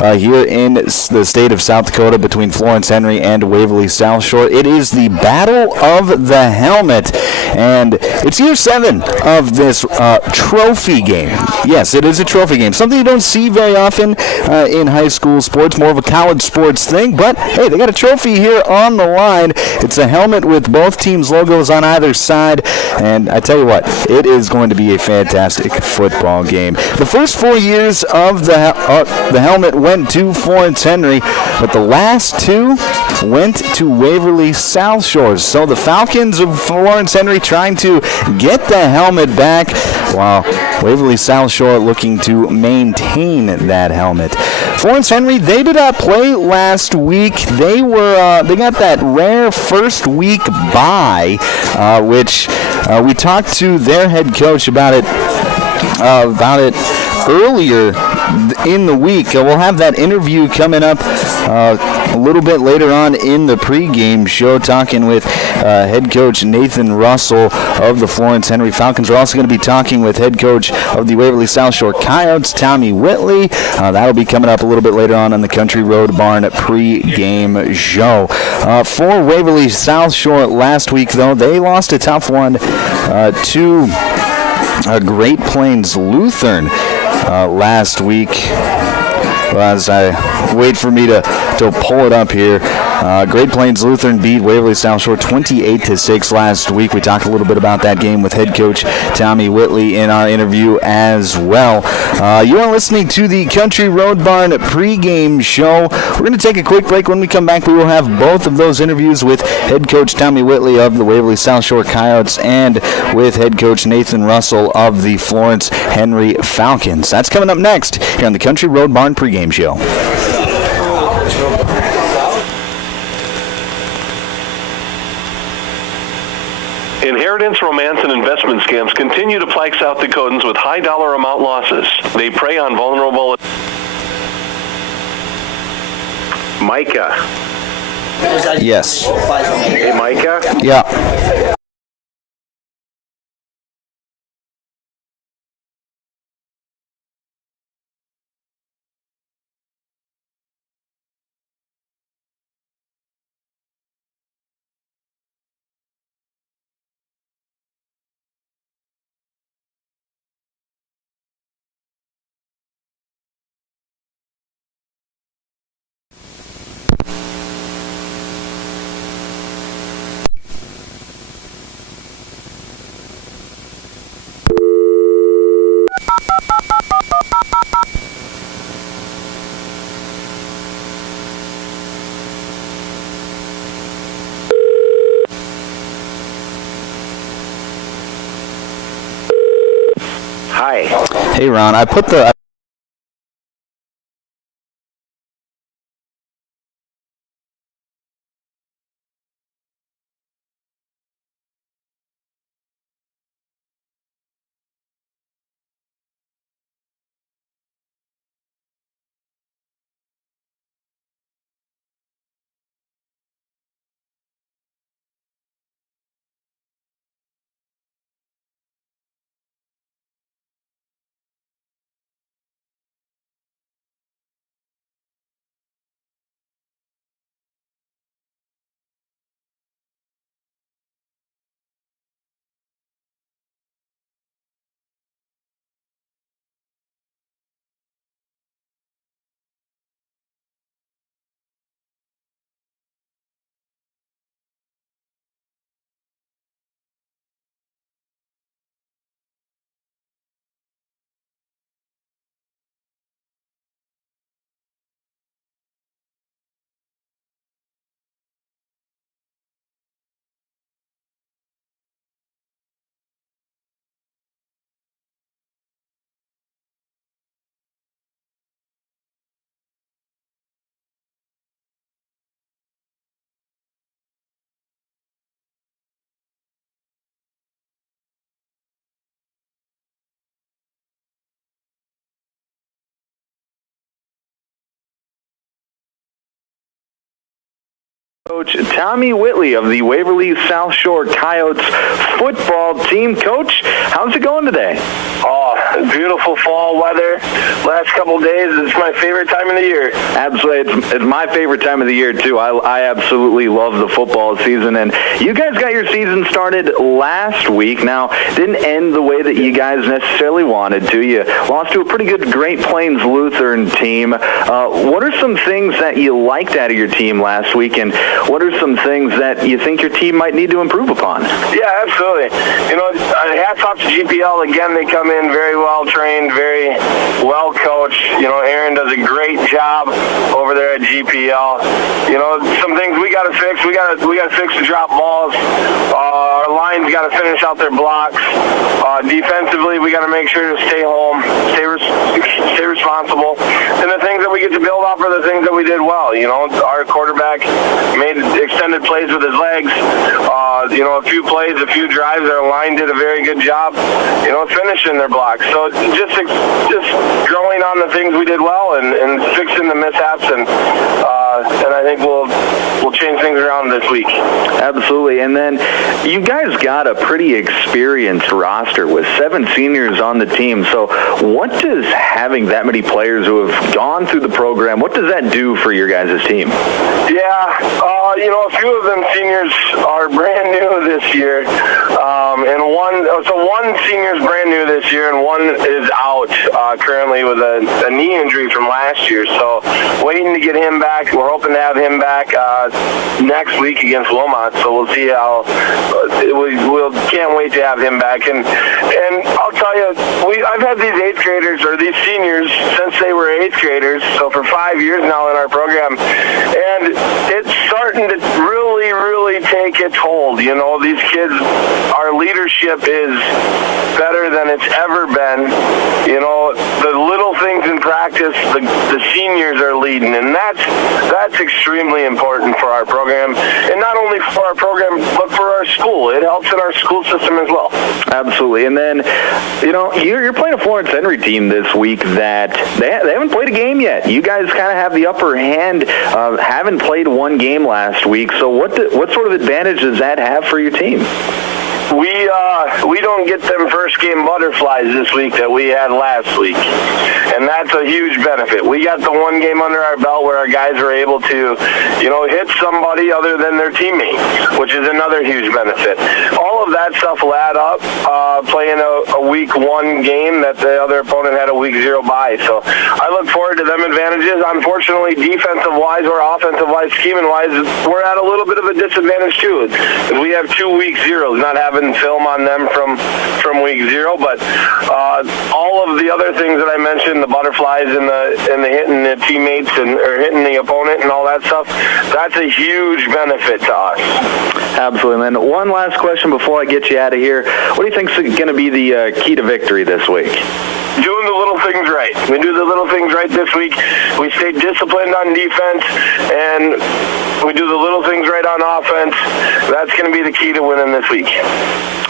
here in the state of South Dakota between Florence Henry and Waverly South Shore. It is the Battle of the Helmet, and it's year 7 of this trophy game. Yes, it is a trophy game, something you don't see very often in high school sports, more of a college sports thing, but hey, they got a trophy here on the line. It's a helmet with both teams' logos on either side, and I tell you what, it is going to be a fantastic football game. The first 4 years of the helmet went to Florence Henry, but the last 2 went to Waverly South Shores. So the Falcons of Florence Henry trying to get the helmet back, while Waverly South Shore looking to maintain that helmet. Florence Henry, they did not play last week. They got that rare first week bye, which we talked to their head coach about it earlier in the week. We'll have that interview coming up a little bit later on in the pregame show, talking with head coach Nathan Russell of the Florence Henry Falcons. We're also going to be talking with head coach of the Waverly South Shore Coyotes, Tommy Whitley. That'll be coming up a little bit later on the Country Road Barn pregame show. For Waverly South Shore last week, though, they lost a tough one to Great Plains Lutheran last week. As I wait for me to pull it up here, Great Plains Lutheran beat Waverly South Shore 28-6 last week. We talked a little bit about that game with head coach Tommy Whitley in our interview as well. You are listening to the Country Road Barn pregame show. We're going to take a quick break. When we come back, we will have both of those interviews with head coach Tommy Whitley of the Waverly South Shore Coyotes and with head coach Nathan Russell of the Florence Henry Falcons. That's coming up next here on the Country Road Barn pregame show. Inheritance, romance, and investment scams continue to plague South Dakotans with high dollar amount losses. They prey on vulnerable... Micah. Yes. Hey, Micah? Yeah. Hi. Hey, Ron. I put the... Coach Tommy Whitley of the Waverly South Shore Coyotes football team. Coach, how's it going today? Oh, beautiful fall weather. Last couple days, it's my favorite time of the year. Absolutely. It's my favorite time of the year, too. I absolutely love the football season. And you guys got your season started last week. Now, didn't end the way that you guys necessarily wanted to. You lost to a pretty good Great Plains Lutheran team. What are some things that you liked out of your team last week, and what are some things that you think your team might need to improve upon? Yeah, absolutely. Hats off to GPL. Again, they come in very well trained, very well coached. Aaron does a great job over there at GPL. Some things we got to fix. We got to fix the drop balls. Our line's got to finish out their blocks. Defensively, we got to make sure to stay home, stay responsible. And the things that we get to build off are the things that we did well. Our quarterback made extended plays with his legs. A few plays, a few drives. Our line did a very good job, finishing their blocks. So just growing on the things we did well and fixing the mishaps, and I think we'll change things around this week. Absolutely. And then you guys got a pretty experienced roster with 7 seniors on the team. So what does having that many players who have gone through the program, what does that do for your guys' team? Yeah, a few of them seniors are brand new this year, and one senior is brand new this year, and one is out currently with a knee injury from last year. So waiting to get him back. We're hoping to have him back next week against Wilmot. So we'll see how. We can't wait to have him back. And I'll tell you, I've had these 8th graders or these seniors since they were 8th graders. So for 5 years now in our program, and it's starting to really, really take its hold. These kids, our leadership is better than it's ever been. The little things in practice, the seniors are leading, and that's extremely important for our program, and not only for our program, but for our school. It helps in our school system as well. Absolutely. And then, you're playing a Florence Henry team this week that they haven't played a game yet. You guys kind of have the upper hand. Haven't played one game last week. So what sort of advantage does that have for your team? We don't get them first game butterflies this week that we had last week, and that's a huge benefit. We got the one game under our belt where our guys were able to, hit somebody other than their teammates, which is another huge benefit. All of that stuff will add up. Playing a week 1 game that the other opponent had a week 0 bye. So I look forward to them advantages. Unfortunately, defensive-wise or offensive-wise, scheming-wise, we're at a little bit of a disadvantage too. We have 2 week 0s, not having film on them from week 0, but all of the other things that I mentioned, the butterflies and the hitting the teammates or hitting the opponent and all that stuff, that's a huge benefit to us. Absolutely. And then one last question before I get you out of here. What do you think is going to be the key to victory this week? Doing the little things right. We do the little things right this week. We stay disciplined on defense, and we do the little things right on offense. That's going to be the key to winning this week.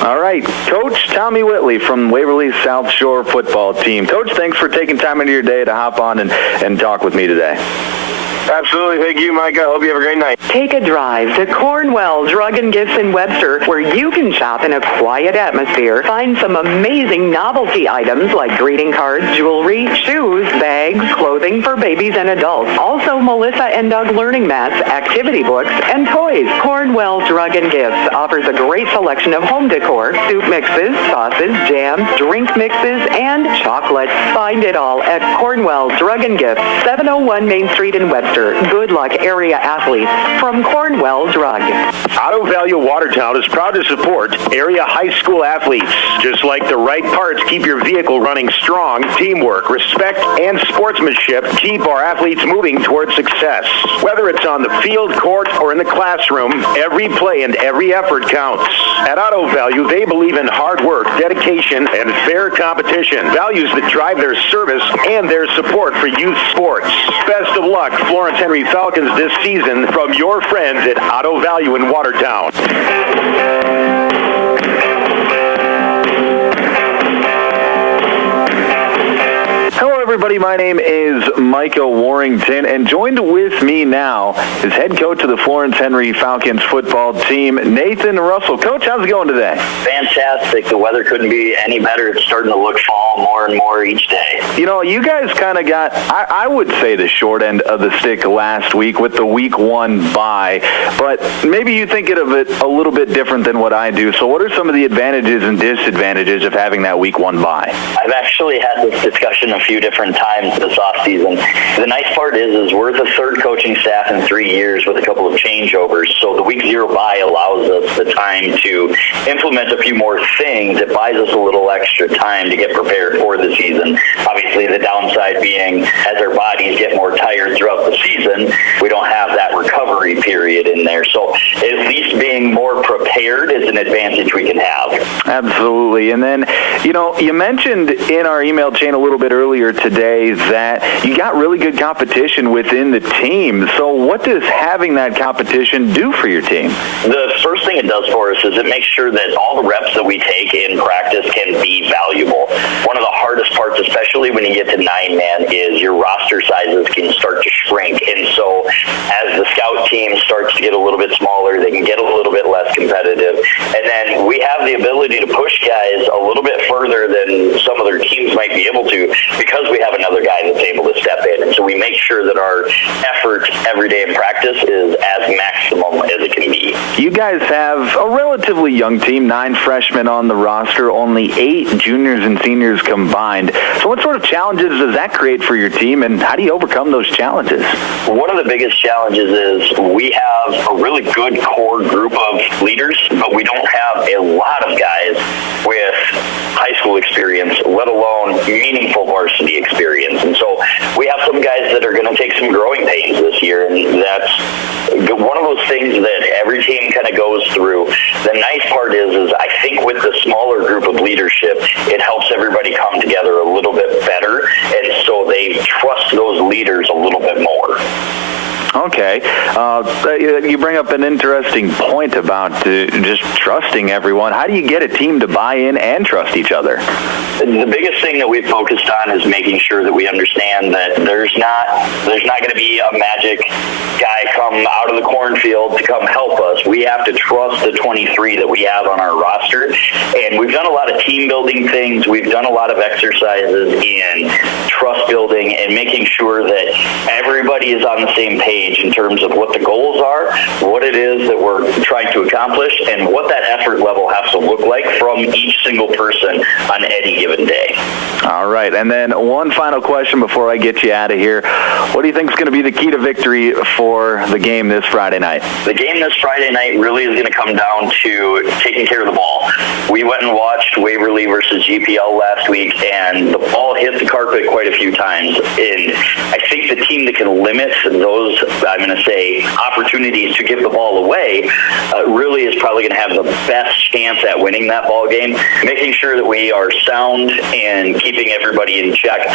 All right. Coach Tommy Whitley from Waverly South Shore football team. Coach, thanks for taking time into your day to hop on and talk with me today. Absolutely. Thank you, Micah. I hope you have a great night. Take a drive to Cornwell Drug and Gifts in Webster, where you can shop in a quiet atmosphere. Find some amazing novelty items like greeting cards, jewelry, shoes, bags, clothing for babies and adults. Also, Melissa and Doug learning mats, activity books, and toys. Cornwell Drug and Gifts offers a great selection of home decor, soup mixes, sauces, jams, drink mixes, and chocolates. Find it all at Cornwell Drug and Gifts, 701 Main Street in Webster. Good luck, area athletes from Cornwell Drug. Auto Value Watertown is proud to support area high school athletes. Just like the right parts keep your vehicle running strong, teamwork, respect, and sportsmanship keep our athletes moving towards success. Whether it's on the field, court, or in the classroom, every play and every effort counts. At Auto Value, they believe in hard work, dedication, and fair competition, values that drive their service and their support for youth sports. Best of luck, Florence Henry Falcons this season from your friends at Auto Value in Watertown. Hello, everybody. My name is Micah Warrington, and joined with me now is head coach of the Florence Henry Falcons football team, Nathan Russell. Coach, how's it going today? Fantastic. The weather couldn't be any better. It's starting to look fall more and more each day. You know, you guys kind of got, I would say, the short end of the stick last week with the week 1 bye, but maybe you think of it a little bit different than what I do. So what are some of the advantages and disadvantages of having that week 1 bye? I've actually had this discussion a few different times this offseason. The nice part is we're the third coaching staff in 3 years with a couple of changeovers, so the week 0 bye allows us the time to implement a few more things. It buys us a little extra time to get prepared for the season. Obviously, the downside being as our bodies get more tired throughout the season, we don't have that recovery period in there. So at least being more prepared is an advantage we can have. Absolutely. And then, you know, you mentioned in our email chain a little bit earlier today that you got really good competition within the team. So what does having that competition do for your team? The first thing it does for us is it makes sure that all the reps that we take in practice can be valuable. One of the hardest parts, especially when you get to 9-man, is your roster sizes can start to shrink. And so as the scout team starts to get a little bit smaller, they can get a little bit less competitive. And then we have the ability to push guys a little bit further than some other teams might be able to because we have another guy that's able to step in. And so we make sure that our effort every day in practice is as maximum as it can be. You guys have a relatively young team, 9 freshmen on the roster, only 8 juniors and seniors combined. So what sort of challenges does that create for your team, and how do you overcome those challenges? One of the biggest challenges is we have a really good core group of leaders, but we don't have a lot of guys with high school experience, let alone meaningful varsity experience. And so we have some guys that are going to take some growing pains this year, and that's one of those things that every team kind of goes through. The nice part is I think with the smaller group of leadership, it helps everybody come together a little bit better, and so they trust those leaders a little bit more. Okay. You bring up an interesting point about just trusting everyone. How do you get a team to buy in and trust each other? The biggest thing that we've focused on is making sure that we understand that there's not going to be a magic guy come out of the cornfield to come help us. We have to trust the 23 that we have on our roster, and we've done a lot of team building things. We've done a lot of exercises in trust building and making sure that everybody is on the same page in terms of what the goals are, what it is that we're trying to accomplish, and what that effort level has to look like from each single person on any given day. All right, and then one final question before I get you out of here. What do you think is going to be the key to victory for the game this Friday night? The game this Friday night really is going to come down to taking care of the ball. We went and watched Waverly versus GPL last week, and the ball hit the carpet quite a few times. And I think the team that can limit those, I'm going to say, opportunities to give the ball away really is probably going to have the best chance at winning that ball game, making sure that we are sound and keeping everybody in check.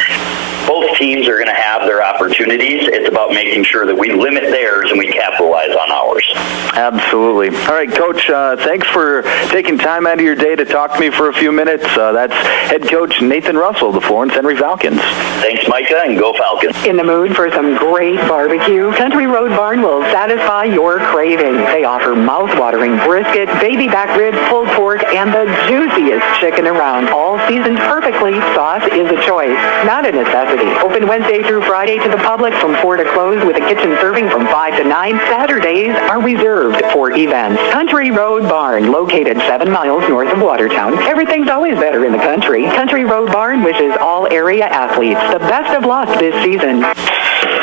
Both teams are going to have their opportunities. It's about making sure that we limit theirs and we capitalize on ours. Absolutely. All right, Coach, thanks for taking time out of your day to talk to me for a few minutes. That's head coach Nathan Russell, the Florence Henry Falcons. Thanks, Micah, and go Falcons. In the mood for some great barbecue? Country Road Barn will satisfy your cravings. They offer mouth-watering brisket, baby back ribs, pulled pork, and the juiciest chicken around. All seasoned perfectly. Sauce is a choice, not a necessity. Open Wednesday through Friday to the public from 4 to close with a kitchen serving from 5 to 9. Saturdays are reserved for events. Country Road Barn, located 7 miles north of Watertown. Everything's always better in the country. Country Road Barn wishes all area athletes the best of luck this season.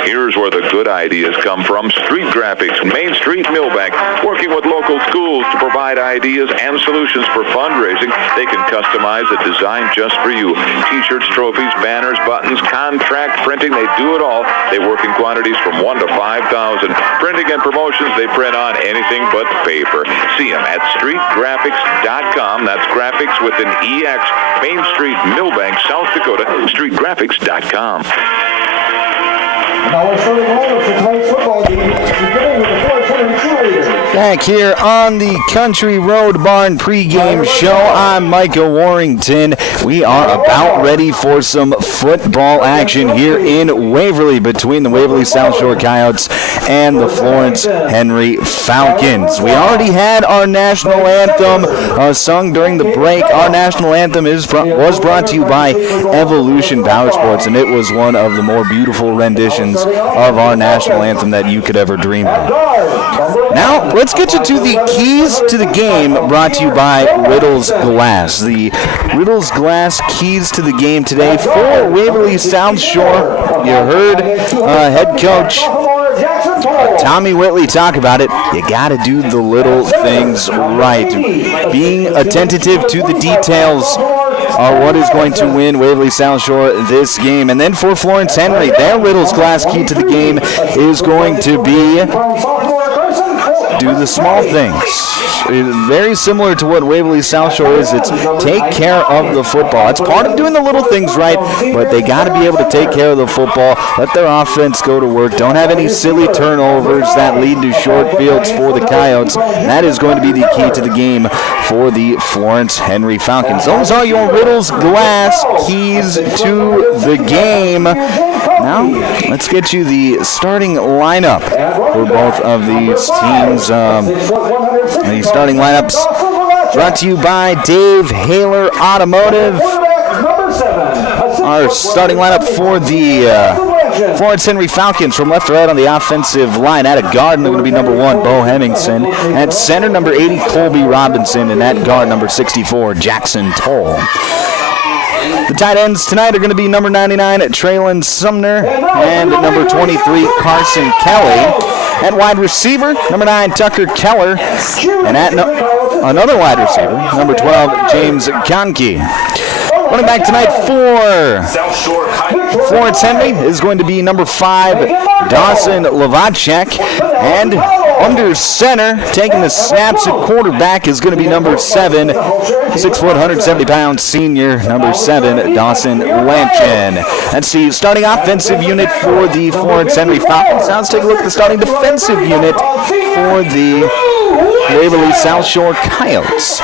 Here's where the good ideas come from. Street Graphics, Main Street, Millbank, working with local schools to provide ideas and solutions for fundraising. They can customize a design just for you. T-shirts, trophies, banners, buttons, contract printing, they do it all. They work in quantities from 1 to 5,000. Printing and promotions, they print on anything but paper. See them at streetgraphics.com. That's graphics with an EX. Main Street, Millbank, South Dakota, streetgraphics.com. Now we're starting over for tonight's football game, beginning with the Florence Henry cheerleaders. Back here on the Country Road Barn pregame show, I'm Micah Warrington We are about ready for some football action here in Waverly between the Waverly South Shore Coyotes and the Florence Henry Falcons. We already had our national anthem sung during the break. Our national anthem was brought to you by Evolution Power Sports, and it was one of the more beautiful renditions of our national anthem that you could ever dream of. Now, let's get you to the keys to the game, brought to you by Riddles Glass. The Riddles Glass keys to the game today for Waverly South Shore. You heard head coach Tommy Whitley talk about it. You got to do the little things right. Being attentive to the details are what is going to win Waverly South Shore this game. And then for Florence Henry, their Riddles Glass key to the game is going to be do the small things. Very similar to what Waverly South Shore is. It's take care of the football. It's part of doing the little things right, but they got to be able to take care of the football. Let their offense go to work. Don't have any silly turnovers that lead to short fields for the Coyotes. That is going to be the key to the game for the Florence Henry Falcons. Those are your Riddles Glass keys to the game. Now, let's get you the starting lineup for both of these teams. The starting lineups brought to you by Dave Haler Automotive. Our starting lineup for the Florence Henry Falcons from left to right on the offensive line. At a guard, going to be number 1, Bo Hemmingson. At center, number 80, Colby Robinson. And at guard, number 64, Jackson Toll. The tight ends tonight are going to be number 99, Traylon Sumner, and number 23, Carson Kelly. At wide receiver, number 9, Tucker Keller, and at another wide receiver, number 12, James Konke. Running back tonight for Florence Henry is going to be number 5, Dawson Lavacek, and under center, taking the snaps at quarterback, is going to be number 7, 6 foot, 170-pound senior, number 7, Dawson Lanchin. That's the starting offensive unit for the Florence Henry Falcons. Now let's take a look at the starting defensive unit for the Waverly South Shore Coyotes.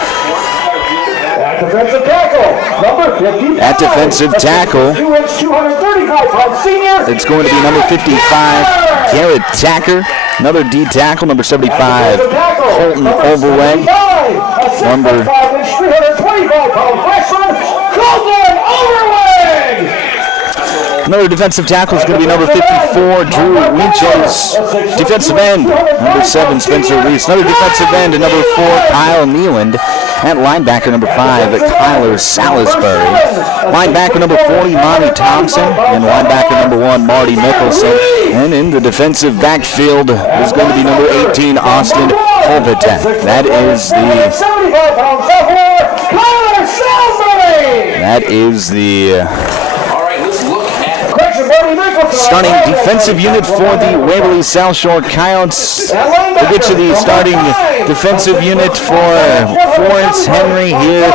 Defensive tackle, number 55. At defensive tackle, 235-pound senior. it's going to be number 55, Garrett Tacker. Another D tackle, number 75, Colton Overweg. Number 325-pound freshman, Colton Overweg. Another defensive tackle is going to be number 54, Drew Winches. Defensive end, number 7, Spencer Reese. Another defensive end, number 4, Kyle Nealand. At linebacker, number 5, Kyler Salisbury. Linebacker, number 40, Monty Thompson. And linebacker, number 1, Marty Mickelson. And in the defensive backfield is going to be number 18, Austin Holvitek. That is the starting defensive unit for the Waverly South Shore Coyotes. We'll get to the starting defensive unit for Florence Henry here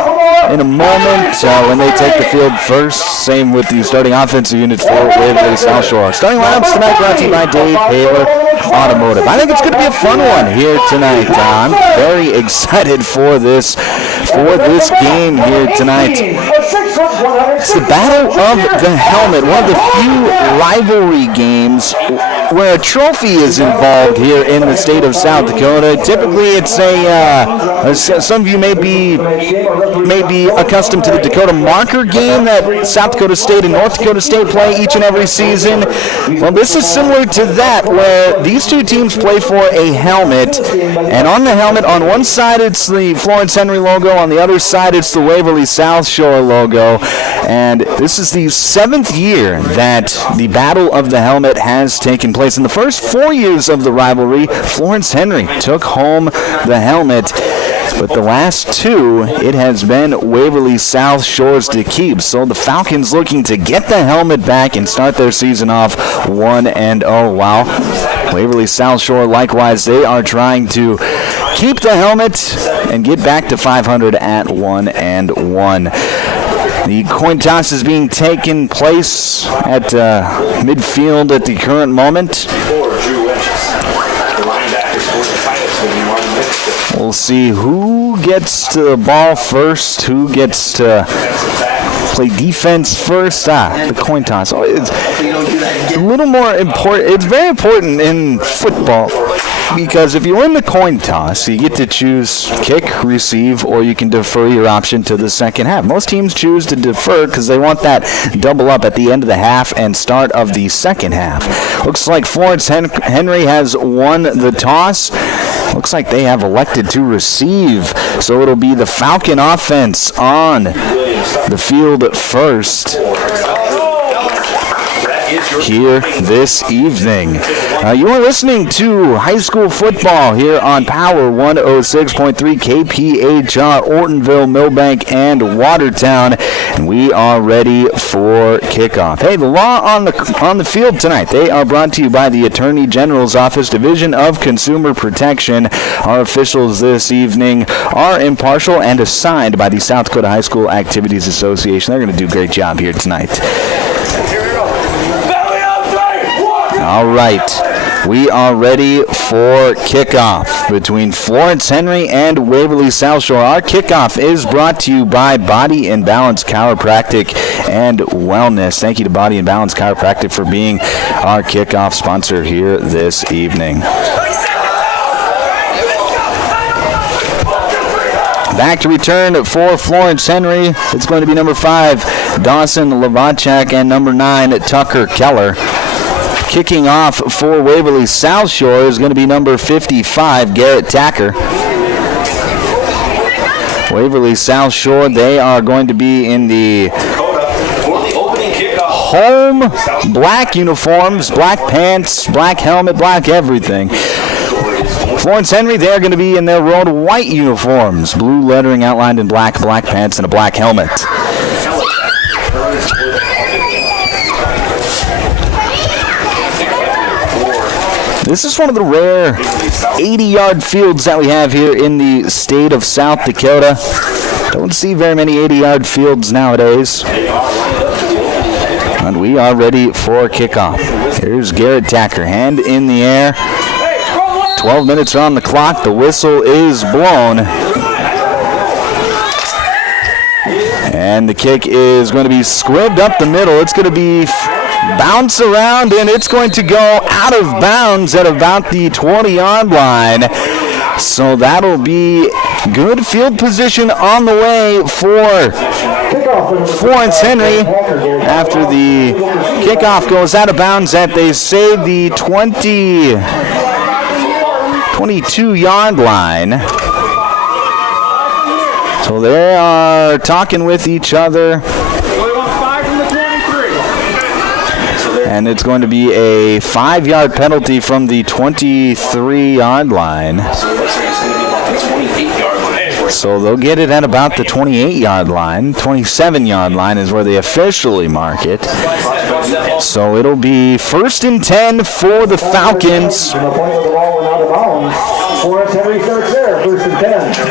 in a moment when they take the field first. Same with the starting offensive unit for Waverly South Shore. Starting lineups tonight brought to you by Dave Haler Automotive. I think it's going to be a fun one here tonight. I'm very excited for this game here tonight. It's the Battle of the Helmet, one of the few rivalry games where a trophy is involved here in the state of South Dakota. Typically, it's some of you may be accustomed to the Dakota Marker game that South Dakota State and North Dakota State play each and every season. Well, this is similar to that, where these two teams play for a helmet, and on the helmet, on one side it's the Florence Henry logo, on the other side it's the Waverly South Shore logo, and this is the 7th year that the Battle of the Helmet has taken place. In the first 4 years of the rivalry, Florence Henry took home the helmet. But the last 2, it has been Waverly South Shore's to keep. So the Falcons looking to get the helmet back and start their season off 1-0. Wow. Waverly South Shore, likewise, they are trying to keep the helmet and get back to 500 at 1-1. The coin toss is being taken place at midfield at the current moment. We'll see who gets to the ball first, who gets to play defense first. The coin toss. Oh, it's a little more important. It's very important in football because if you win the coin toss, you get to choose kick, receive, or you can defer your option to the second half. Most teams choose to defer because they want that double up at the end of the half and start of the second half. Looks like Florence Henry has won the toss. Looks like they have elected to receive, so it'll be the Falcon offense on the field first here this evening. You are listening to high school football here on Power 106.3 KPHR, Ortonville, Millbank, and Watertown, and we are ready for kickoff. Hey, the law on the field tonight, they are brought to you by the Attorney General's Office, Division of Consumer Protection. Our officials this evening are impartial and assigned by the South Dakota High School Activities Association. They're going to do a great job here tonight. All right, we are ready for kickoff between Florence Henry and Waverly South Shore. Our kickoff is brought to you by Body and Balance Chiropractic and Wellness. Thank you to Body and Balance Chiropractic for being our kickoff sponsor here this evening. Back to return for Florence Henry. It's going to be number 5, Dawson Lavacek, and number 9, Tucker Keller. Kicking off for Waverly South Shore is going to be number 55, Garrett Tacker. Waverly South Shore, they are going to be in the home black uniforms, black pants, black helmet, black everything. Florence Henry, they are going to be in their road white uniforms, blue lettering outlined in black, black pants, and a black helmet. This is one of the rare 80-yard fields that we have here in the state of South Dakota. Don't see very many 80-yard fields nowadays. And we are ready for kickoff. Here's Garrett Tacker, hand in the air. 12 minutes are on the clock. The whistle is blown. And the kick is going to be squibbed up the middle. It's going to be bounce around, and it's going to go out of bounds at about the 20-yard line. So that'll be good field position on the way for Florence Henry after the kickoff goes out of bounds at, they say, the 22-yard line. So they are talking with each other. And it's going to be a 5-yard penalty from the 23-yard line. So they'll get it at about the 28-yard line. 27-yard line is where they officially mark it. So it'll be 1st and 10 for the Falcons. Florence Henry starts there, 1st and 10.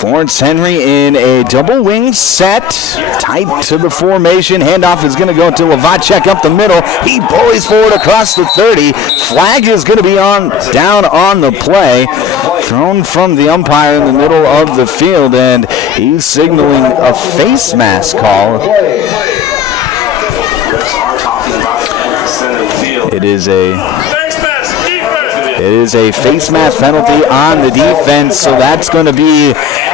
Florence Henry in a double wing set, tight to the formation. Handoff is going to go to Lavacek up the middle. He bullies forward across the 30. Flag is going to be down on the play. Thrown from the umpire in the middle of the field, and he's signaling a face mask call. It is a face mask penalty on the defense, so that's going to be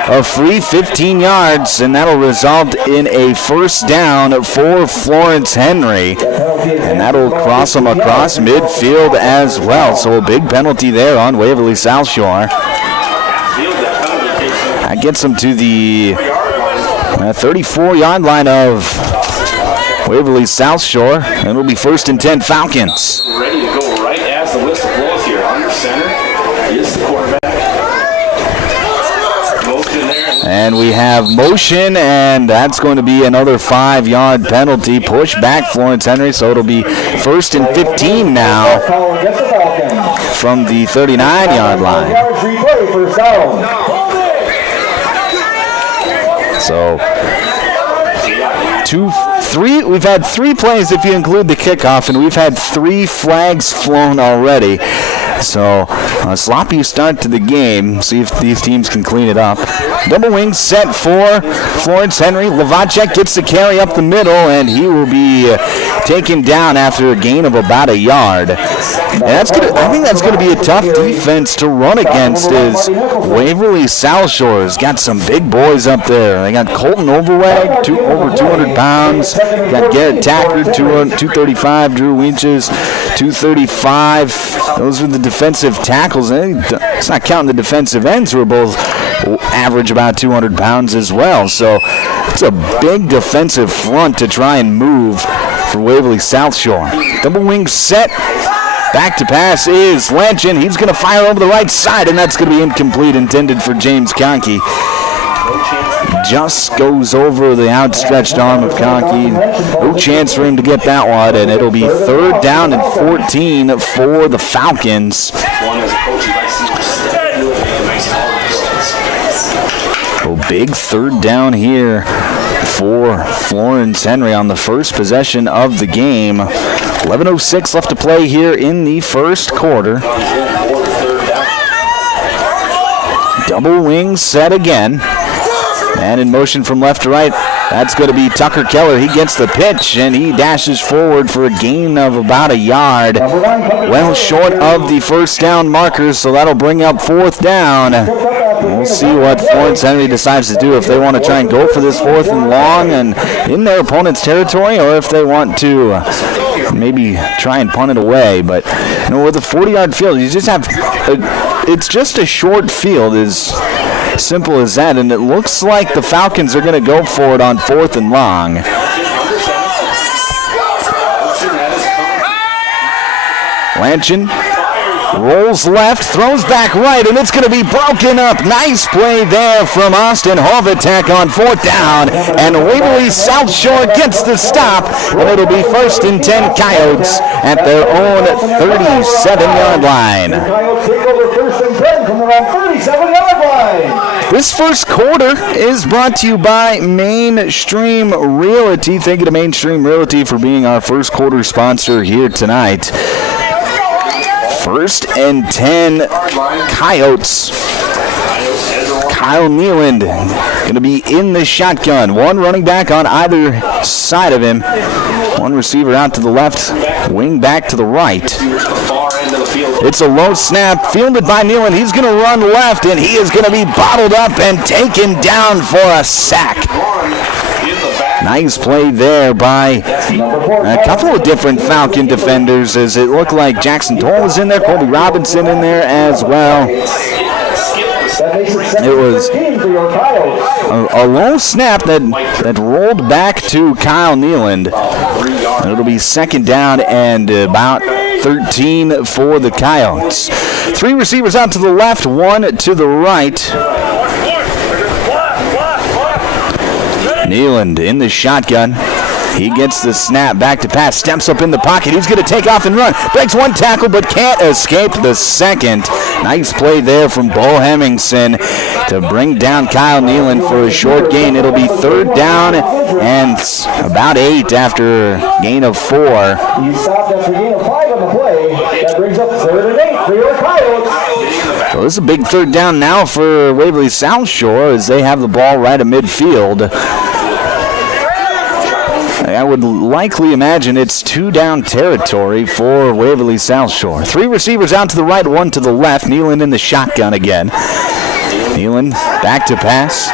a free 15 yards, and that'll result in a 1st down for Florence Henry. And that'll cross them across midfield as well. So a big penalty there on Waverly South Shore. That gets them to the 34-yard line of Waverly South Shore, and it'll be 1st and 10 Falcons. Ready to go right as the whistle blows here. Under center is the quarterback. And we have motion, and that's going to be another 5-yard penalty. Push back Florence Henry, so it'll be 1st and 15 now from the 39-yard line. So we've had 3 plays if you include the kickoff, and we've had 3 flags flown already. So a sloppy start to the game. See if these teams can clean it up. Double wing set for Florence Henry. Lavacek gets the carry up the middle, and he will be taken down after a gain of about a yard. And I think that's going to be a tough defense to run against. Is Waverly South Shore's got some big boys up there. They got Colton Overweg, over 200 pounds. Got Garrett Tackard, 235. Drew Winches, 235. Those are the defensive tackles. It's not counting the defensive ends, who are both average about 200 pounds as well. So it's a big defensive front to try and move for Waverly South Shore. Double wing set. Back to pass is Lanchin. He's going to fire over the right side, and that's going to be incomplete, intended for James Conkey. Just goes over the outstretched arm of Conkey. No chance for him to get that one, and it'll be 3rd down and 14 for the Falcons. Big 3rd down here for Florence Henry on the first possession of the game. 11:06 left to play here in the first quarter. Double wing set again. And in motion from left to right, that's going to be Tucker Keller. He gets the pitch, and he dashes forward for a gain of about a yard. Well short of the first down markers, so that'll bring up 4th down. We'll see what Florence Henry decides to do, if they want to try and go for this 4th and long and in their opponent's territory, or if they want to maybe try and punt it away. But with a 40-yard field, you just have it's just a short field, is simple as that, and it looks like the Falcons are going to go for it on 4th and long. Lanchin rolls left, throws back right, and it's going to be broken up. Nice play there from Austin Hovatek on 4th down, and Waverly South Shore gets the stop, and it'll be 1st and 10 Coyotes at their own 37-yard line. Coyotes take over 1st and 10 from around 37-yard line. This first quarter is brought to you by Mainstream Realty. Thank you to Mainstream Realty for being our first quarter sponsor here tonight. 1st and 10 Coyotes. Kyle Nealand going to be in the shotgun. One running back on either side of him. One receiver out to the left, wing back to the right. It's a low snap, fielded by Nealand. He's going to run left, and he is going to be bottled up and taken down for a sack. Nice play there by a couple of different Falcon defenders, as it looked like Jackson Toll was in there, Colby Robinson in there as well. It was a low snap that rolled back to Kyle Nealand. It'll be 2nd down and about 13 for the Coyotes. 3 receivers out to the left, 1 to the right. Nealand in the shotgun. He gets the snap, back to pass, steps up in the pocket. He's going to take off and run. Breaks 1 tackle, but can't escape the second. Nice play there from Bo Hemmingson to bring down Kyle Nealand for a short gain. It'll be 3rd down and about 8 after a gain of 4. You stopped after a gain of 5 on the play. That brings up 3rd and 8 for your Coyotes. So this is a big 3rd down now for Waverly South Shore, as they have the ball right at midfield. I would likely imagine it's 2-down territory for Waverly South Shore. 3 receivers out to the right, 1 to the left. Nealand in the shotgun again. Nealand back to pass.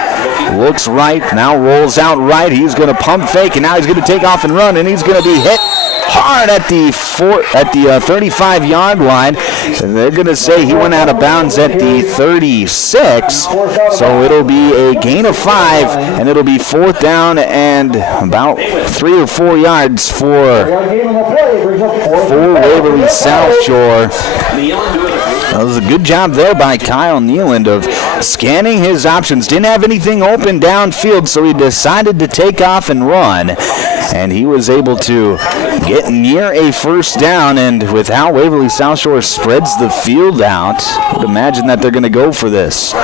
Looks right, now rolls out right. He's going to pump fake, and now he's going to take off and run, and he's going to be hit hard at the 35-yard line. They're going to say he went out of bounds at the 36, so it'll be a gain of 5, and it'll be 4th down and about 3 or 4 yards for Waverly South Shore. That was a good job there by Kyle Nealand of scanning his options. Didn't have anything open downfield, so he decided to take off and run. And he was able to get near a 1st down, and with how Waverly South Shore spreads the field out, I would imagine that they're going to go for this.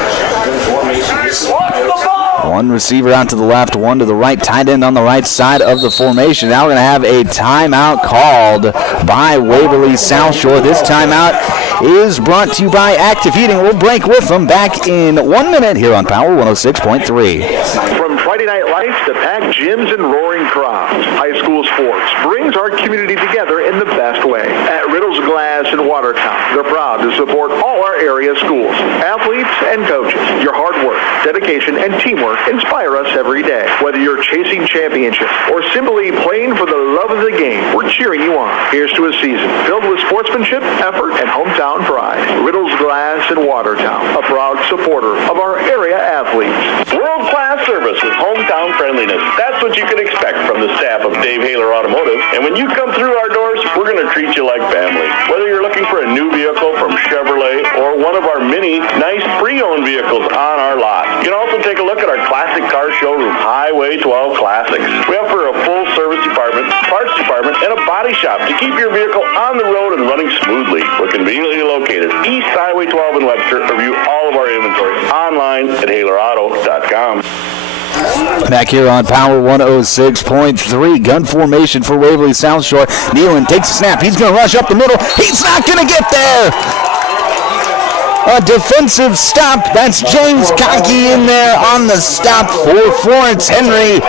1 One receiver out to the left, one to the right, tight end on the right side of the formation. Now we're going to have a timeout called by Waverly South Shore. This timeout is brought to you by Active Heating. We'll break with them back in 1 minute here on Power 106.3. From Friday Night Lights to packed gyms and roaring crowds, high school sports brings our community together in the best way. At Riddle's Glass in Watertown, they're proud to support all our area schools, athletes, and coaches. Your hard work, dedication, and teamwork inspire us every day. Whether you're chasing championships or simply playing for the love of the game, we're cheering you on. Here's to a season filled with sportsmanship, effort, and hometown pride. Riddle's Glass in Watertown, a proud supporter of our area athletes. World-class service with hometown friendliness. That's what you can expect from the staff of Dave Haler Automotive. And when you come through our doors, we're going to treat you like family. Whether you're looking for a new vehicle from Chevrolet or one of our many nice pre-owned vehicles on our lot. You can also take a look at our classic car showroom, Highway 12 Classics. We offer a full service department, parts department, and a body shop to keep your vehicle on the road and running smoothly. We're conveniently located East Highway 12 in Webster. Review all of our inventory online at HalerAuto.com. Back here on Power 106.3, gun formation for Waverly South Shore. Nealon takes a snap. He's going to rush up the middle. He's not going to get there. A defensive stop. That's James Conkey in there on the stop for Florence Henry.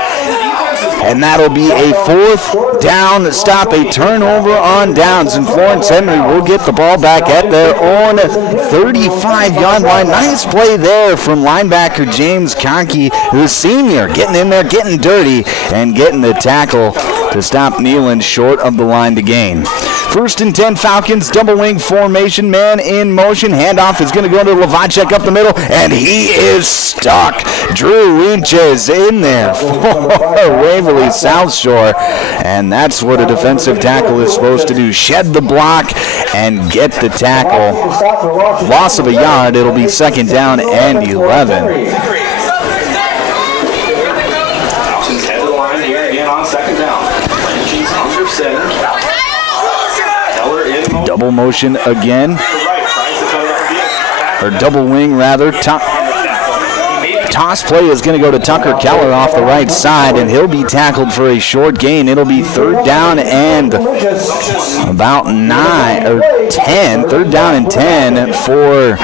And that'll be a fourth down stop, a turnover on downs. And Florence Henry will get the ball back at their own 35-yard line. Nice play there from linebacker James Conkey, who's senior, getting in there, getting dirty, and getting the tackle to stop Nealon short of the line to gain. 1st and 10 Falcons, double wing formation, man in motion. Handoff is going to go to Lavacek up the middle, and he is stuck. Drew Inches in there for Waverly South Shore, and that's what a defensive tackle is supposed to do. Shed the block and get the tackle. Loss of a yard, it'll be 2nd down and 11. Falcons head to the line here again on 2nd down. She's under center. Double motion again, or double wing rather. Toss play is going to go to Tucker Keller off the right side, and he'll be tackled for a short gain. It'll be 3rd down and about 9 or 10. 3rd down and 10 for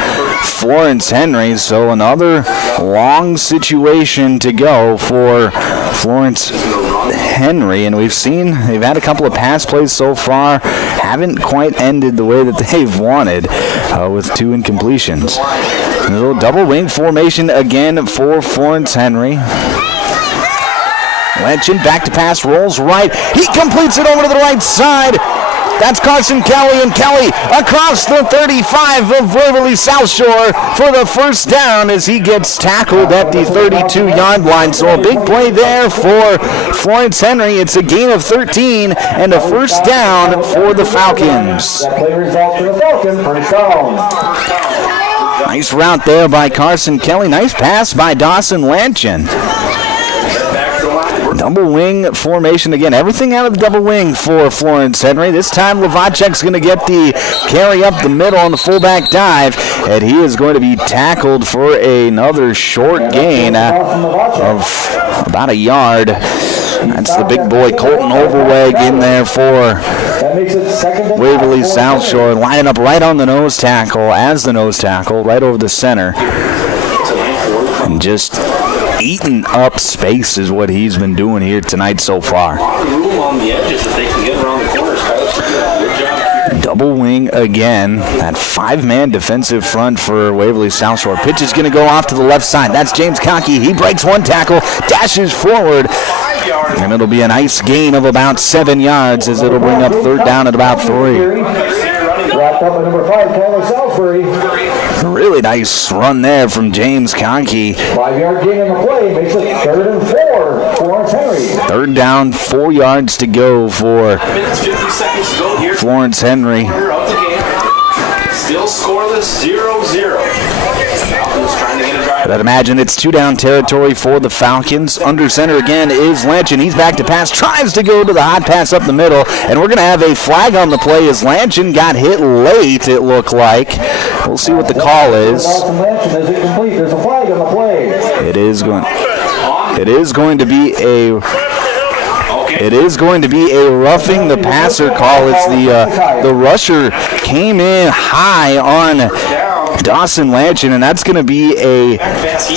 Florence Henry. So another long situation to go for Florence Henry, and we've seen they've had a couple of pass plays so far, haven't quite ended the way that they've wanted with 2 incompletions. A little double wing formation again for Florence Henry. Lenchin back to pass, rolls right. He completes it over to the right side. That's Carson Kelly, and Kelly across the 35 of Waverly South Shore for the 1st down as he gets tackled at the 32-yard line. So a big play there for Florence Henry. It's a gain of 13 and a 1st down for the Falcons. That play results for the Falcons. 1st down. Nice route there by Carson Kelly. Nice pass by Dawson Lanchin. Double wing formation again. Everything out of the double wing for Florence Henry. This time Lavacek's going to get the carry up the middle on the fullback dive, and he is going to be tackled for another short gain of about a yard. That's the big boy Colton Overweg in there for Waverly South Shore, lining up right on the nose tackle as the nose tackle, right over the center. And just eating up space is what he's been doing here tonight so far. Double wing again. That 5-man defensive front for Waverly South Shore. Pitch is going to go off to the left side. That's James Conkey. He breaks one tackle, dashes forward, and it'll be a nice gain of about 7 yards as it'll bring up 3rd down at about 3. Wrapped up by number 5, Tyler Salisbury. Really nice run there from James Conkey. 5-yard gain on the play makes it 3rd and 4. Florence Henry. 3rd down, 4 yards to go for Florence Henry. Still scoreless, 0-0. But I'd imagine it's 2-down territory for the Falcons. Under center again is Lanchin. He's back to pass, tries to go to the hot pass up the middle, and we're going to have a flag on the play as Lanchin got hit late, it looked like. We'll see what the call is. Is it complete? There's a flag on the play. It is going. It is going to be a roughing the passer call. It's the rusher came in high on Dawson Lanchin, and that's going to be a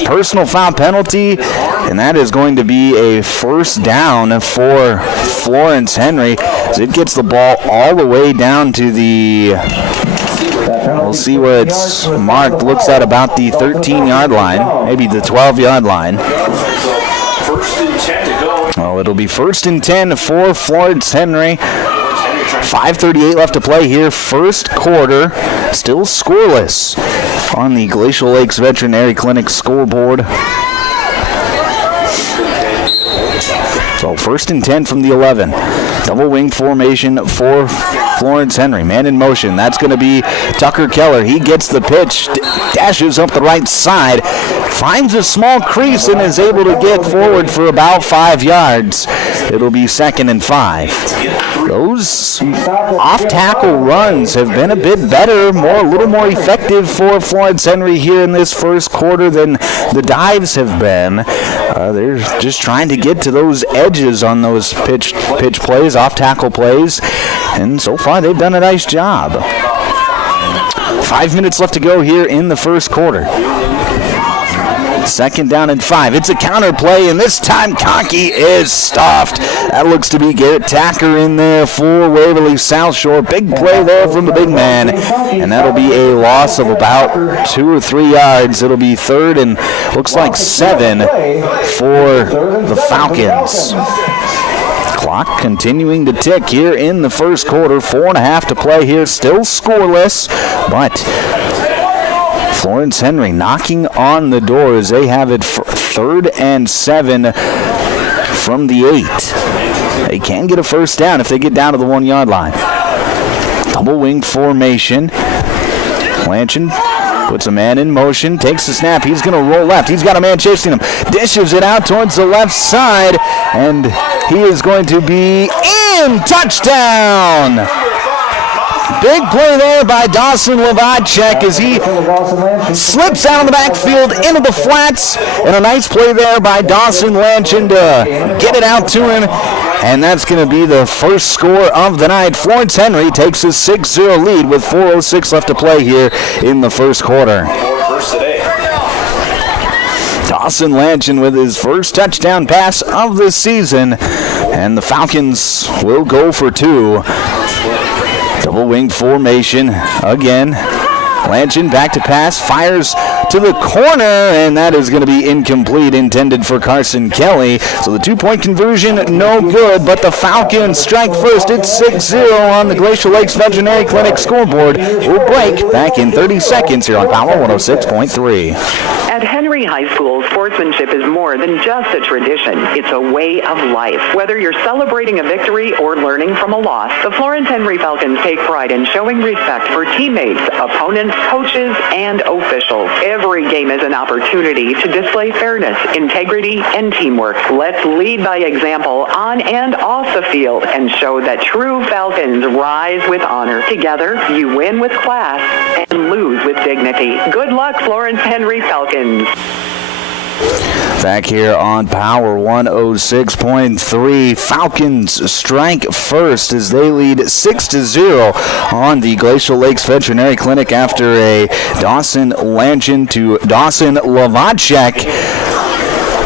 personal foul penalty, and that is going to be a first down for Florence Henry as it gets the ball all the way down to the, we'll see where it's marked, looks at about the 13-yard line, maybe the 12-yard line. Well, it'll be 1st and 10 for Florence Henry. 5:38 left to play here, first quarter. Still scoreless on the Glacial Lakes Veterinary Clinic scoreboard. So 1st and 10 from the 11. Double wing formation for Florence Henry. Man in motion. That's going to be Tucker Keller. He gets the pitch, dashes up the right side, finds a small crease and is able to get forward for about 5 yards. It'll be 2nd and 5. Those off-tackle runs have been a bit better, a little more effective for Florence Henry here in this first quarter than the dives have been. They're just trying to get to those edges on those pitch plays, off-tackle plays, and so far they've done a nice job. 5 minutes left to go here in the first quarter. 2nd down and 5. It's a counter play, and this time Conkey is stuffed. That looks to be Garrett Tacker in there for Waverly South Shore. Big play there from the big man, and that'll be a loss of about 2 or 3 yards. It'll be 3rd and looks like 7 for the Falcons. Clock continuing to tick here in the first quarter. 4.5 to play here. Still scoreless, but Florence Henry knocking on the door as they have it 3rd and 7 from the 8. They can get a first down if they get down to the 1-yard line. Double wing formation. Lanchin puts a man in motion, takes the snap. He's going to roll left. He's got a man chasing him. Dishes it out towards the left side, and he is going to be in. Touchdown! Big play there by Dawson Levodchek as he slips out of the backfield into the flats, and a nice play there by Dawson Lanchin to get it out to him, and that's going to be the first score of the night. Florence Henry takes a 6-0 lead with 4:06 left to play here in the first quarter. Dawson Lanchin with his first touchdown pass of the season, and the Falcons will go for 2. Double wing formation again. Lanchin back to pass, fires to the corner, and that is going to be incomplete, intended for Carson Kelly. So the 2-point conversion, no good, but the Falcons strike first. It's 6-0 on the Glacial Lakes Veterinary Clinic scoreboard. We'll break back in 30 seconds here on Power 106.3. At Henry High School, sportsmanship is more than just a tradition. It's a way of life. Whether you're celebrating a victory or learning from a loss, the Florence Henry Falcons take pride in showing respect for teammates, opponents, coaches, and officials. Every game is an opportunity to display fairness, integrity, and teamwork. Let's lead by example on and off the field and show that true Falcons rise with honor. Together, you win with class and lose with dignity. Good luck, Florence Henry Falcons. Back here on Power 106.3, Falcons strike first as they lead 6-0 on the Glacial Lakes Veterinary Clinic after a Dawson Lanchin to Dawson Levodchek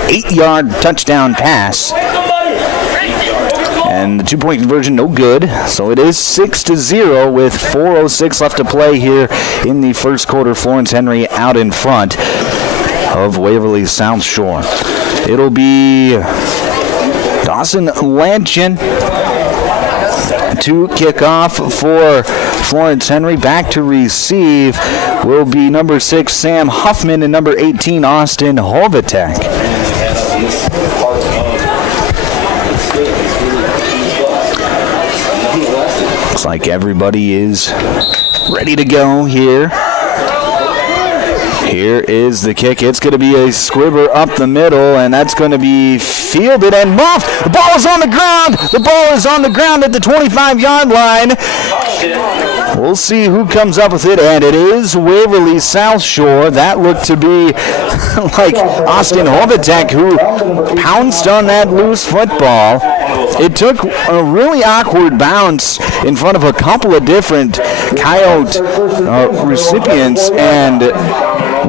8-yard touchdown pass. And the 2-point conversion, no good. So it is 6-0 with 4:06 left to play here in the first quarter. Florence Henry out in front of Waverly South Shore. It'll be Dawson Lanchin to kick off for Florence Henry. Back to receive will be number 6, Sam Huffman, and number 18, Austin Hovatek. Looks like everybody is ready to go here. Here is the kick. It's going to be a squibber up the middle, and that's going to be fielded and muffed. The ball is on the ground. The ball is on the ground at the 25-yard line. We'll see who comes up with it, and it is Waverly South Shore. That looked to be like Austin Hovatek, who pounced on that loose football. It took a really awkward bounce in front of a couple of different Coyote recipients, and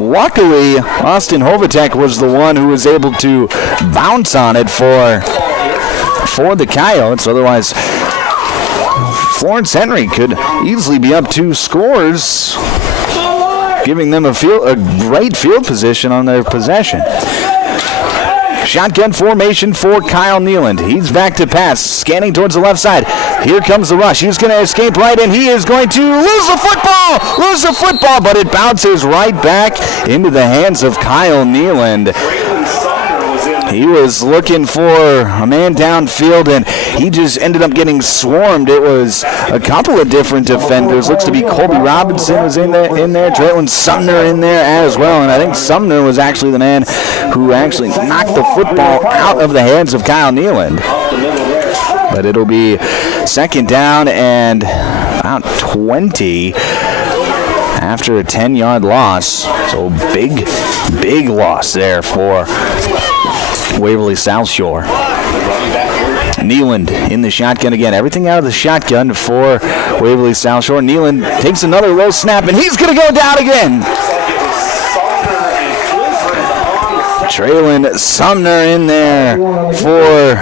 luckily Austin Hovatek was the one who was able to bounce on it for the Coyotes. Otherwise, Florence Henry could easily be up 2 scores, giving them a great field position on their possession. Shotgun formation for Kyle Nealand. He's back to pass, scanning towards the left side. Here comes the rush. He's going to escape right, and he is going to lose the football, but it bounces right back into the hands of Kyle Nealand. He was looking for a man downfield, and he just ended up getting swarmed. It was a couple of different defenders. Looks to be Colby Robinson was in there. Traylon Sumner in there as well, and I think Sumner was actually the man who actually knocked the football out of the hands of Kyle Nealand. But it'll be second down and about 20 after a 10-yard loss. So big loss there for Waverly South Shore. Nealand in the shotgun again. Everything out of the shotgun for Waverly South Shore. Nealand takes another low snap, and he's going to go down again. Traylon Sumner in there for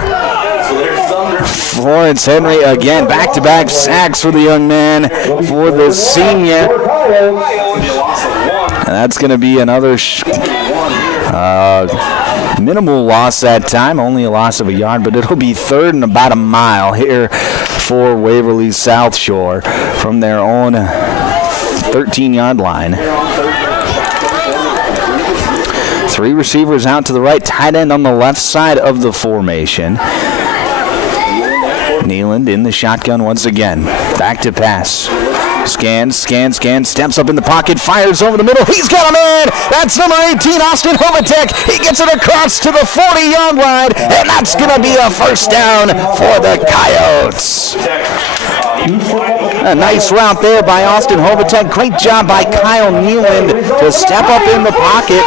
Florence Henry again. Back-to-back sacks for the young man, for the senior. And that's going to be another minimal loss that time, only a loss of a yard, but it'll be third and about a mile here for Waverly South Shore from their own 13-yard line. 3 receivers out to the right, tight end on the left side of the formation. Nealand in the shotgun once again. Back to pass. Scans, steps up in the pocket, fires over the middle. He's got a man! That's number 18, Austin Hovatek. He gets it across to the 40-yard line, and that's going to be a first down for the Coyotes. A nice route there by Austin Hovatek. Great job by Kyle Nealand to step up in the pocket,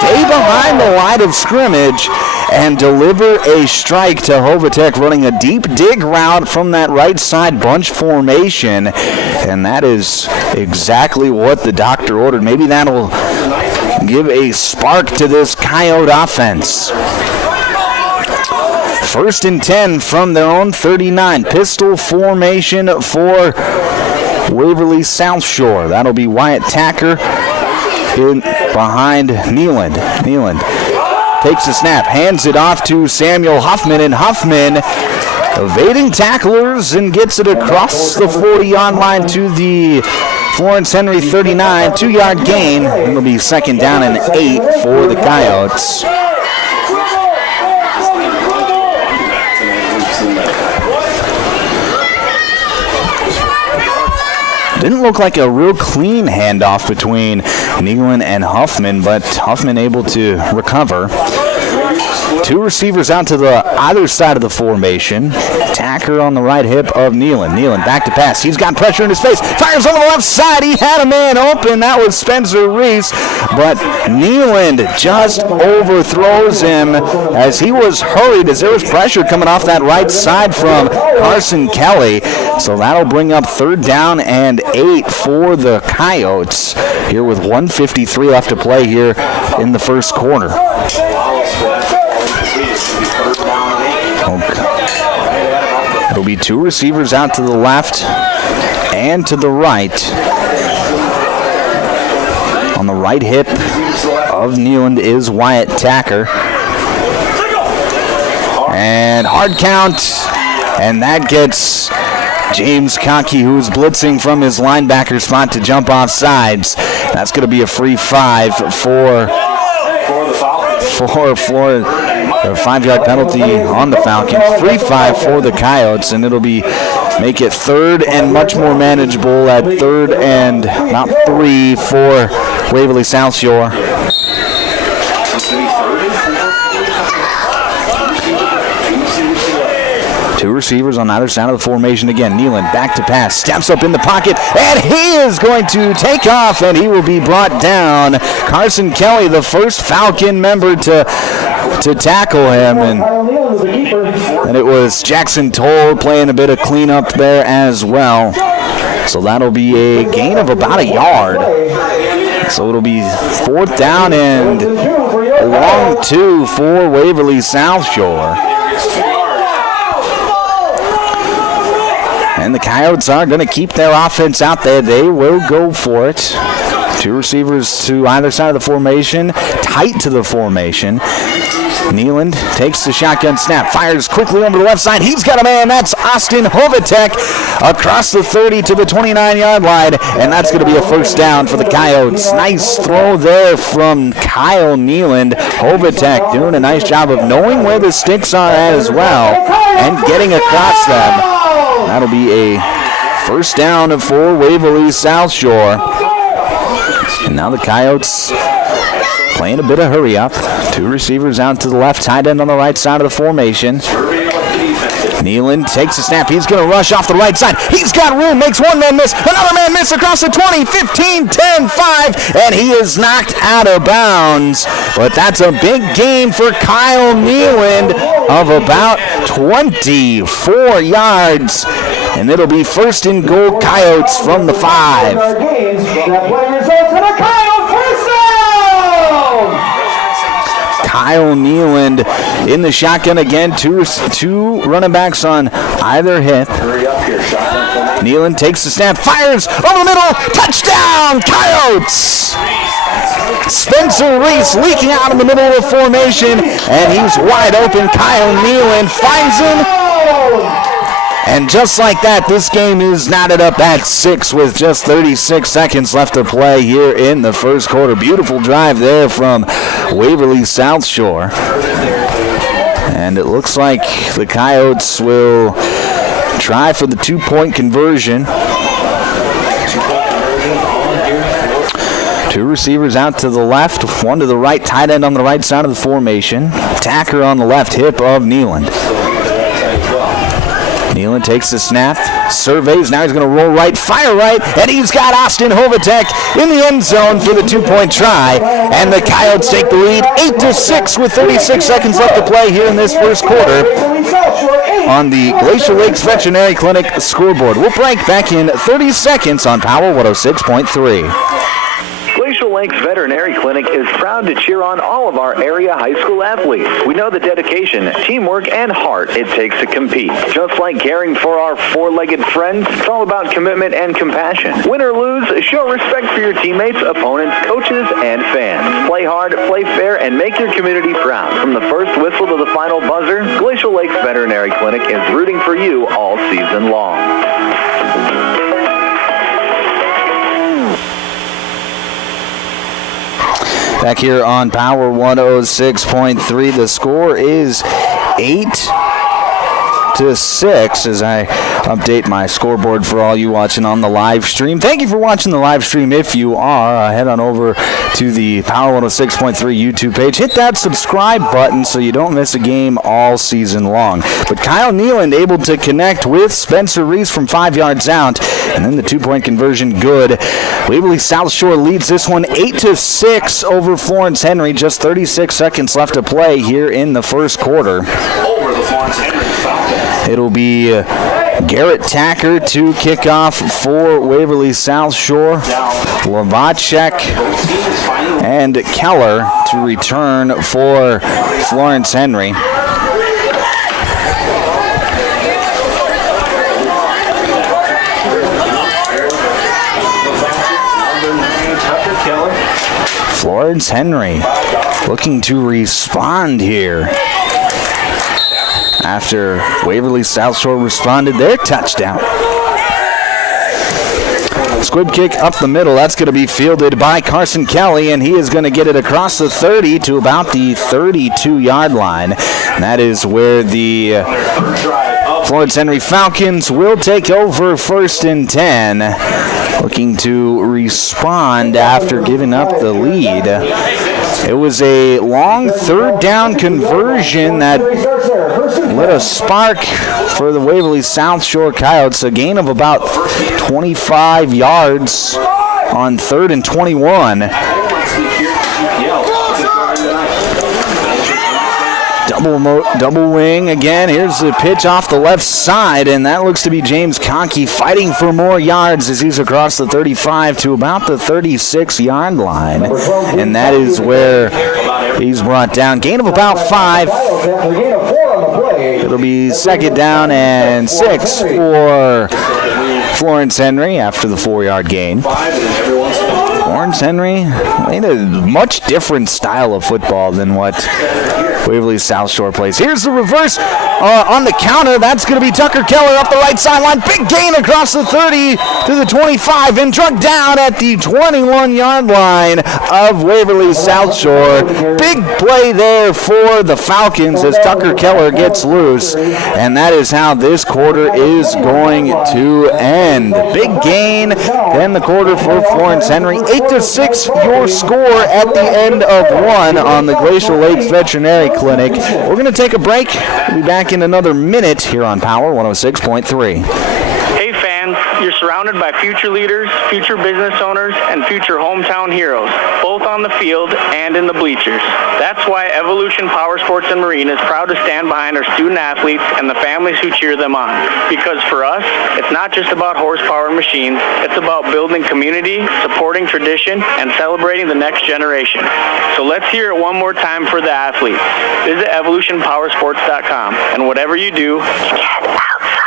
stay behind the line of scrimmage, and deliver a strike to Hovatek, running a deep dig route from that right side bunch formation. And that is exactly what the doctor ordered. Maybe that'll give a spark to this Coyote offense. First and 10 from their own 39. Pistol formation for Waverly South Shore. That'll be Wyatt Tacker in behind Nealand. Nealand takes the snap, hands it off to Samuel Huffman, and Huffman evading tacklers and gets it across the 40-yard line to the Florence Henry 39, 2-yard gain. It'll be second down and 8 for the Coyotes. Didn't look like a real clean handoff between Nealand and Huffman, but Huffman able to recover. 2 receivers out to the either side of the formation. Tacker on the right hip of Nealand. Nealand back to pass. He's got pressure in his face. Fires on the left side. He had a man open. That was Spencer Reese. But Nealand just overthrows him as he was hurried, as there was pressure coming off that right side from Carson Kelly. So that'll bring up third down and 8 for the Coyotes here with 1:53 left to play here in the first quarter. It'll be 2 receivers out to the left and to the right. On the right hip of Nealand is Wyatt Tacker. And hard count, and that gets James Conkey, who's blitzing from his linebacker spot, to jump off sides. That's going to be a free 5 for Florida. A 5-yard penalty on the Falcons. 3-5 for the Coyotes, and it'll be make it third and much more manageable at third and about 3 for Waverly South Shore. Two receivers on either side of the formation again. Nealon back to pass, steps up in the pocket, and he is going to take off, and he will be brought down. Carson Kelly, the first Falcon member to tackle him, and it was Jackson Toll playing a bit of cleanup there as well. So that'll be a gain of about a yard. So it'll be 4th down and a long 2 for Waverly South Shore. And the Coyotes are going to keep their offense out there. They will go for it. Two receivers to either side of the formation, tight to the formation. Nealon takes the shotgun snap, fires quickly over the left side. He's got a man. That's Austin Hovatek across the 30 to the 29-yard line, and that's going to be a first down for the Coyotes. Nice throw there from Kyle Nealon. Hovatek doing a nice job of knowing where the sticks are as well and getting across them. That'll be a first down for Waverly South Shore. And now the Coyotes playing a bit of hurry up. Two receivers out to the left, tight end on the right side of the formation. Nealon takes a snap. He's going to rush off the right side. He's got room, makes one man miss, another man miss across the 20, 15, 10, 5, and he is knocked out of bounds. But that's a big gain for Kyle Nealon of about 24 yards. And it'll be first and goal Coyotes from the 5. Kyle Nealon in the shotgun again. Two running backs on either hip. Nealon takes the snap, fires over the middle. Touchdown, Coyotes! Spencer Reese leaking out in the middle of the formation, and he's wide open. Kyle Nealon finds him. And just like that, this game is knotted up at 6 with just 36 seconds left to play here in the first quarter. Beautiful drive there from Waverly South Shore. And it looks like the Coyotes will try for the 2-point conversion. Two receivers out to the left, one to the right, tight end on the right side of the formation. Tacker on the left hip of Nealon. Nealon takes the snap, surveys, now he's going to roll right, fire right, and he's got Austin Hovatek in the end zone for the 2-point try, and the Coyotes take the lead 8-6 with 36 seconds left to play here in this first quarter on the Glacier Lakes Veterinary Clinic scoreboard. We'll break back in 30 seconds on Power 106.3. Glacier Lakes Veterinary Clinic is proud to cheer on all of our area high school athletes. We know the dedication, teamwork, and heart it takes to compete. Just like caring for our four-legged friends, it's all about commitment and compassion. Win or lose, show respect for your teammates, opponents, coaches, and fans. Play hard, play fair, and make your community proud. From the first whistle to the final buzzer, Glacier Lakes Veterinary Clinic is rooting for you all season long. Back here on Power 106.3, the score is 8-6 as I update my scoreboard for all you watching on the live stream. Thank you for watching the live stream. If you are, head on over to the Power 106.3 YouTube page. Hit that subscribe button so you don't miss a game all season long. But Kyle Nealon able to connect with Spencer Reese from 5 yards out, and then the 2-point conversion good. Waverly South Shore leads this one 8-6 over Florence Henry. Just 36 seconds left to play here in the first quarter. Over the Florence Henry Falcons. It'll be Garrett Tacker to kick off for Waverly South Shore. Lavacek and Keller to return for Florence Henry. Florence Henry looking to respond here after Waverly South Shore responded their touchdown. Squib kick up the middle. That's going to be fielded by Carson Kelly, and he is going to get it across the 30 to about the 32-yard line. And that is where the Florence Henry Falcons will take over 1st and 10, looking to respond after giving up the lead. It was a long 3rd down conversion that lit a spark for the Waverly South Shore Coyotes. A gain of about 25 yards on 3rd and 21. Double wing again. Here's the pitch off the left side, and that looks to be James Conkey fighting for more yards as he's across the 35 to about the 36-yard line. And that is where he's brought down. Gain of about 5. It'll be 2nd down and 6 for Florence Henry after the 4-yard gain. Florence Henry played a much different style of football than what Waverly South Shore plays. Here's the reverse on the counter. That's going to be Tucker Keller up the right sideline. Big gain across the 30 to the 25 and drugged down at the 21-yard line of Waverly South Shore. Big play there for the Falcons as Tucker Keller gets loose, and that is how this quarter is going to end. Big gain then the quarter for Florence Henry. 8-6 your score at the end of 1 on the Glacial Lakes Veterinary Clinic. We're going to take a break. We'll be back in another minute here on Power 106.3. Hey fans, you're surrounded by future leaders, future business owners, and future hometown heroes, both on the field and in the bleachers. That's why Evolution Power Sports and Marine is proud to stand behind our student athletes and the families who cheer them on. Because for us, it's not just about horsepower and machines, it's about building community, supporting tradition, and celebrating the next generation. So let's hear it one more time for the athletes. Visit evolutionpowersports.com, and whatever you do, get outside.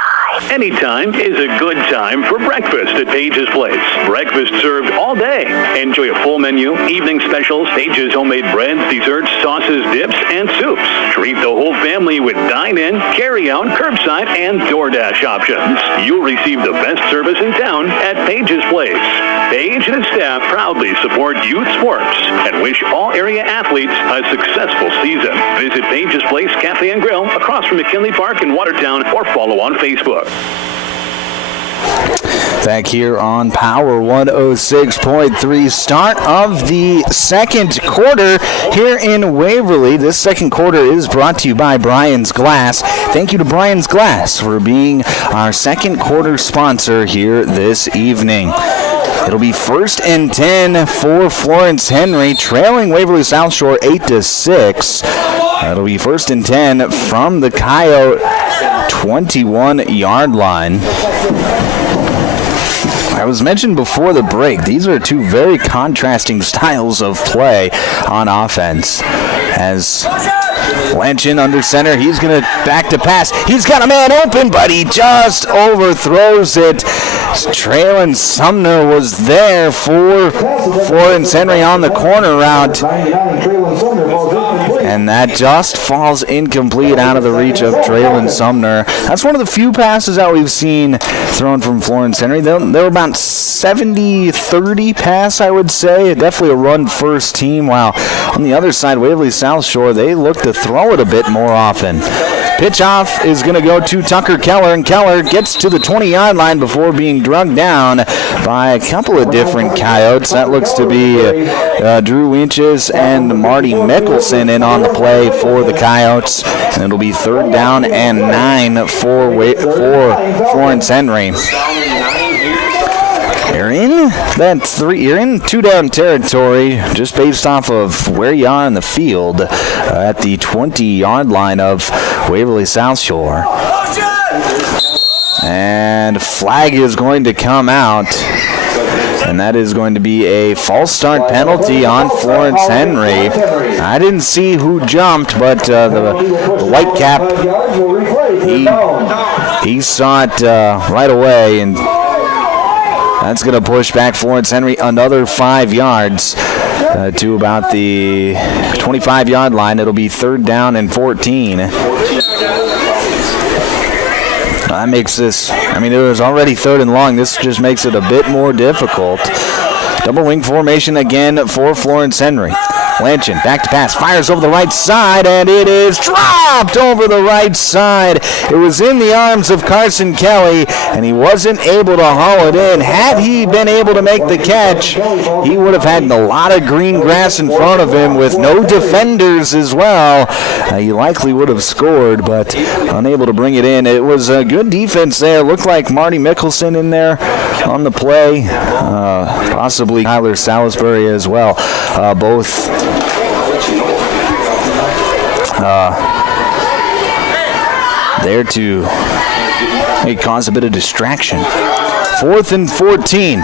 Anytime is a good time for breakfast at Page's Place. Breakfast served all day. Enjoy a full menu, evening specials, Page's homemade breads, desserts, sauces, dips, and soups. Treat the whole family with dine-in, carry-out, curbside, and DoorDash options. You'll receive the best service in town at Page's Place. Page and his staff proudly support youth sports and wish all area athletes a successful season. Visit Page's Place Cafe and Grill across from McKinley Park in Watertown or follow on Facebook. Back here on Power 106.3, start of the second quarter here in Waverly. This second quarter is brought to you by Brian's Glass. Thank you to Brian's Glass for being our second quarter sponsor here this evening. It'll be 1st and 10 for Florence Henry, trailing Waverly South Shore 8-6. It'll be 1st and 10 from the Coyote 21-yard line. I was mentioned before the break, these are two very contrasting styles of play on offense. As Lanchin under center, he's going to back to pass. He's got a man open, but he just overthrows it. Traylon Sumner was there for Florence Henry on the corner route. And that just falls incomplete out of the reach of Traylon Sumner. That's one of the few passes that we've seen thrown from Florence Henry. They were about 70-30 pass, I would say. Definitely a run-first team, while on the other side, Waverly South Shore, they look to throw it a bit more often. Pitch off is going to go to Tucker Keller, and Keller gets to the 20-yard line before being drugged down by a couple of different Coyotes. That looks to be Drew Winches and Marty Mickelson in on the play for the Coyotes. And it'll be 3rd down and 9 for Florence Henry. You're in 2-down territory just based off of where you are in the field at the 20-yard line of Waverly South Shore. And flag is going to come out, and that is going to be a false start penalty on Florence Henry. I didn't see who jumped, but the white cap, he saw it right away, and that's going to push back Florence Henry another 5 yards to about the 25-yard line. It'll be 3rd down and 14. That makes this, it was already 3rd and long. This just makes it a bit more difficult. Double wing formation again for Florence Henry. Lanchin, back to pass, fires over the right side, and it is dropped over the right side. It was in the arms of Carson Kelly, and he wasn't able to haul it in. Had he been able to make the catch, he would have had a lot of green grass in front of him with no defenders as well. He likely would have scored, but unable to bring it in. It was a good defense there. Looked like Marty Mickelson in there on the play, possibly Tyler Salisbury as well. Both there to cause a bit of distraction. 4th and 14.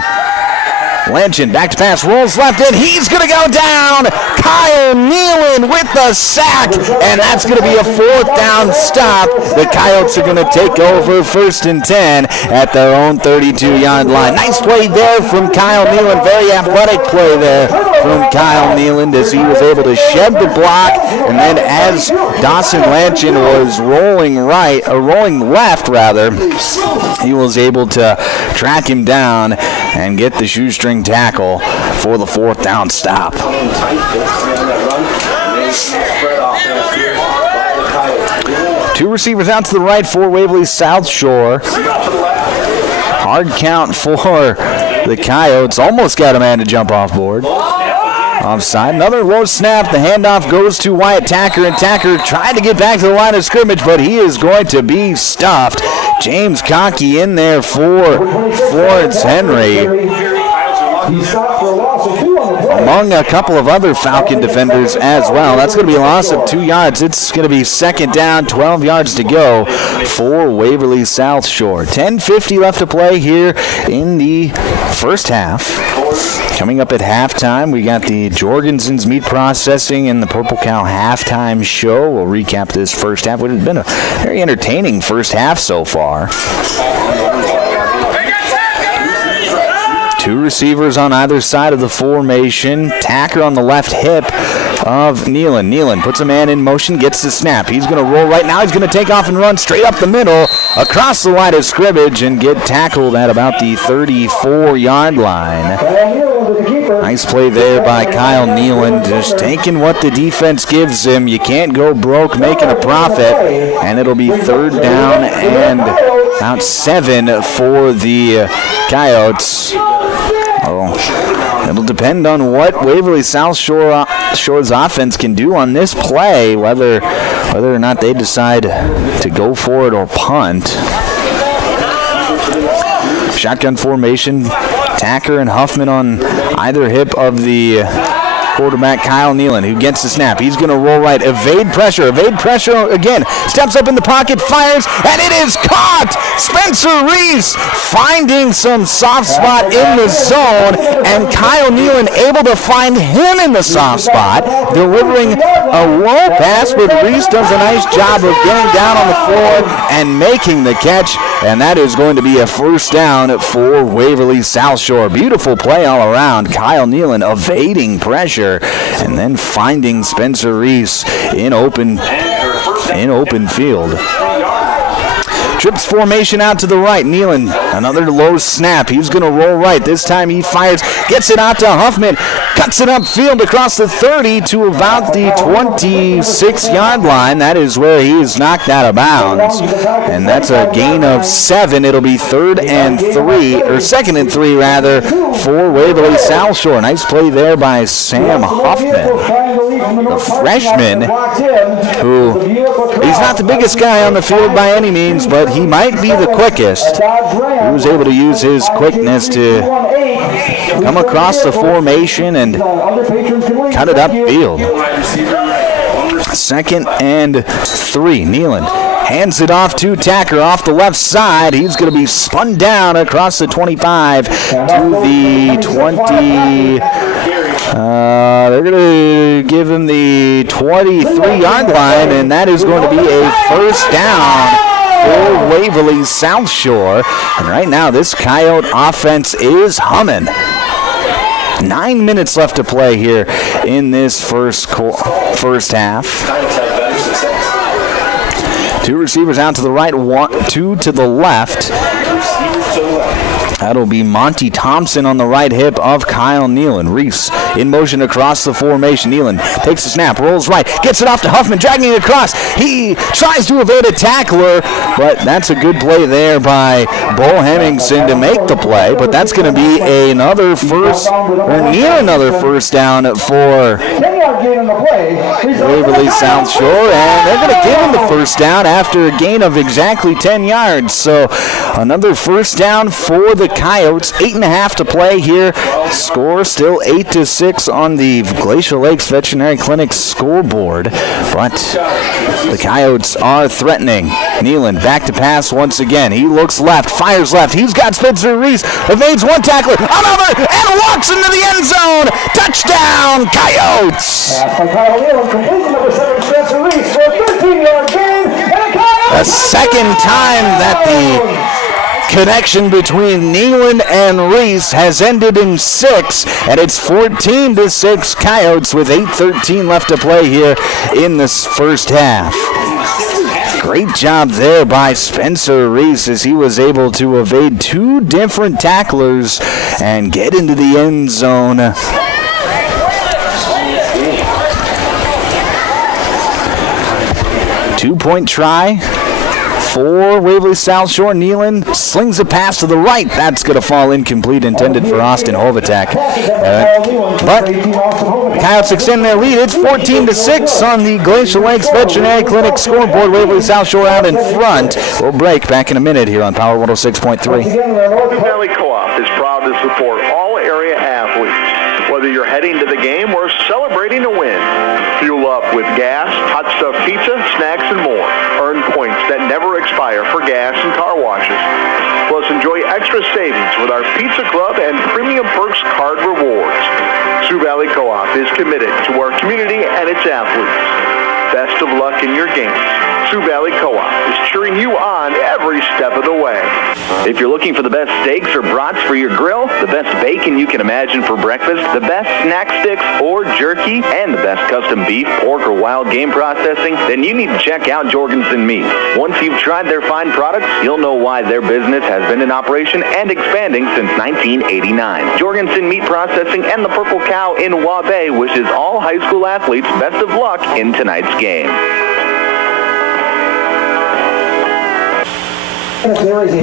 Lanchin, back to pass, rolls left in. He's going to go down. Kyle Nealon with the sack, and that's going to be a 4th down stop. The Coyotes are going to take over 1st and 10 at their own 32-yard line. Nice play there from Kyle Nealon. Very athletic play there from Kyle Nealon as he was able to shed the block, and then as Dawson Lanchin was rolling left, he was able to track him down and get the shoestring tackle for the 4th down stop. 2 receivers out to the right for Waverly South Shore. Hard count for the Coyotes. Almost got a man to jump off board. Offside. Another low snap. The handoff goes to Wyatt Tacker, and Tacker tried to get back to the line of scrimmage, but he is going to be stuffed. James Conkey in there for Florence Henry, among a couple of other Falcon defenders as well. That's going to be a loss of 2 yards. It's going to be 2nd down, 12 yards to go for Waverly South Shore. 10:50 left to play here in the first half. Coming up at halftime, we got the Jorgensen's Meat Processing and the Purple Cow halftime show. We'll recap this first half. It has been a very entertaining first half so far. 2 receivers on either side of the formation. Tacker on the left hip of Nealon. Nealon puts a man in motion, gets the snap. He's going to roll right now. He's going to take off and run straight up the middle, across the line of scrimmage, and get tackled at about the 34-yard line. Nice play there by Kyle Nealon, just taking what the defense gives him. You can't go broke making a profit, and it'll be 3rd down and about 7 for the Coyotes. It'll depend on what Waverly South Shore's offense can do on this play, whether or not they decide to go for it or punt. Shotgun formation. Tacker and Huffman on either hip of the quarterback, Kyle Nealon, who gets the snap. He's going to roll right, evade pressure again, steps up in the pocket, fires, and it is caught! Spencer Reese finding some soft spot in the zone, and Kyle Nealon able to find him in the soft spot, delivering a low pass, but Reese does a nice job of getting down on the floor and making the catch, and that is going to be a 1st down for Waverly South Shore. Beautiful play all around. Kyle Nealon evading pressure and then finding Spencer Reese in open field. Trips formation out to the right. Nealon, another low snap. He's going to roll right. This time he fires, gets it out to Huffman, cuts it upfield across the 30 to about the 26-yard line. That is where he is knocked out of bounds. And that's a gain of 7. It'll be 2nd and 3 rather, for Waverly South Shore. Nice play there by Sam Huffman, the freshman, who he's not the biggest guy on the field by any means, but he might be the quickest. He was able to use his quickness to come across the formation and cut it upfield. 2nd and 3. Nealon hands it off to Tacker off the left side. He's going to be spun down across the 25 to the 20. They're going to give him the 23-yard line, and that is going to be a 1st down for Waverly South Shore. And right now, this Coyote offense is humming. 9 minutes left to play here in this first half. 2 receivers out to the right, 2 to the left. That'll be Monty Thompson on the right hip of Kyle Nealon. Reese in motion across the formation. Nealon takes the snap, rolls right, gets it off to Huffman, dragging it across. He tries to evade a tackler, but that's a good play there by Bo Hemmingson to make the play. But that's going to be another first, or near another first down for Waverly South Shore, and they're going to give him the first down after a gain of exactly 10 yards. So another first down for the Coyotes. 8.5 to play here. Score still 8-6 on the Glacial Lakes Veterinary Clinic scoreboard, but the Coyotes are threatening. Nealon back to pass once again. He looks left, fires left. He's got Spencer Reese, evades one tackler, another, and walks into the end zone. Touchdown, Coyotes! Pass by Kyle Nealon, completion number 7, Spencer Reese for a 13-yard gain, and a Coyotes! The second time that the connection between Nealon and Reese has ended in 6, and it's 14-6 Coyotes with 8:13 left to play here in this first half. Great job there by Spencer Reese as he was able to evade 2 different tacklers and get into the end zone. 2-point try for Waverly South Shore. Nealon slings a pass to the right. That's going to fall incomplete, intended for Austin Hovatak. But the Coyotes extend their lead. It's 14-6 on the Glacial Lakes Veterinary Clinic scoreboard. Waverly South Shore out in front. We'll break back in a minute here on Power 106.3. Valley Co-op is proud to support all area athletes, whether you're heading to the game or celebrating a win. Fuel up with gas, hot stuff pizza, snacks, and more. Earn points that never expire for gas and car washes. Plus, enjoy extra savings with our Pizza Club and Premium Perks card rewards. Sioux Valley Co-op is committed to our community and its athletes. Best of luck in your games. Sioux Valley Co-op is cheering you on every step of the way. If you're looking for the best steaks or brats for your grill, the best bacon you can imagine for breakfast, the best snack sticks or jerky, and the best custom beef, pork, or wild game processing, then you need to check out Jorgensen Meat. Once you've tried their fine products, you'll know why their business has been in operation and expanding since 1989. Jorgensen Meat Processing and the Purple Cow in Wabe wishes all high school athletes best of luck in tonight's game.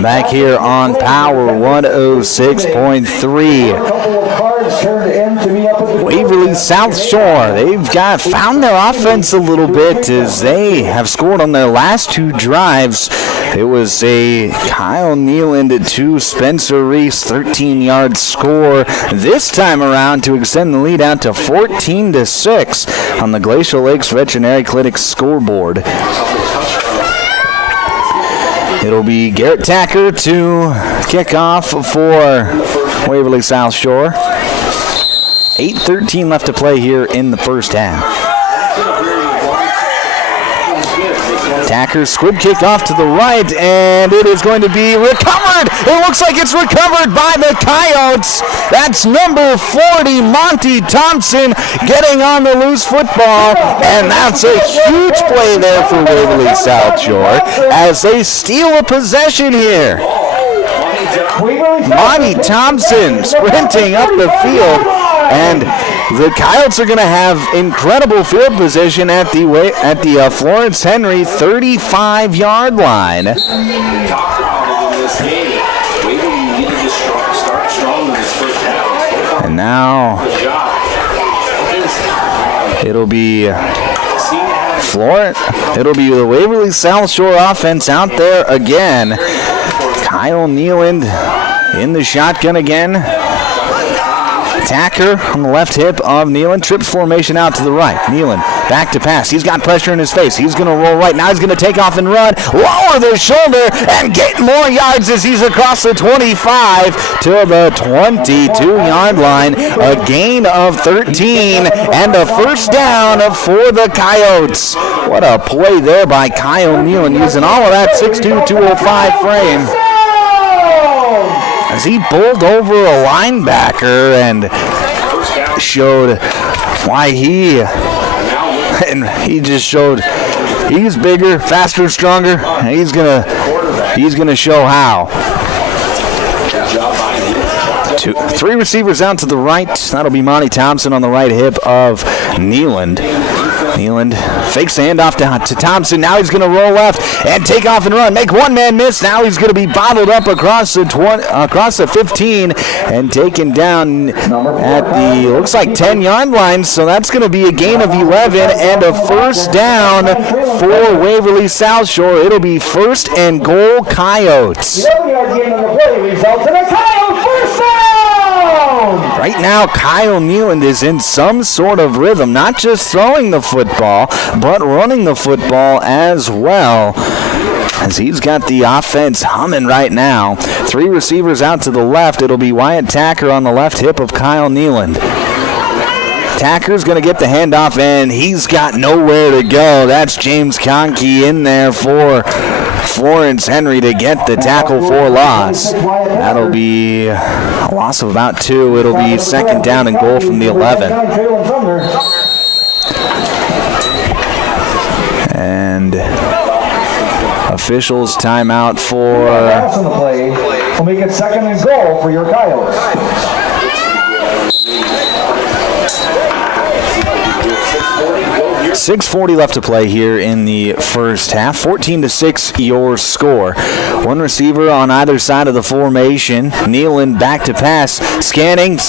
Back here on Power 106.3. Waverly South Shore, they've found their offense a little bit as they have scored on their last 2 drives. It was a Kyle Nealon to Spencer Reese 13-yard score this time around to extend the lead out to 14-6 on the Glacial Lakes Veterinary Clinic scoreboard. It'll be Garrett Tacker to kick off for Waverly South Shore. 8:13 left to play here in the first half. Tacker's squib kick off to the right, and it is going to be recovered. It looks like it's recovered by the Coyotes. That's number 40, Monty Thompson, getting on the loose football, and that's a huge play there for Waverly South Shore as they steal a possession here. Monty Thompson sprinting up the field, and the Coyotes are going to have incredible field position at the Florence Henry 35-yard line. And now it'll be It'll be the Waverly South Shore offense out there again. Kyle Nealon in the shotgun again. Tacker on the left hip of Nealon. Trips formation out to the right. Nealon back to pass. He's got pressure in his face. He's going to roll right. Now he's going to take off and run. Lower the shoulder and get more yards as he's across the 25 to the 22-yard line. A gain of 13 and a first down for the Coyotes. What a play there by Kyle Nealon using all of that 6'2", 205 frame as he bowled over a linebacker and showed why he just showed he's bigger, faster, stronger, and he's gonna show how. Three receivers out to the right. That'll be Monty Thompson on the right hip of Nealand. Nealand fakes the handoff to Thompson. Now he's going to roll left and take off and run. Make one man miss. Now he's going to be bottled up across the 15 and taken down at the, looks like 10-yard line. So that's going to be a gain of 11 and a first down for Waverly South Shore. It'll be 1st and goal Coyotes. 11-yard gain on the play results in a Coyote first down! Right now, Kyle Nealand is in some sort of rhythm, not just throwing the football, but running the football as well, as he's got the offense humming right now. Three receivers out to the left. It'll be Wyatt Tacker on the left hip of Kyle Nealand. Tacker's going to get the handoff, and he's got nowhere to go. That's James Conkey in there for Florence Henry to get the tackle for loss. That'll be a loss of about 2. It'll be 2nd down and goal from the 11. And officials timeout for... Pass on the play will make it 2nd and goal for your Coyotes. 6:40 left to play here in the first half. 14-6 your score. One receiver on either side of the formation. Nealand back to pass. Scanning.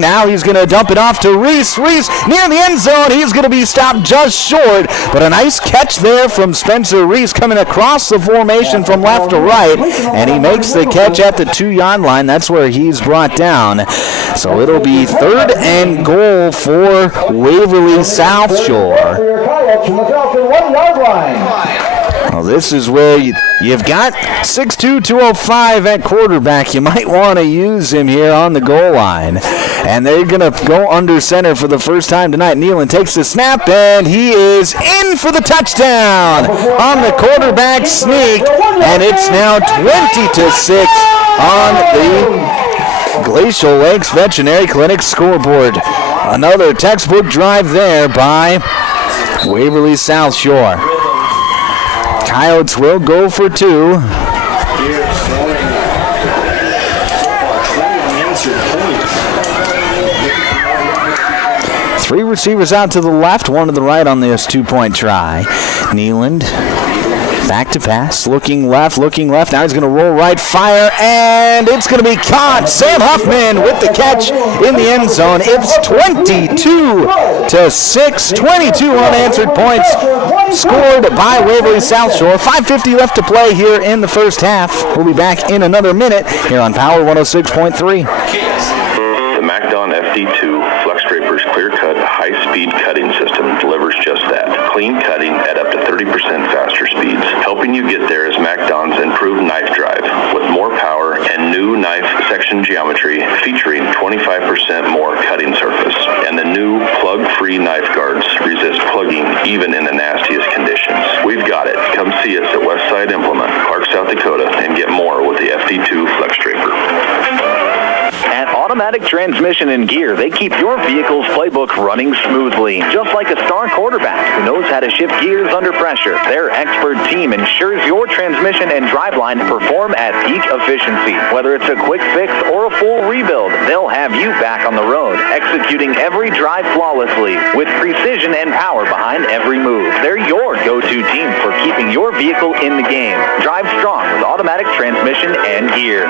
Now he's going to dump it off to Reese. Reese near the end zone. He's going to be stopped just short. But a nice catch there from Spencer Reese coming across the formation from left to right. And he makes the catch at the 2-yard line. That's where he's brought down. So it'll be 3rd and goal for Waverly South Shore. Well, this is where you've got 6'2", 205 at quarterback. You might want to use him here on the goal line. And they're going to go under center for the first time tonight. Nealand takes the snap, and he is in for the touchdown on the quarterback sneak. And it's now 20-6 on the Glacial Lakes Veterinary Clinic scoreboard. Another textbook drive there by Waverly South Shore. Coyotes will go for 2. Three receivers out to the left, one to the right on this 2-point try. Nealand back to pass, looking left. Now he's going to roll right, fire, and it's going to be caught. Sam Huffman with the catch in the end zone. It's 22-6, 22 unanswered points scored by Waverly South Shore. 5:50 left to play here in the first half. We'll be back in another minute here on Power 106.3. The MacDon FD2 Flex Draper's clear-cut, high-speed cutting system delivers just that. Clean cutting at up to 30% faster speeds. Helping you get there is MacDon's improved knife drive with more power and new knife section geometry featuring 25% more cutting surface. And the new plug-free knife guards resist plugging even in the nastiest conditions. We've got it. Come see us at Westside Implement, Clark, South Dakota, and get more with the FD2 Flex Draper. At Automatic Transmission and Gear, they keep your vehicle's playbook running smoothly. Just like a star quarterback who knows how to shift gears under pressure, their expert team ensures your transmission and driveline perform at peak efficiency. Whether it's a quick fix or a full rebuild, they'll have you back on the road, executing every drive flawlessly with precision and power behind every move. They're your go-to team for keeping your vehicle in the game. Drive strong with Automatic Transmission and Gear.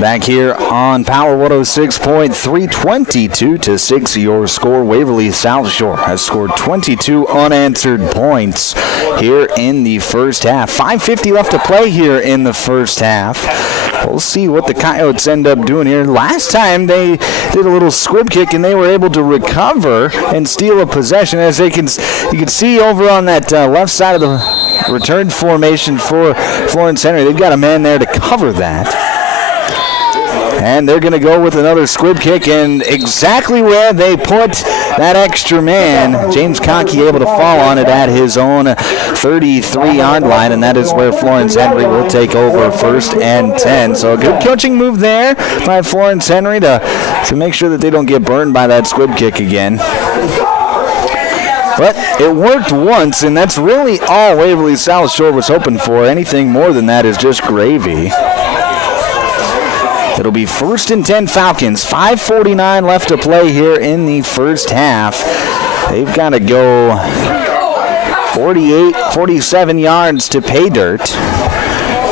Back here on Power 106.3, 22-6 your score. Waverly South Shore has scored 22 unanswered points here in the first half. 5:50 left to play here in the first half. We'll see what the Coyotes end up doing here. Last time they did a little squib kick and they were able to recover and steal a possession. As you can see over on that left side of the return formation for Florence Henry, they've got a man there to cover that. And they're going to go with another squib kick, and exactly where they put that extra man, James Conkey able to fall on it at his own 33-yard line, and that is where Florence Henry will take over 1st and 10. So a good coaching move there by Florence Henry to make sure that they don't get burned by that squib kick again. But it worked once, and that's really all Waverly South Shore was hoping for. Anything more than that is just gravy. It'll be 1st and 10 Falcons. 5:49 left to play here in the first half. They've got to go 47 yards to pay dirt.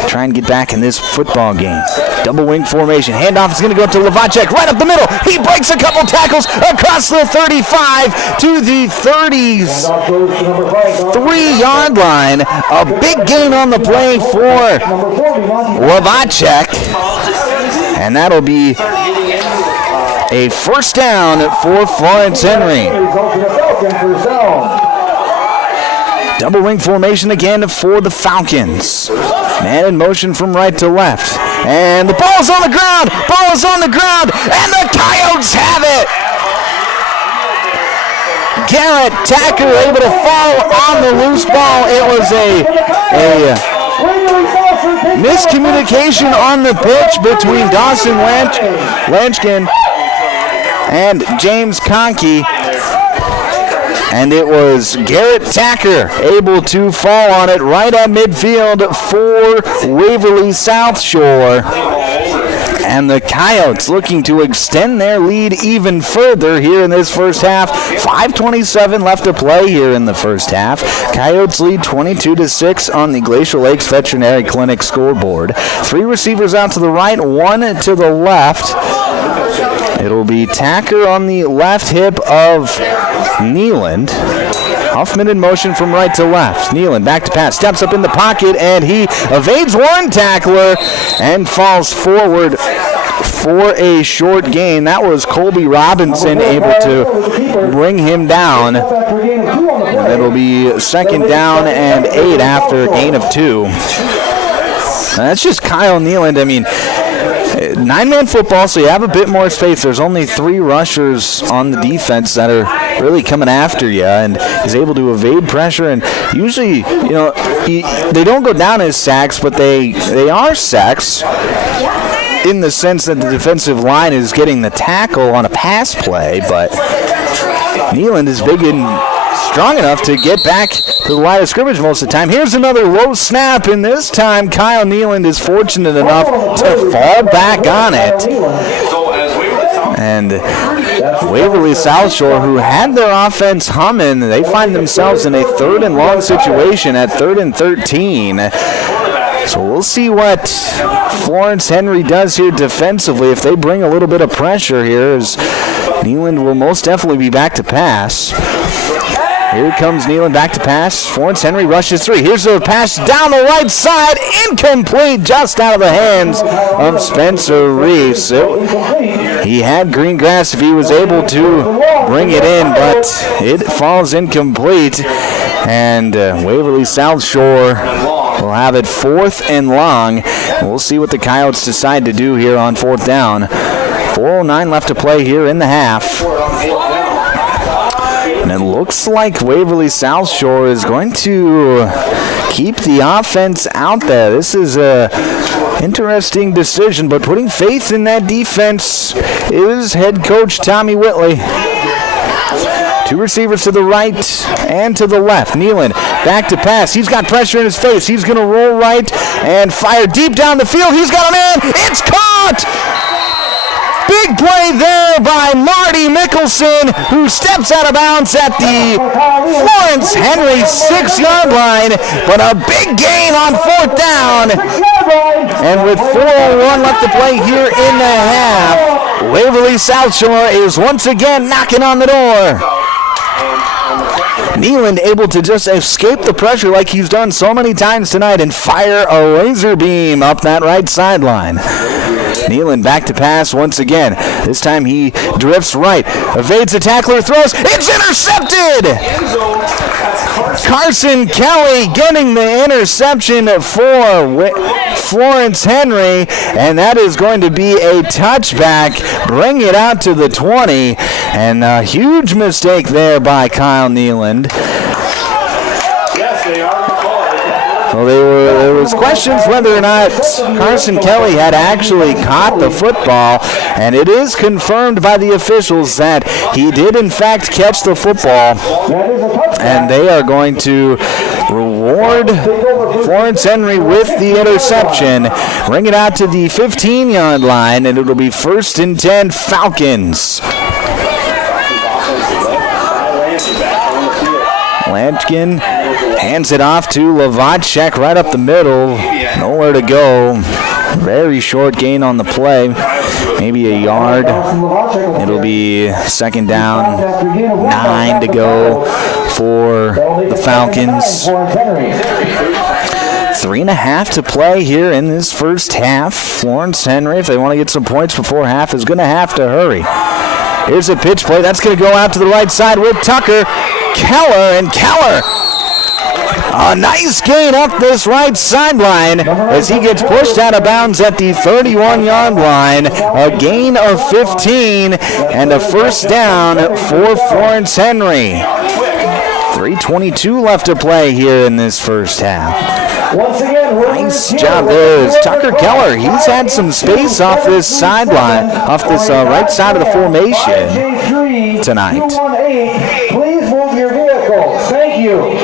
Try and get back in this football game. Double wing formation. Handoff is going to go to Lavacek right up the middle. He breaks a couple tackles across the 35 to the 33-yard line. A big gain on the play for Lavacek. And that'll be a first down for Florence Henry. Double wing formation again for the Falcons. Man in motion from right to left. And the ball's on the ground. Ball is on the ground. And the Coyotes have it. Garrett Tacker able to fall on the loose ball. It was a miscommunication on the pitch between Dawson Lanchkin and James Conkey. And it was Garrett Tacker able to fall on it right at midfield for Waverly South Shore. And the Coyotes looking to extend their lead even further here in this first half. 5:27 left to play here in the first half. Coyotes lead 22-6 on the Glacial Lakes Veterinary Clinic scoreboard. 3 receivers out to the right, 1 to the left. It'll be Tacker on the left hip of Neeland. Huffman in motion from right to left. Neeland back to pass, steps up in the pocket, and he evades one tackler and falls forward for a short gain. That was Colby Robinson able to bring him down. It'll be 2nd down and 8 after a gain of 2. That's just Kyle Neeland. I mean, 9-man football, so you have a bit more space. There's only 3 rushers on the defense that are really coming after you, and he's able to evade pressure. And usually, they don't go down as sacks, but they are sacks in the sense that the defensive line is getting the tackle on a pass play. But Neeland is big and strong enough to get back to the line of scrimmage most of the time. Here's another low snap, and this time Kyle Neeland is fortunate enough to fall back on it. And Waverly South Shore, who had their offense humming, they find themselves in a 3rd and long situation at 3rd and 13. So we'll see what Florence Henry does here defensively. If they bring a little bit of pressure here, as Neeland will most definitely be back to pass. Here comes Neeland back to pass. Florence Henry rushes 3. Here's the pass down the right side. Incomplete, just out of the hands of Spencer Reese. He had green grass if he was able to bring it in, but it falls incomplete. And Waverly South Shore will have it 4th and long. We'll see what the Coyotes decide to do here on 4th down. 4:09 left to play here in the half. And it looks like Waverly South Shore is going to keep the offense out there. This is a interesting decision, but putting faith in that defense is head coach Tommy Whitley. 2 receivers to the right and to the left. Neeland back to pass. He's got pressure in his face. He's going to roll right and fire deep down the field. He's got a man. It's caught! Big play there by Marty Mickelson, who steps out of bounds at the Florence Henry 6-yard line, but a big gain on 4th down. And with 4:01 left to play here in the half, Waverly South Shore is once again knocking on the door. Neeland able to just escape the pressure like he's done so many times tonight and fire a laser beam up that right sideline. Neeland back to pass once again. This time he drifts right, evades the tackler, throws. It's intercepted! Carson Kelly getting the interception for Florence Henry, and that is going to be a touchback. Bring it out to the 20, and a huge mistake there by Kyle Neeland. So Well, there was questions whether or not Carson Kelly had actually caught the football, and it is confirmed by the officials that he did in fact catch the football, and they are going to reward Florence Henry with the interception, bring it out to the 15-yard line, and it'll be 1st and 10 Falcons. Lampkin hands it off to Lavacek right up the middle. Nowhere to go. Very short gain on the play. Maybe a yard. It'll be 2nd down, 9 to go for the Falcons. 3.5 to play here in this first half. Florence Henry, if they want to get some points before half, is going to have to hurry. Here's a pitch play. That's going to go out to the right side with Tucker. Keller, and Keller, a nice gain up this right sideline as he gets pushed out of bounds at the 31-yard line. A gain of 15 and a 1st down for Florence Henry. 3:22 left to play here in this first half. Nice job there is Tucker Keller. He's had some space off this sideline, off this right side of the formation tonight. Please move your vehicle. Thank you.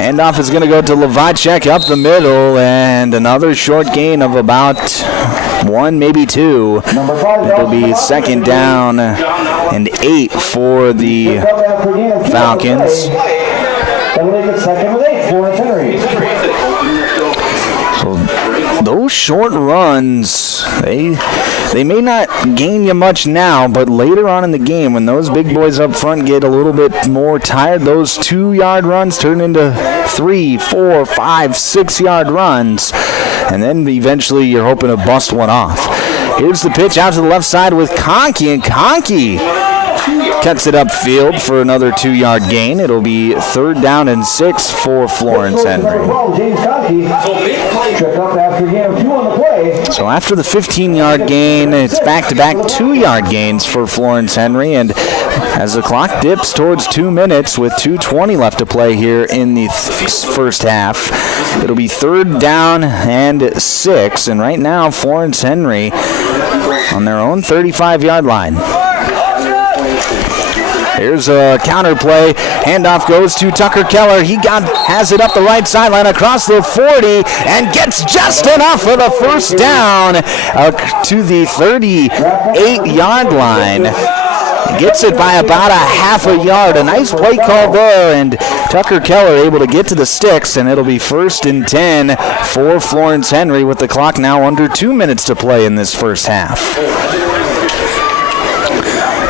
Handoff is going to go to Lavacek up the middle, and another short gain of about 1, maybe 2. It'll be 2nd down and 8 for the Falcons. So those short runs, they may not gain you much now, but later on in the game, when those big boys up front get a little bit more tired, those 2-yard runs turn into 3, 4, 5, 6-yard runs, and then eventually you're hoping to bust one off. Here's the pitch out to the left side with Conkey, and Conkey cuts it upfield for another 2-yard gain. It'll be 3rd down and 6 for Florence Henry. So after the 15-yard gain, it's back-to-back 2-yard gains for Florence Henry, and as the clock dips towards 2 minutes with 2:20 left to play here in the first half, it'll be 3rd down and 6, and right now Florence Henry on their own 35-yard line. Here's a counter play. Handoff goes to Tucker Keller. He has it up the right sideline across the 40 and gets just enough for the 1st down to the 38-yard line. Gets it by about a half a yard. A nice play call there, and Tucker Keller able to get to the sticks, and it'll be 1st and 10 for Florence Henry with the clock now under 2 minutes to play in this first half.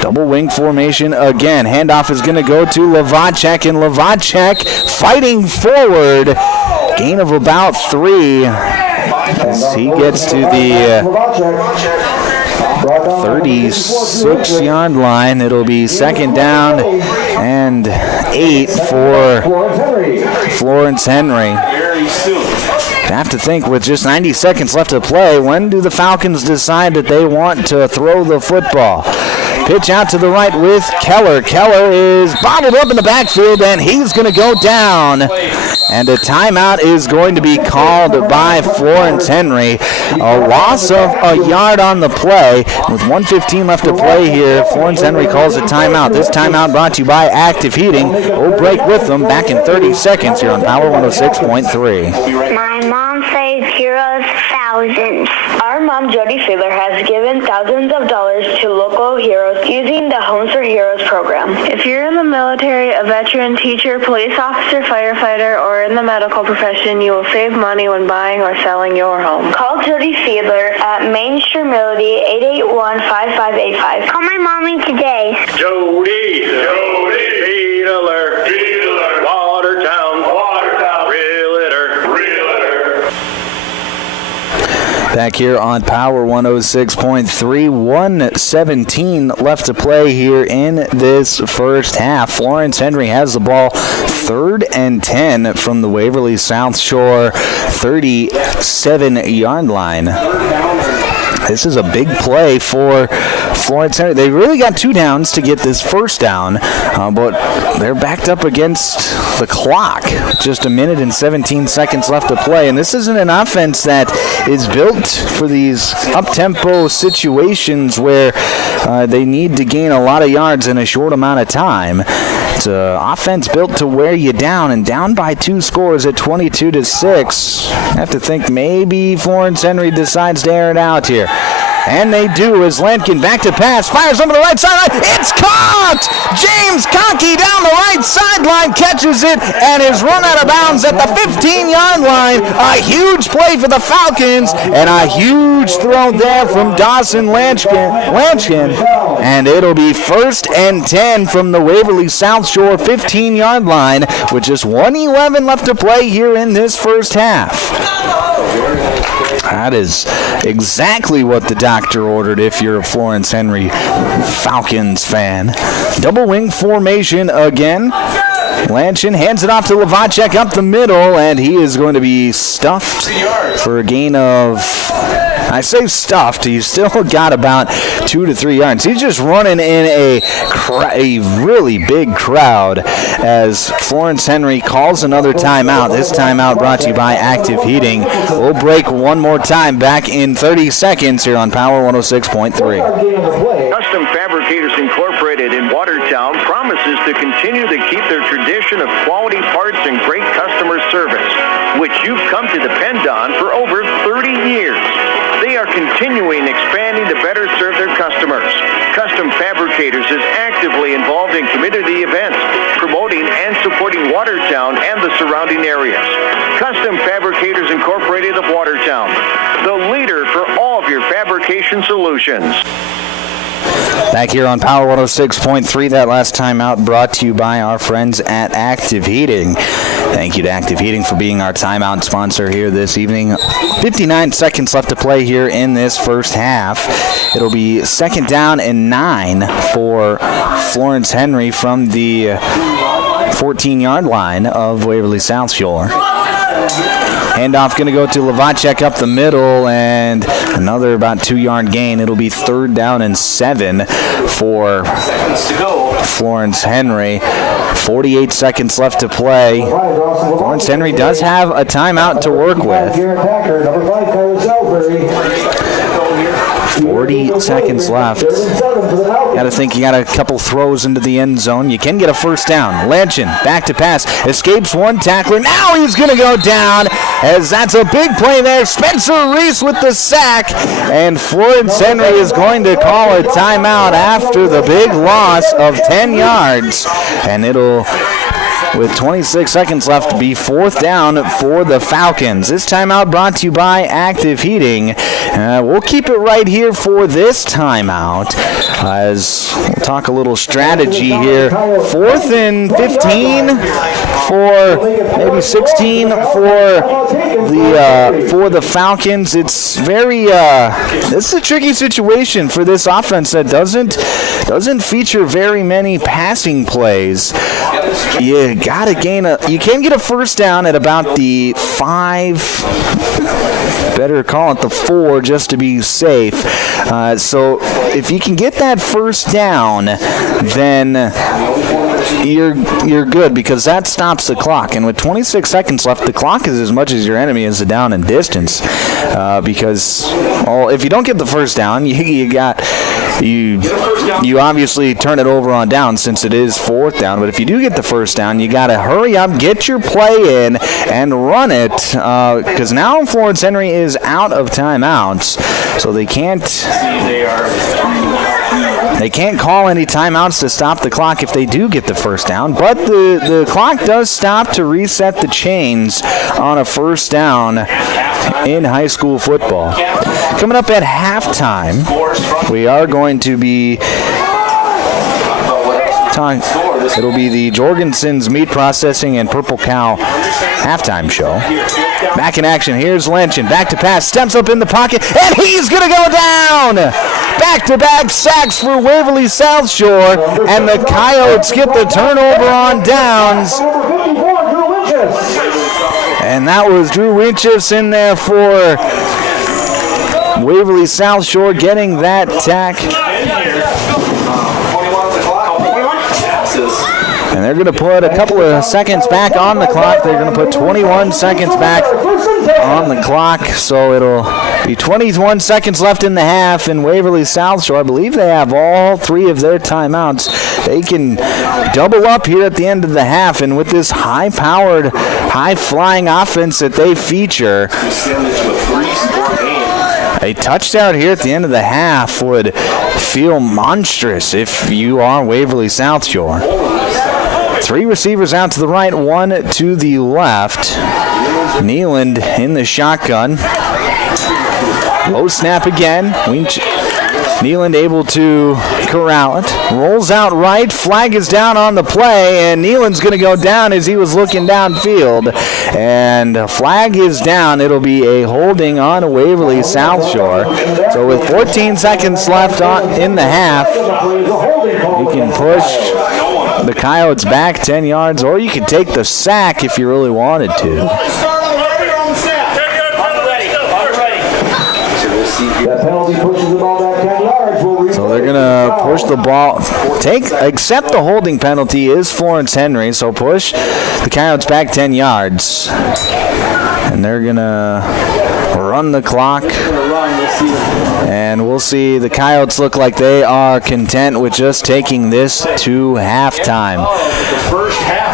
Double wing formation again. Handoff is going to go to Lavacek, and Lavacek fighting forward. Gain of about 3 as he gets to the 36-yard line. It'll be 2nd down and 8 for Florence Henry. I have to think with just 90 seconds left to play, when do the Falcons decide that they want to throw the football? Pitch out to the right with Keller. Keller is bottled up in the backfield, and he's going to go down. And a timeout is going to be called by Florence Henry. A loss of a yard on the play. With 1:15 left to play here, Florence Henry calls a timeout. This timeout brought to you by Active Heating. We'll break with them back in 30 seconds here on Power 106.3. My mom saves heroes thousands. Our mom, Jody Fiedler, has given thousands of dollars to local heroes using the Homes for Heroes program. If you're in the military, a veteran, teacher, police officer, firefighter, or in the medical profession, you will save money when buying or selling your home. Call Jody Fiedler at Main Street Melody 881-5585. Call my mommy today. Jody Fiedler, Watertown, Realtor. Back here on Power 106.3, 1:17 left to play here in this first half. Florence Henry has the ball, 3rd and 10 from the Waverly South Shore 37-yard line. This is a big play for Florence Henry. They really got 2 downs to get this first down, but they're backed up against the clock. Just 1 minute and 17 seconds left to play, and this isn't an offense that is built for these up-tempo situations where they need to gain a lot of yards in a short amount of time. It's an offense built to wear you down, and down by 2 scores at 22-6. I have to think maybe Florence Henry decides to air it out here. And they do as Lampkin back to pass, fires over the right sideline. It's caught! James Conkey down the right sideline catches it and is run out of bounds at the 15-yard line. A huge play for the Falcons and a huge throw there from Dawson Lanchkin. And it'll be 1st and 10 from the Waverly South Shore 15-yard line with just 1:11 left to play here in this first half. That is exactly what the doctor ordered if you're a Florence Henry Falcons fan. Double wing formation again. Lanchin hands it off to Lavacek up the middle, and he is going to be stuffed for a gain of... I say stuffed. He's still got about 2 to 3 yards. He's just running in a really big crowd as Florence Henry calls another timeout. This timeout brought to you by Active Heating. We'll break one more time back in 30 seconds here on Power 106.3. Custom Fabricators Incorporated in Watertown promises to continue to keep their tradition of quality parts and great customer service, which you've come to depend on for over 30 years. They are continuing expanding to better serve their customers. Custom Fabricators is actively involved in community events, promoting and supporting Watertown and the surrounding areas. Custom Fabricators Incorporated of Watertown, the leader for all of your fabrication solutions. Back here on Power 106.3, that last timeout brought to you by our friends at Active Heating. Thank you to Active Heating for being our timeout sponsor here this evening. 59 seconds left to play here in this first half. It'll be 2nd down and 9 for Florence Henry from the 14-yard line of Waverly South Shore. Handoff going to go to Lavacek up the middle, and another about 2-yard gain. It'll be 3rd down and 7 for Florence Henry. 48 seconds left to play. Florence Henry does have a timeout to work with. 40 seconds left. Got to think you got a couple throws into the end zone. You can get a first down. Lanchin back to pass. Escapes one tackler. Now he's going to go down as that's a big play there. Spencer Reese with the sack. And Florence Henry is going to call a timeout after the big loss of 10 yards. And it'll, with 26 seconds left, be 4th down for the Falcons. This timeout brought to you by Active Heating. We'll keep it right here for this timeout as we'll talk a little strategy here. 4th and 15 for maybe 16 for the Falcons. It's very this is a tricky situation for this offense that doesn't feature very many passing plays. You gotta you can get a first down at about the 5, better call it the 4 just to be safe. So if you can get that first down, then you're good because that stops the clock. And with 26 seconds left, the clock is as much as your enemy is the down and distance. Because if you don't get the first down, you obviously turn it over on down since it is 4th down. But if you do get the first down, you got to hurry up, get your play in, and run it. Because now Florence Henry is out of timeouts, so they can't call any timeouts to stop the clock if they do get the first down. But the clock does stop to reset the chains on a first down in high school football. Coming up at halftime, we are going to be it'll be the Jorgensen's Meat Processing and Purple Cow halftime show. Back in action, here's Lanchin, back to pass, steps up in the pocket, and he's going to go down! Back-to-back sacks for Waverly South Shore, and the Coyotes get the turnover on downs. And that was Drew Winchus in there for Waverly South Shore getting that tack. And they're going to put a couple of seconds back on the clock. They're going to put 21 seconds back on the clock. So it'll be 21 seconds left in the half. And Waverly South Shore, I believe they have all 3 of their timeouts. They can double up here at the end of the half. And with this high-powered, high-flying offense that they feature, a touchdown here at the end of the half would feel monstrous if you are Waverly South Shore. 3 receivers out to the right, 1 to the left. Neeland in the shotgun. Low snap again. Neeland able to corral it. Rolls out right. Flag is down on the play, and Neeland's going to go down as he was looking downfield. And flag is down. It'll be a holding on Waverly South Shore. So with 14 seconds left in the half, you can push the Coyotes back 10 yards, or you can take the sack if you really wanted to. So they're going to push the ball. Accept the holding penalty is Florence Henry, so push the Coyotes back 10 yards. And they're going to run the clock. And we'll see the Coyotes look like they are content with just taking this to halftime.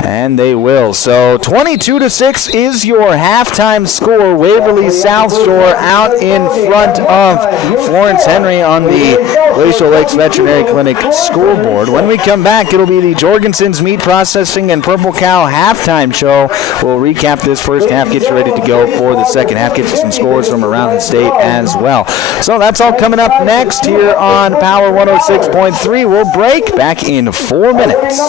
And they will. So 22-6 is your halftime score. Waverly South Shore out in front of Florence Henry on the Glacial Lakes Veterinary Clinic scoreboard. When we come back, it'll be the Jorgensen's Meat Processing and Purple Cow halftime show. We'll recap this first half, get you ready to go for the second half, get you some scores from around the state as well. So that's all coming up next here on Power 106.3. We'll break back in 4 minutes.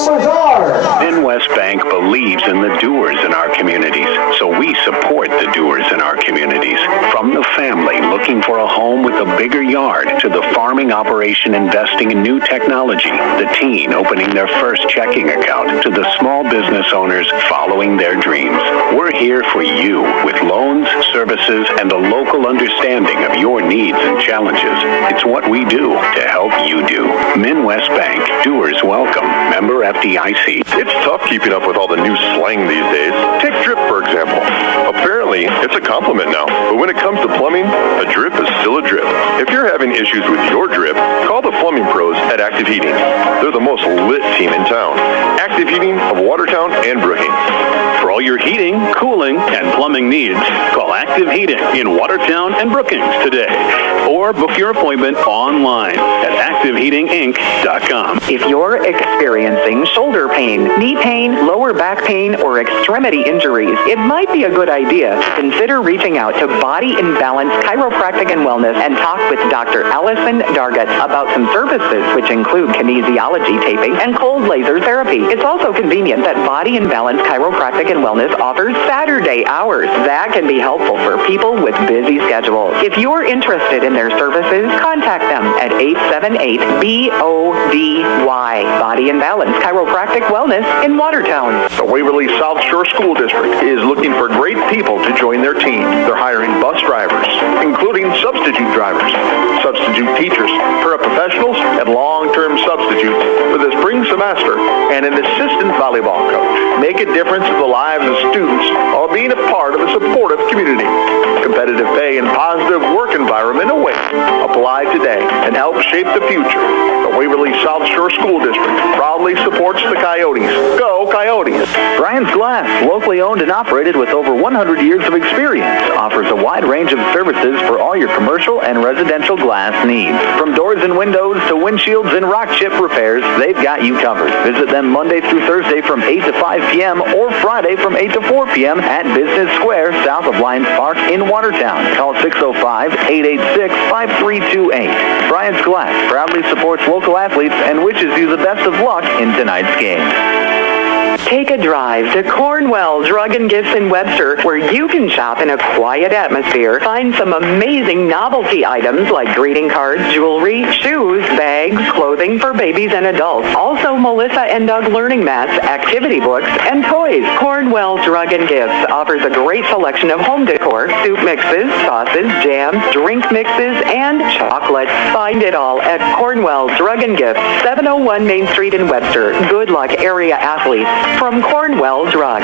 Midwest Bank believes in the doers in our communities, so we support the doers in our communities. From the family looking for a home with a bigger yard, to the farming operation investing in new technology, the teen opening their first checking account, to the small business owners following their dreams. We're here for you with loans, services, and a local understanding of your needs and challenges. It's what we do to help you do. Midwest Bank, doers welcome. Member FDIC. It's tough keeping up with all the new slang these days. Take drip, for example. Apparently, it's a compliment now, but when it comes to plumbing, a drip is still a drip. If you're having issues with your drip, call the plumbing pros at Active Heating. They're the most lit team in town. Active Heating of Watertown and Brookings. For all your heating, cooling, and plumbing needs, call Active Heating in Watertown and Brookings today. Or book your appointment online at ActiveHeatingInc.com. If you're experiencing shoulder pain, knee pain, lower back pain, or extremity injuries, it might be a good idea to consider reaching out to Body in Balance Chiropractic and Wellness and talk with Dr. Allison Dargett about some services which include kinesiology taping and cold laser therapy. It's also convenient that Body in Balance Chiropractic and Wellness offers Saturday hours. That can be helpful for people with busy schedules. If you're interested in their services, contact them at 878-BODY. Body in Balance Chiropractic Wellness in Watertown. The Waverly South Shore School District is looking for great people to join their team. They're hiring bus drivers, including substitute drivers, substitute teachers, paraprofessionals, and long-term substitutes for the spring semester, and an assistant volleyball coach. Make a difference in the lives of students while being a part of a supportive community. Competitive pay and positive work environment await. Apply today and help shape the future. The Waverly South Shore School District proudly supports the Coyotes. Go Coyotes! Brian's Glass, locally owned and operated with over 100 years of experience, offers a wide range of services for all your commercial and residential glass needs. From doors and windows to windshields and rock chip repairs, they've got you covered. Visit them Monday through Thursday from 8 to 5 p.m. or Friday from 8 to 4 p.m. at Business Square, south of Lions Park in Watertown. Call 605-886-5328. Brian's Glass proudly supports local athletes and wishes you the best of luck in tonight's game. Take a drive to Cornwell's Rug and Gifts in Webster, where you can shop in a quiet atmosphere. Find some amazing novelty items like greeting cards, jewelry, shoes, bags, clothing for babies and adults. Also, Melissa and Doug learning mats, activity books, and toys. Cornwell's Rug and Gifts offers a great selection of home decor, soup mixes, sauces, jams, drink mixes, and chocolates. Find it all at Cornwell's Rug and Gifts, 701 Main Street in Webster. Good luck, area athletes. From Cornwell's Rug.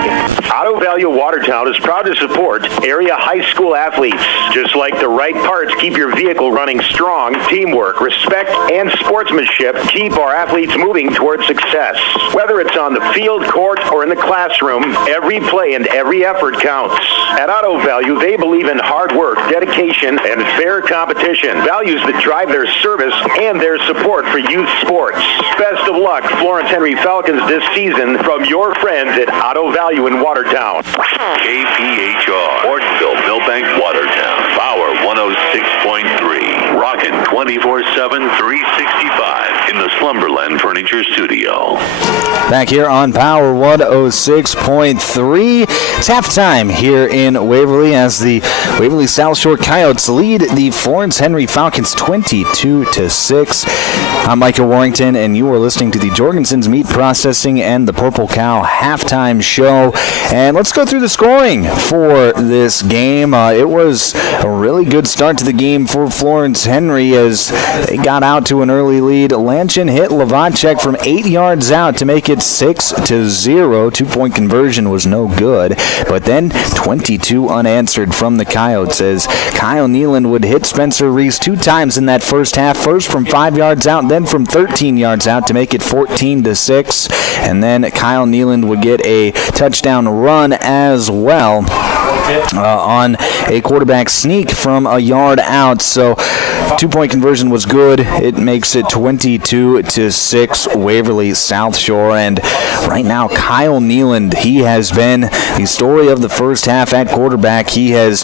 Auto Value Watertown is proud to support area high school athletes. Just like the right parts keep your vehicle running strong, teamwork, respect, and sportsmanship keep our athletes moving towards success. Whether it's on the field, court, or in the classroom, every play and every effort counts. At Auto Value, they believe in hard work, dedication, and fair competition, values that drive their service and their support for youth sports. Best of luck, Florence Henry Falcons, this season from your friends at Auto Value in Watertown. KPHR, Ortonville, Millbank, Watertown. Power 106.3. Rockin' 24/7, 365 in the Slumberland Furniture Studio. Back here on Power 106.3. It's halftime here in Waverly as the Waverly South Shore Coyotes lead the Florence Henry Falcons 22-6. I'm Michael Warrington, and you are listening to the Jorgensen's Meat Processing and the Purple Cow halftime show. And let's go through the scoring for this game. It was a really good start to the game for Florence Henry as they got out to an early lead. Lanchin hit Lavacek from 8 yards out to make it 6-0. 2-point conversion was no good, but then 22 unanswered from the Coyotes as Kyle Nealand would hit Spencer Reese 2 times in that first half, first from 5 yards out, then from 13 yards out to make it 14-6, and then Kyle Nealand would get a touchdown run as well on a quarterback sneak from a yard out. So 2-point conversion was good. It makes it 22-6 Waverly South Shore. And right now, Kyle Nealand, he has been the story of the first half at quarterback. He has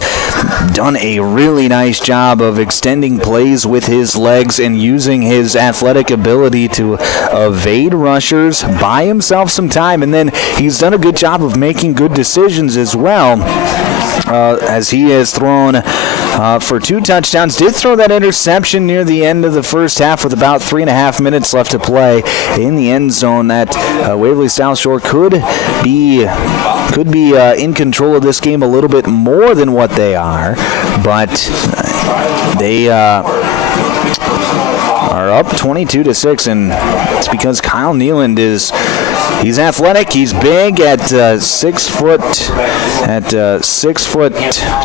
done a really nice job of extending plays with his legs and using his athletic ability to evade rushers, buy himself some time, and then he's done a good job of making good decisions as well. As he has thrown for 2 touchdowns. Did throw that interception near the end of the first half with about 3.5 minutes left to play in the end zone. That Waverly South Shore could be in control of this game a little bit more than what they are, but they are up 22-6, and it's because Kyle Nealand he's athletic. He's big at 6 foot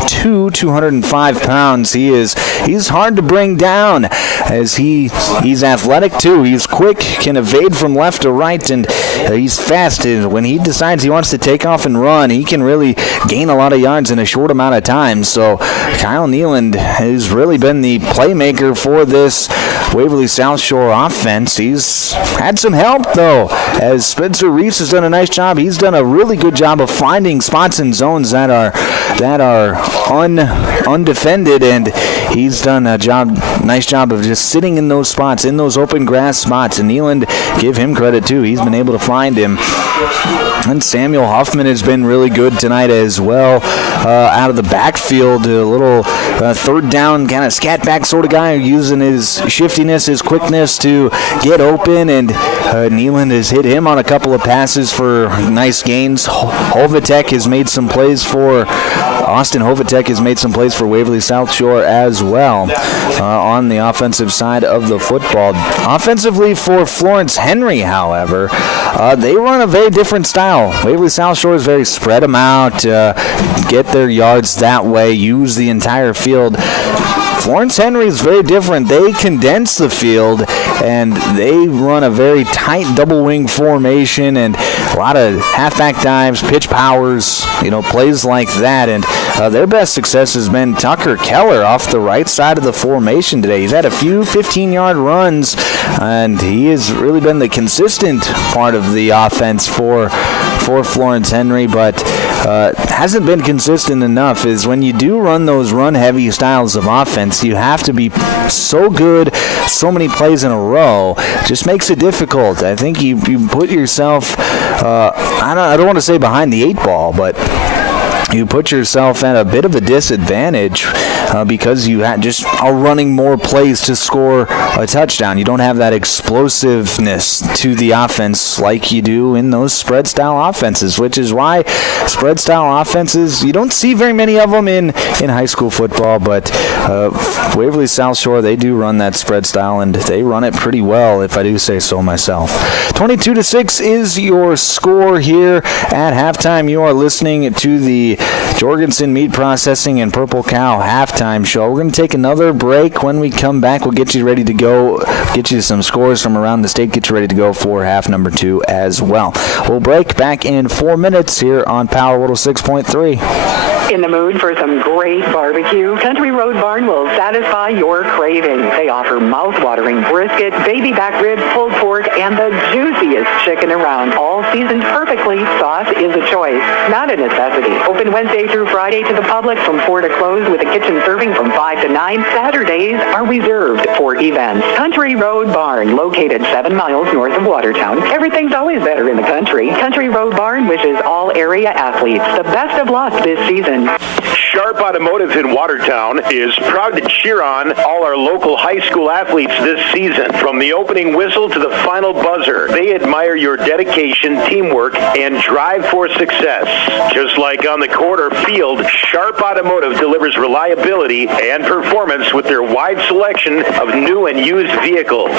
2, 205 pounds. He's hard to bring down as he's athletic too. He's quick, can evade from left to right, and he's fast. And when he decides he wants to take off and run, he can really gain a lot of yards in a short amount of time. So Kyle Nealand has really been the playmaker for this Waverly South Shore offense. He's had some help though, as Spencer Reese has done a nice job. He's done a really good job of finding spots in zones that are undefended, and he's done a nice job of just sitting in those spots, in those open grass spots. And Nealand, give him credit too. He's been able to find him. And Samuel Huffman has been really good tonight as well. Out of the backfield, a little third down kind of scat back sort of guy, using his shiftiness, his quickness to get open, and Nealand has hit him on a couple of passes for nice gains. Hovatek has made some plays for Austin Hovatek has made some plays for Waverly South Shore as well on the offensive side of the football. Offensively for Florence Henry, however, they run a very different style. Waverly South Shore is very spread them out, get their yards that way, use the entire field. Florence Henry is very different. They condense the field, and they run a very tight double-wing formation and a lot of halfback dives, pitch powers, plays like that. And their best success has been Tucker Keller off the right side of the formation today. He's had a few 15-yard runs, and he has really been the consistent part of the offense for Florence Henry. But hasn't been consistent enough is when you do run those run-heavy styles of offense, you have to be so good, so many plays in a row, just makes it difficult. I think you put yourself, I don't want to say behind the 8 ball, but you put yourself at a bit of a disadvantage because you just are running more plays to score a touchdown. You don't have that explosiveness to the offense like you do in those spread-style offenses, which is why spread-style offenses, you don't see very many of them in high school football, but Waverly South Shore, they do run that spread style, and they run it pretty well, if I do say so myself. 22-6 is your score here at halftime. You are listening to the Jorgensen Meat Processing and Purple Cow halftime show. We're going to take another break. When we come back, we'll get you ready to go, get you some scores from around the state, get you ready to go for half number 2 as well. We'll break back in 4 minutes here on Power 106.3. In the mood for some great barbecue? Country Road Barn will satisfy your cravings. They offer mouth-watering brisket, baby back ribs, pulled pork, and the juiciest chicken around. All seasoned perfectly. Sauce is a choice, not a necessity. Open Wednesday through Friday to the public from 4 to close with a kitchen serving from 5 to 9. Saturdays are reserved for events. Country Road Barn, located 7 miles north of Watertown. Everything's always better in the country. Country Road Barn wishes all area athletes the best of luck this season. Sharp Automotive in Watertown is proud to cheer on all our local high school athletes this season. From the opening whistle to the final buzzer, they admire your dedication, teamwork, and drive for success. Just like on the quarter field, Sharp Automotive delivers reliability and performance with their wide selection of new and used vehicles.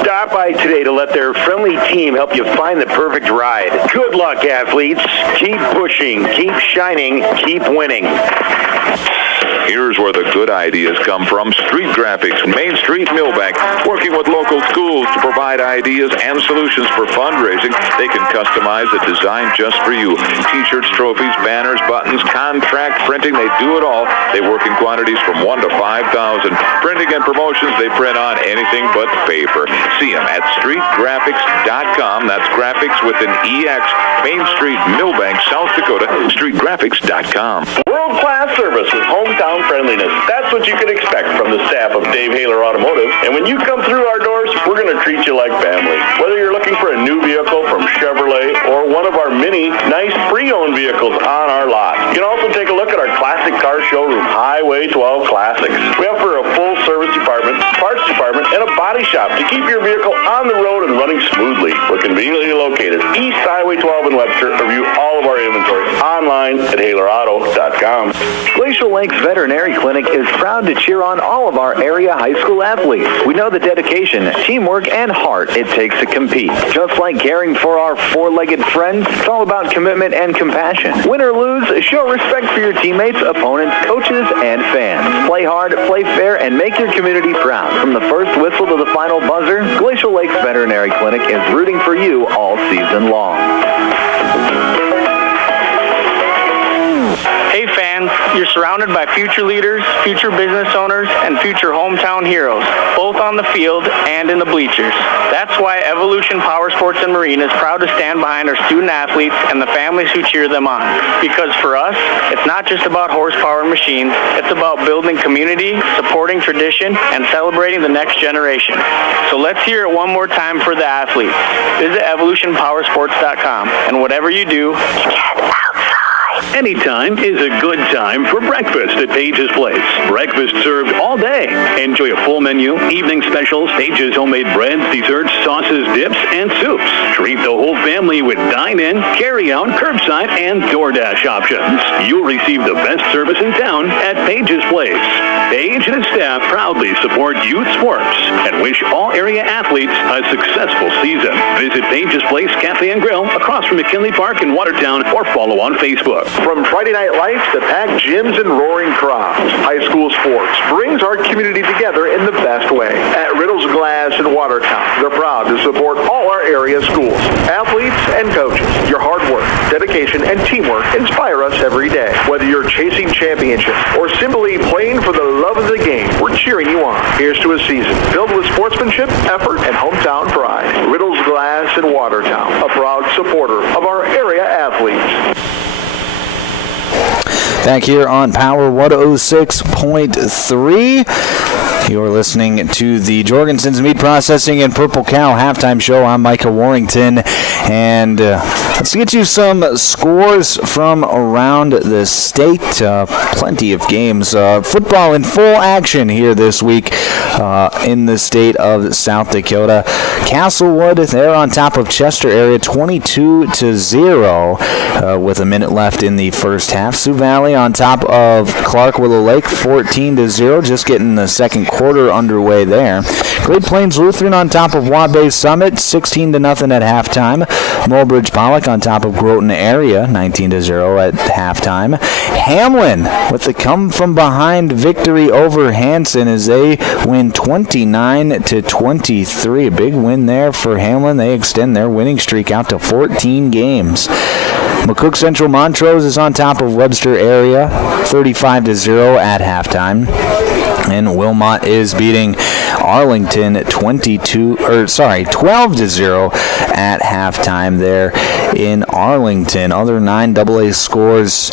Stop by today to let their friendly team help you find the perfect ride. Good luck, athletes. Keep pushing, keep shining, keep winning. Here's where the good ideas come from. Street Graphics, Main Street, Millbank, working with local schools to provide ideas and solutions for fundraising. They can customize a design just for you. T-shirts, trophies, banners, buttons, contract printing, they do it all. They work in quantities from 1 to 5,000. Printing and promotions, they print on anything but paper. See them at streetgraphics.com. That's graphics with an EX. Main Street, Millbank, South Dakota, streetgraphics.com. World-class service with hometown friendliness. That's what you can expect from the staff of Dave Haler Automotive. And when you come through our doors, we're going to treat you like family. Whether you're looking for a new vehicle from Chevrolet or one of our many nice pre-owned vehicles on our lot. You can also take a look at our classic car showroom, Highway 12 Classics. We offer a full service department, parts department, and a body shop to keep your vehicle on the road and running smoothly. We're conveniently located East Highway 12 in Webster. Review all of our inventory online at HalerAuto.com. Glacial Lakes Veterinary Clinic is proud to cheer on all of our area high school athletes. We know the dedication, teamwork, and heart it takes to compete. Just like caring for our four-legged friends, it's all about commitment and compassion. Win or lose, show respect for your teammates, opponents, coaches, and fans. Play hard, play fair, and make your community proud. From the first whistle to the final buzzer, Glacial Lakes Veterinary Clinic is rooting for you all season long. Hey fans, you're surrounded by future leaders, future business owners, and future hometown heroes, both on the field and in the bleachers. That's why Evolution Power Sports and Marine is proud to stand behind our student athletes and the families who cheer them on. Because for us, it's not just about horsepower and machines, it's about building community, supporting tradition, and celebrating the next generation. So let's hear it one more time for the athletes. Visit evolutionpowersports.com, and whatever you do, get outside. Anytime is a good time for breakfast at Page's Place. Breakfast served all day. Enjoy a full menu, evening specials, Page's homemade breads, desserts, sauces, dips, and soups. Treat the whole family with dine-in, carry-out, curbside, and DoorDash options. You'll receive the best service in town at Page's Place. Page and his staff proudly support youth sports and wish all area athletes a successful season. Visit Page's Place Cafe and Grill across from McKinley Park in Watertown or follow on Facebook. From Friday Night Lights to packed gyms and roaring crowds, high school sports brings our community together in the best way. At Riddle's Glass in Watertown, they're proud to support all our area schools, athletes, and coaches. Your hard work, dedication, and teamwork inspire us every day. Whether you're chasing championships or simply playing for the love of the game, we're cheering you on. Here's to a season filled with sportsmanship, effort, and hometown pride. Riddle's Glass in Watertown, a proud supporter of our area athletes. Back here on Power 106.3. You're listening to the Jorgensen's Meat Processing and Purple Cow halftime show. I'm Micah Warrington, and let's get you some scores from around the state. Plenty of games. Football in full action here this week in the state of South Dakota. Castlewood, they're on top of Chester area 22-0 with a minute left in the first half. Sioux Valley on top of Clark Willow Lake 14-0, just getting the second quarter underway there. Great Plains Lutheran on top of Wabash Summit 16-0 at halftime. Mulbridge Pollock on top of Groton area 19-0 at halftime. Hamlin with the come from behind victory over Hanson as they win 29-23. A big win there for Hamlin. They extend their winning streak out to 14 games. McCook Central Montrose is on top of Webster area 35-0 at halftime. And Wilmot is beating Arlington 12-0 at halftime there in Arlington. Other 9AA scores,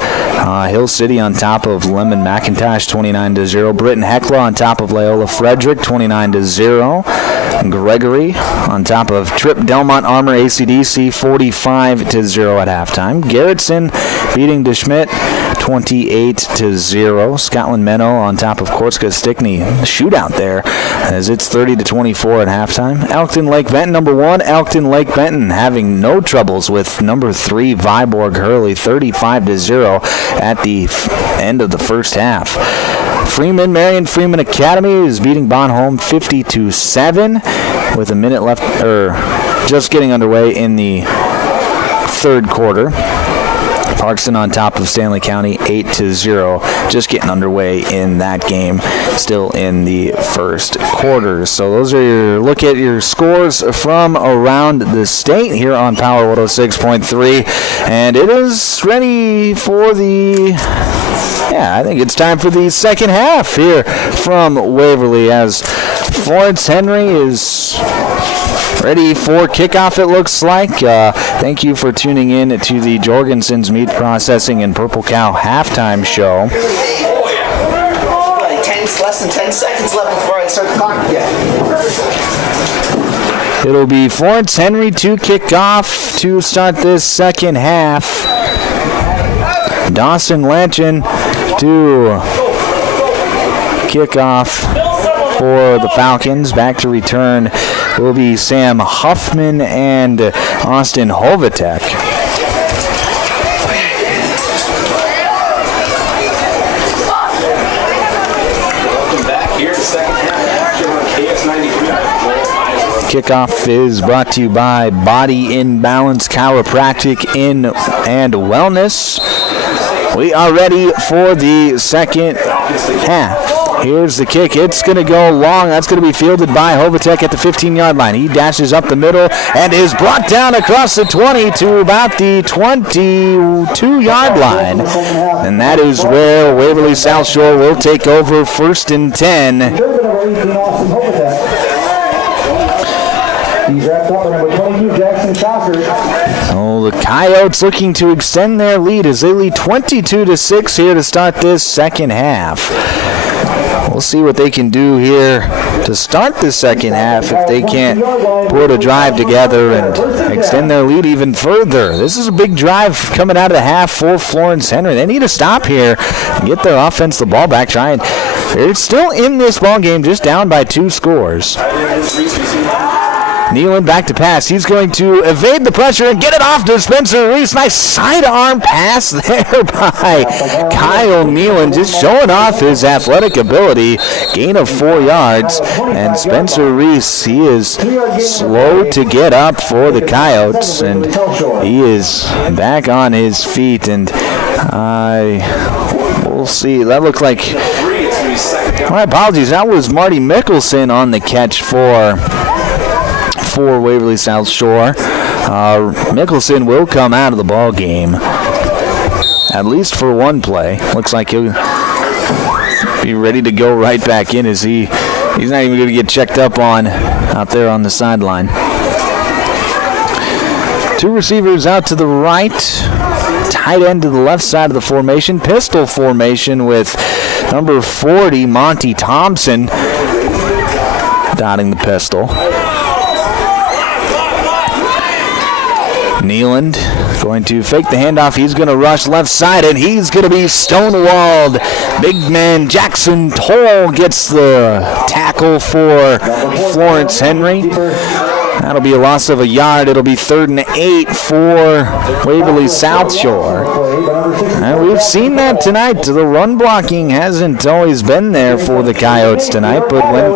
Hill City on top of Lemon McIntosh 29-0. Britton Heckler on top of Loyola Frederick 29-0. Gregory on top of Tripp Delmont Armor ACDC 45-0 at halftime. Garrettson beating DeSchmidt 28-0. Scotland Menno on top of Korska Stickney. Shootout there as it's 30-24 at halftime. Elkton Lake Benton number 1. Elkton Lake Benton having no troubles with number 3 Viborg Hurley 35-0 at the end of the first half. Freeman Marion Freeman Academy is beating Bonholm 50-7 with a minute left, just getting underway in the third quarter. Parkston on top of Stanley County 8-0, just getting underway in that game, still in the first quarter. So those are your look at your scores from around the state here on Power 106.3, and it is ready for I think it's time for the second half here from Waverly as Florence Henry is ready for kickoff, it looks like. Thank you for tuning in to the Jorgensen's Meat Processing and Purple Cow halftime show. Less than 10 seconds left before I start the clock again. It'll be Florence Henry to kick off to start this second half. Dawson Lanchin to kick off for the Falcons. Back to return will be Sam Huffman and Austin Hovatek. Welcome back here to the second half on KS93. Kickoff is brought to you by Body in Balance Chiropractic and Wellness. We are ready for the second half. Here's the kick. It's going to go long. That's going to be fielded by Hovatek at the 15-yard line. He dashes up the middle and is brought down across the 20 to about the 22-yard line. And that is where Waverly South Shore will take over 1st and 10. He's wrapped up by number 22, Jackson Shocker. Oh, the Coyotes looking to extend their lead as they lead 22-6 here to start this second half. We'll see what they can do here to start the second half if they can't put a drive together and extend their lead even further. This is a big drive coming out of the half for Florence Henry. They need to stop here and get their offense the ball back. They're still in this ball game, just down by 2 scores. Nealon back to pass. He's going to evade the pressure and get it off to Spencer Reese. Nice sidearm pass there by Kyle Nealon, just showing off his athletic ability. Gain of 4 yards. And Spencer Reese, he is slow to get up for the Coyotes, and he is back on his feet. And we'll see. That looked like, my apologies, that was Marty Mickelson on the catch for Waverly South Shore. Mickelson will come out of the ball game, at least for one play. Looks like he'll be ready to go right back in as he's not even going to get checked up on out there on the sideline. 2 receivers out to the right. tight end to the left side of the formation. Pistol formation with number 40, Monty Thompson, dotting the pistol. Nealand going to fake the handoff. He's going to rush left side, and he's going to be stonewalled. Big man Jackson Toll gets the tackle for Florence Henry. That'll be a loss of a yard. It'll be 3rd and 8 for Waverly South Shore. And we've seen that tonight. The run blocking hasn't always been there for the Coyotes tonight, but when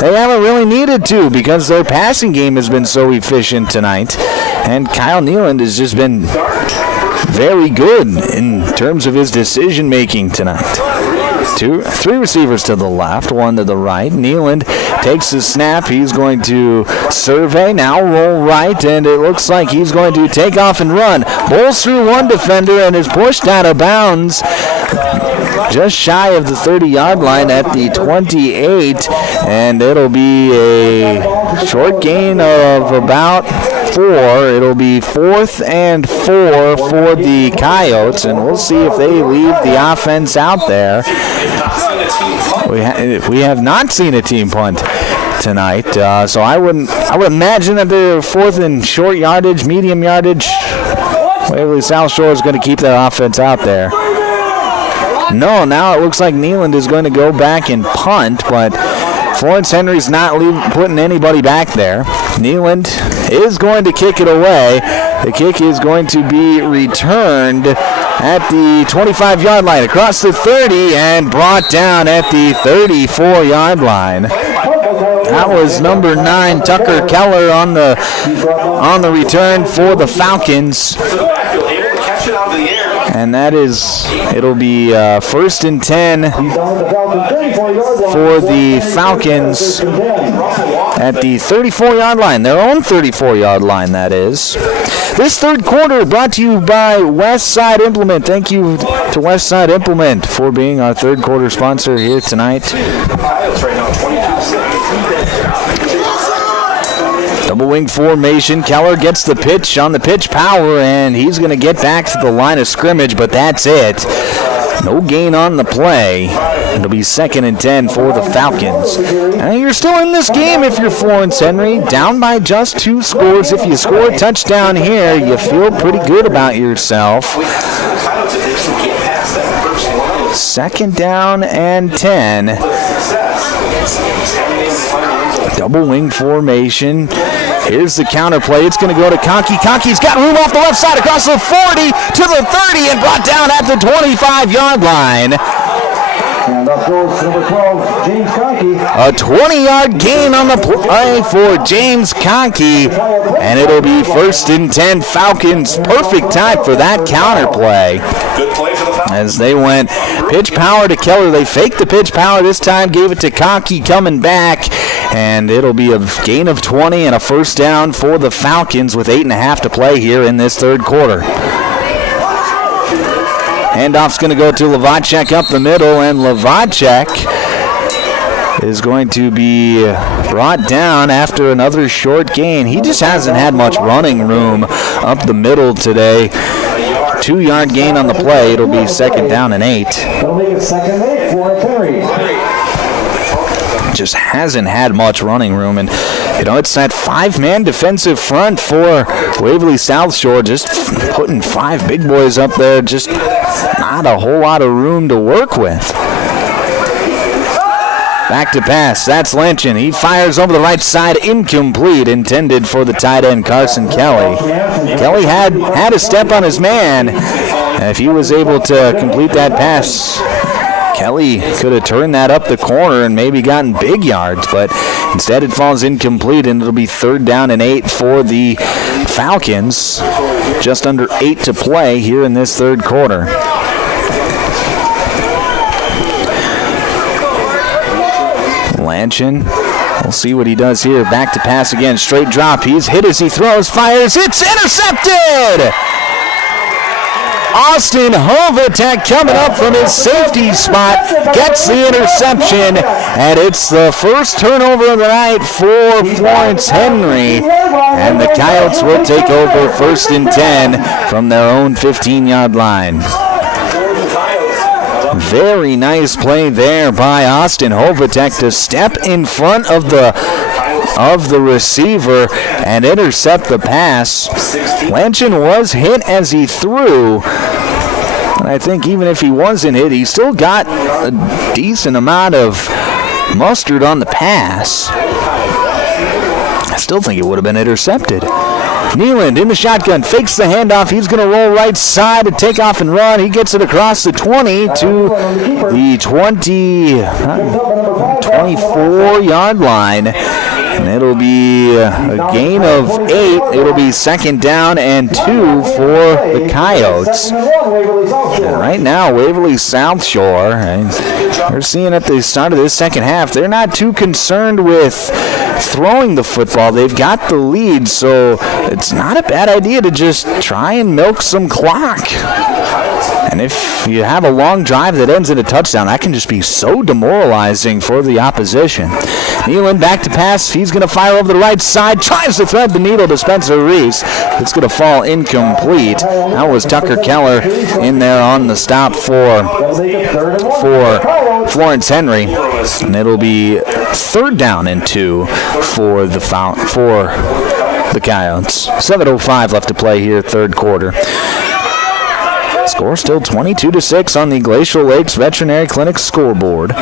they haven't really needed to because their passing game has been so efficient tonight. And Kyle Nealand has just been very good in terms of his decision-making tonight. 3 receivers to the left, 1 to the right. Nealand takes the snap. He's going to survey, now roll right, and it looks like he's going to take off and run. Bowls through 1 defender and is pushed out of bounds just shy of the 30-yard line at the 28, and it'll be a short gain of about 4. It'll be 4th and 4 for the Coyotes, and we'll see if they leave the offense out there. We have not seen a team punt tonight, so I would imagine that they're 4th and short yardage, medium yardage. Waverly South Shore is going to keep that offense out there. No, now it looks like Nealand is going to go back and punt, but Florence Henry's not putting anybody back there. Nealand is going to kick it away. The kick is going to be returned at the 25-yard line, across the 30, and brought down at the 34-yard line. That was number 9, Tucker Keller, on the return for the Falcons. And it'll be 1st and 10 for the Falcons at the 34-yard line, their own 34-yard line, that is. This third quarter brought to you by Westside Implement. Thank you to Westside Implement for being our third quarter sponsor here tonight. Double wing formation. Keller gets the pitch on the pitch power, and he's going to get back to the line of scrimmage, but that's it. No gain on the play. It'll be 2nd and 10 for the Falcons. And you're still in this game if you're Florence Henry, down by just 2 scores. If you score a touchdown here, you feel pretty good about yourself. 2nd down and 10. Double wing formation. Here's the counter play. It's going to go to Conkey. Conkey's got room off the left side across the 40 to the 30 and brought down at the 25-yard line. And up goes number 12, James Conkey. A 20-yard gain on the play for James Conkey, and it'll be 1st and 10 Falcons. Perfect time for that counter play. Good play for the Falcons. As they went pitch power to Keller. They faked the pitch power this time, gave it to Conkey coming back, and it'll be a gain of 20 and a 1st down for the Falcons with 8.5 to play here in this third quarter. Handoff's going to go to Lavacek up the middle, and Lavacek is going to be brought down after another short gain. He just hasn't had much running room up the middle today. 2-yard gain on the play. It'll be 2nd down and 8. It'll make it 2nd and 8 for Henry. Just hasn't had much running room, and it's that 5-man defensive front for Waverly South Shore, just putting 5 big boys up there, just not a whole lot of room to work with. Back to pass, that's Lynchen. He fires over the right side, incomplete, intended for the tight end Carson Kelly. Kelly had a step on his man, and if he was able to complete that pass, Kelly could have turned that up the corner and maybe gotten big yards, but instead it falls incomplete, and it'll be 3rd down and 8 for the Falcons. Just under 8 to play here in this third quarter. Lanchin, we'll see what he does here. Back to pass again, straight drop. He's hit as he throws, fires, it's intercepted! Austin Hovatek coming up from his safety spot, gets the interception, and it's the first turnover of the night for Florence Henry, and the Coyotes will take over 1st and 10 from their own 15-yard line. Very nice play there by Austin Hovatek to step in front of the receiver and intercept the pass. Lanchin was hit as he threw. And I think even if he wasn't hit, he still got a decent amount of mustard on the pass. I still think it would have been intercepted. Nealand in the shotgun, fakes the handoff. He's going to roll right side to take off and run. He gets it across the 20 to the 24-yard line. And it'll be a gain of 8. It'll be 2nd down and 2 for the Coyotes. And right now, Waverly South Shore, they're seeing at the start of this second half, they're not too concerned with throwing the football. They've got the lead, so it's not a bad idea to just try and milk some clock. And if you have a long drive that ends in a touchdown, that can just be so demoralizing for the opposition. Nealon back to pass. He's going to fire over the right side. Tries to thread the needle to Spencer Reese. It's going to fall incomplete. That was Tucker Keller in there on the stop for Florence Henry. And it'll be 3rd down and 2 for the Coyotes. 7:05 left to play here, 3rd quarter. Score still 22-6 on the Glacial Lakes Veterinary Clinic scoreboard.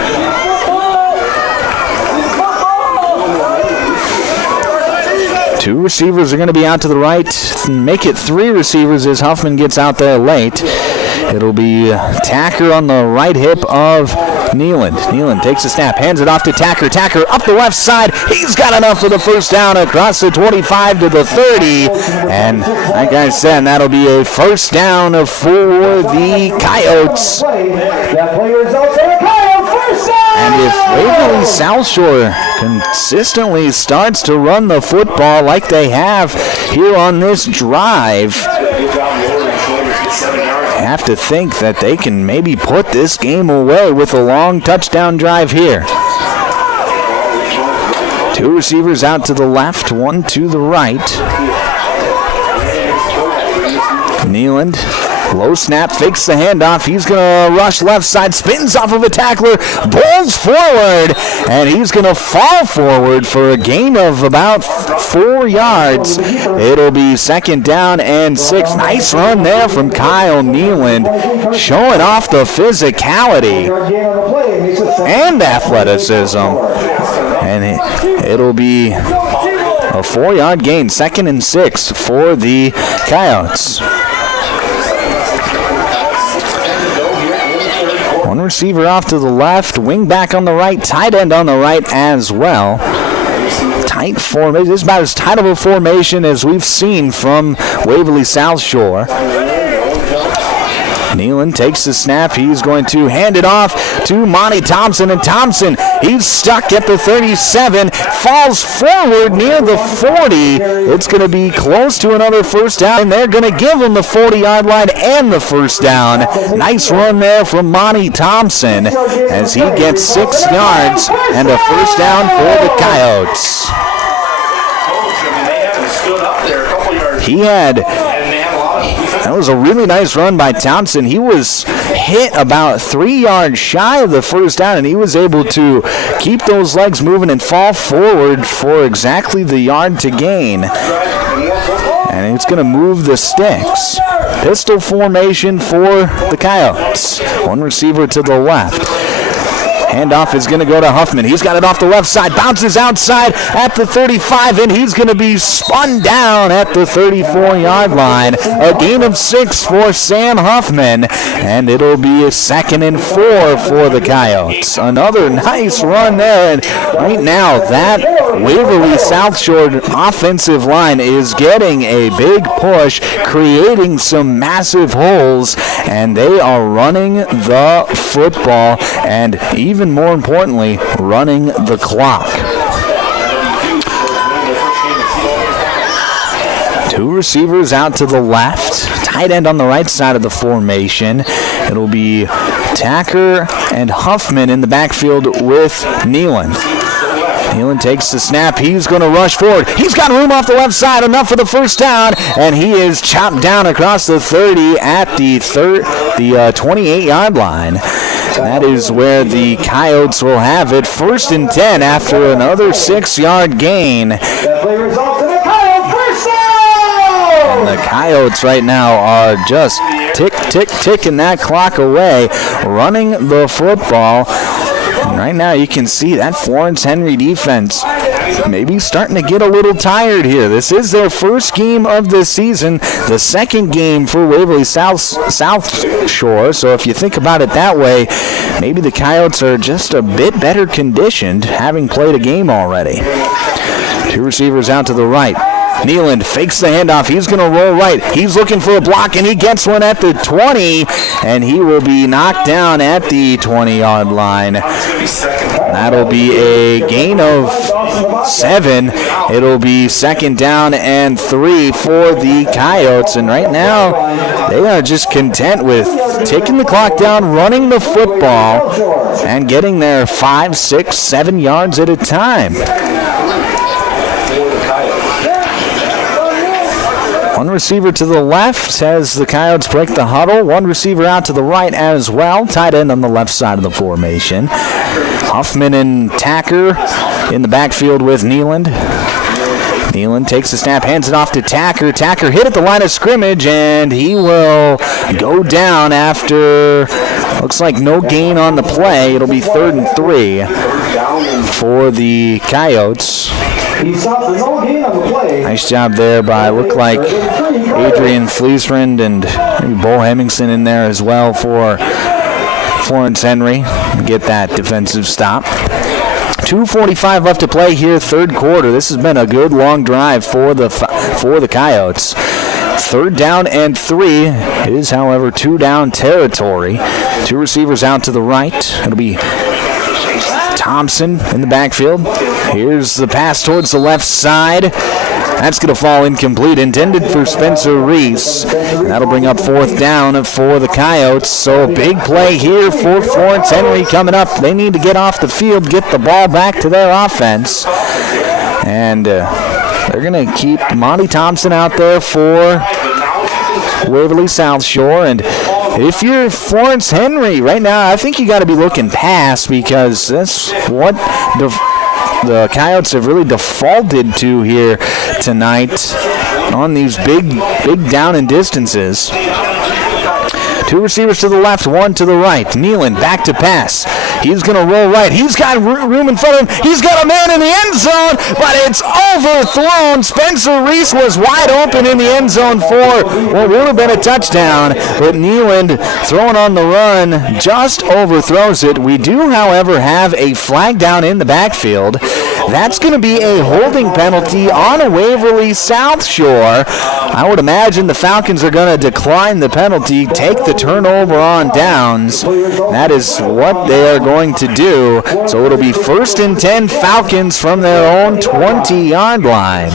Two receivers are going to be out to the right. Make it 3 receivers as Huffman gets out there late. It'll be Tacker on the right hip of Nealand. Nealand takes a snap, hands it off to Tacker. Tacker up the left side. He's got enough for the 1st down across the 25 to the 30. And like I said, that'll be a 1st down for the Coyotes. And if Waverly South Shore consistently starts to run the football like they have here on this drive, I have to think that they can maybe put this game away with a long touchdown drive here. 2 receivers out to the left, 1 to the right. Nealand, low snap, fakes the handoff. He's going to rush left side, spins off of a tackler, bowls forward, and he's going to fall forward for a gain of about 4 yards. It'll be 2nd down and 6. Nice run there from Kyle Nealand, showing off the physicality and athleticism. And it'll be a 4-yard gain, 2nd and 6 for the Coyotes. 1 receiver off to the left, wing back on the right, tight end on the right as well. Tight formation. This is about as tight of a formation as we've seen from Waverly South Shore. Nealand takes the snap. He's going to hand it off to Monty Thompson. And Thompson, he's stuck at the 37, falls forward near the 40. It's going to be close to another 1st down, and they're going to give him the 40-yard line and the 1st down. Nice run there from Monty Thompson as he gets 6 yards and a 1st down for the Coyotes. That was a really nice run by Thompson. He was hit about 3 yards shy of the 1st down, and he was able to keep those legs moving and fall forward for exactly the yard to gain. And it's going to move the sticks. Pistol formation for the Coyotes. 1 receiver to the left. Handoff is going to go to Huffman. He's got it off the left side, bounces outside at the 35, and he's going to be spun down at the 34-yard line. A gain of 6 for Sam Huffman, and it'll be a 2nd and 4 for the Coyotes. Another nice run there, and right now that Waverly South Shore offensive line is getting a big push, creating some massive holes, and they are running the football, and even more importantly, running the clock. 2 receivers out to the left. tight end on the right side of the formation. It'll be Tacker and Huffman in the backfield with Nealon. Nealon takes the snap. He's going to rush forward. He's got room off the left side, enough for the first down, and he is chopped down across the 30 at the 28-yard line. That is where the Coyotes will have it. 1st and 10 after another 6-yard gain. That play results in a Coyote first down! And the Coyotes right now are just ticking that clock away, running the football. And right now you can see that Florence Henry defense maybe starting to get a little tired here. This is their first game of the season, the second game for Waverly South Shore. So if you think about it that way, maybe the Coyotes are just a bit better conditioned, having played a game already. 2 receivers out to the right. Nealon fakes the handoff. He's going to roll right. He's looking for a block, and he gets one at the 20, and he will be knocked down at the 20-yard line. That'll be a gain of 7. It'll be 2nd down and 3 for the Coyotes, and right now they are just content with taking the clock down, running the football, and getting there 5, 6, 7 yards at a time. One receiver to the left as the Coyotes break the huddle. One receiver out to the right as well. Tight end on the left side of the formation. Huffman and Tacker in the backfield with Nealon. Nealon takes the snap, hands it off to Tacker. Tacker hit at the line of scrimmage, and he will go down after, looks like no gain on the play. It'll be 3rd and 3 for the Coyotes. Nice job there by, look like, Adrian Fleesrand and maybe Bo Hemmingson in there as well for Florence Henry. Get that defensive stop. 2:45 left to play here, 3rd quarter. This has been a good long drive for the Coyotes. 3rd down and 3. It is, however, 2-down territory. 2 receivers out to the right. It'll be Thompson in the backfield. Here's the pass towards the left side. That's going to fall incomplete. Intended for Spencer Reese. That'll bring up 4th down for the Coyotes. So a big play here for Florence Henry coming up. They need to get off the field, get the ball back to their offense. And they're going to keep Monty Thompson out there for Waverly South Shore. And if you're Florence Henry right now, I think you got to be looking past, because that's what the Coyotes have really defaulted to here tonight on these big down and distances. 2 receivers to the left, 1 to the right. Nealon back to pass. He's going to roll right. He's got room in front of him. He's got a man in the end zone, but it's overthrown. Spencer Reese was wide open in the end zone for what would have been a touchdown, but Nealon, throwing on the run, just overthrows it. We do, however, have a flag down in the backfield. That's going to be a holding penalty on a Waverly South Shore. I would imagine the Falcons are going to decline the penalty, take the turnover on downs. That is what they are going to do. So it'll be 1st and 10 Falcons from their own 20-yard line.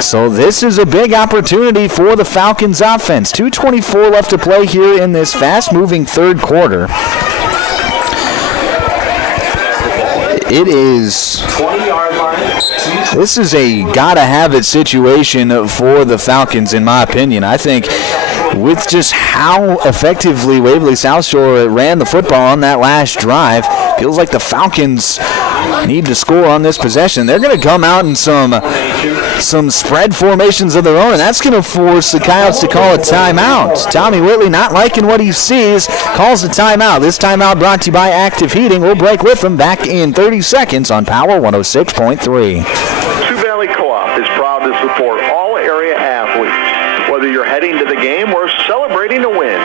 So this is a big opportunity for the Falcons offense. 2:24 left to play here in this fast-moving 3rd quarter. It is, this is a gotta-have-it situation for the Falcons, in my opinion. I think with just how effectively Waverly South Shore ran the football on that last drive, feels like the Falcons need to score on this possession. They're going to come out in some spread formations of their own, and that's going to force the Coyotes to call a timeout. Tommy Whitley, not liking what he sees, calls a timeout. This timeout brought to you by Active Heating. We'll break with them back in 30 seconds on Power 106.3. Sioux Valley Co-op is proud to support all area athletes. Whether you're heading to the game or celebrating a win,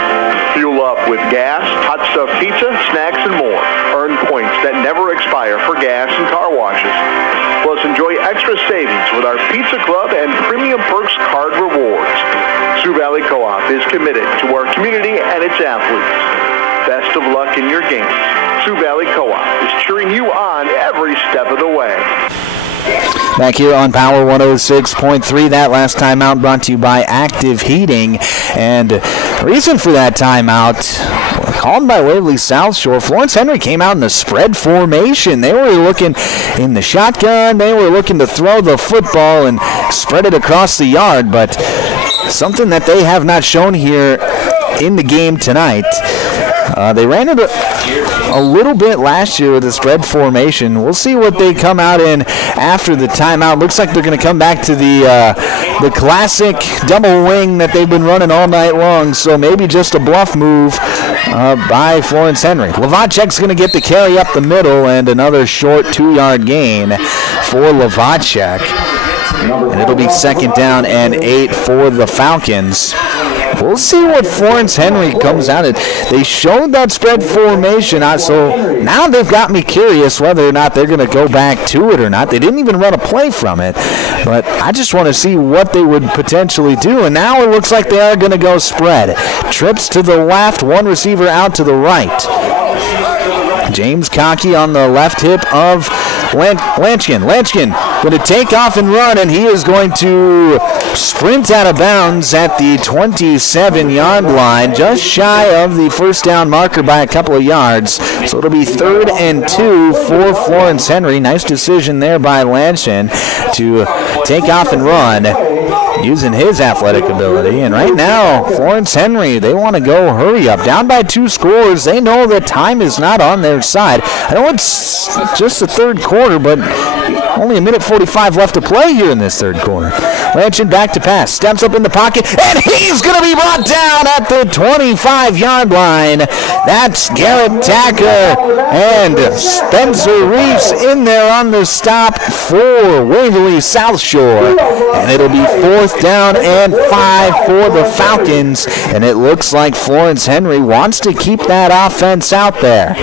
fuel up with gas, hot stuff pizza, snacks, and more. Earn points that never expire for gas and car washes. Plus, enjoy extra savings with our Pizza Club and Premium Perks card rewards. Sioux Valley Co-op is committed to our community and its athletes. Best of luck in your games. Sioux Valley Co-op is cheering you on every step of the way. Back here on Power 106.3, that last timeout brought to you by Active Heating. And reason for that timeout, called by Waverly South Shore. Florence Henry came out in a spread formation. They were looking in the shotgun. They were looking to throw the football and spread it across the yard, but something that they have not shown here in the game tonight. They ran it a little bit last year with the spread formation. We'll see what they come out in after the timeout. Looks like they're going to come back to the classic double wing that they've been running all night long, so maybe just a bluff move by Florence Henry. Lavacek's going to get the carry up the middle, and another short 2-yard gain for Lavacek. And it'll be 2nd down and 8 for the Falcons. We'll see what Florence Henry comes out at. They showed that spread formation, so now they've got me curious whether or not they're going to go back to it or not. They didn't even run a play from it, but I just want to see what they would potentially do, and now it looks like they are going to go spread. Trips to the left, one receiver out to the right. James Cockey on the left hip of Lanchkin. Lanchkin going to take off and run, and he is going to sprint out of bounds at the 27-yard line, just shy of the first down marker by a couple of yards. So it'll be 3rd and 2 for Florence Henry. Nice decision there by Lanchkin to take off and run, using his athletic ability. And right now, Florence Henry, they want to go hurry up. Down by 2 scores. They know that time is not on their side. I know it's just the third quarter, but only a minute 45 left to play here in this third quarter. Lanchin back to pass, steps up in the pocket, and he's going to be brought down at the 25-yard line. That's Garrett Tacker and Spencer Reeves in there on the stop for Waverly South Shore. And it'll be 4th down and 5 for the Falcons. And it looks like Florence Henry wants to keep that offense out there.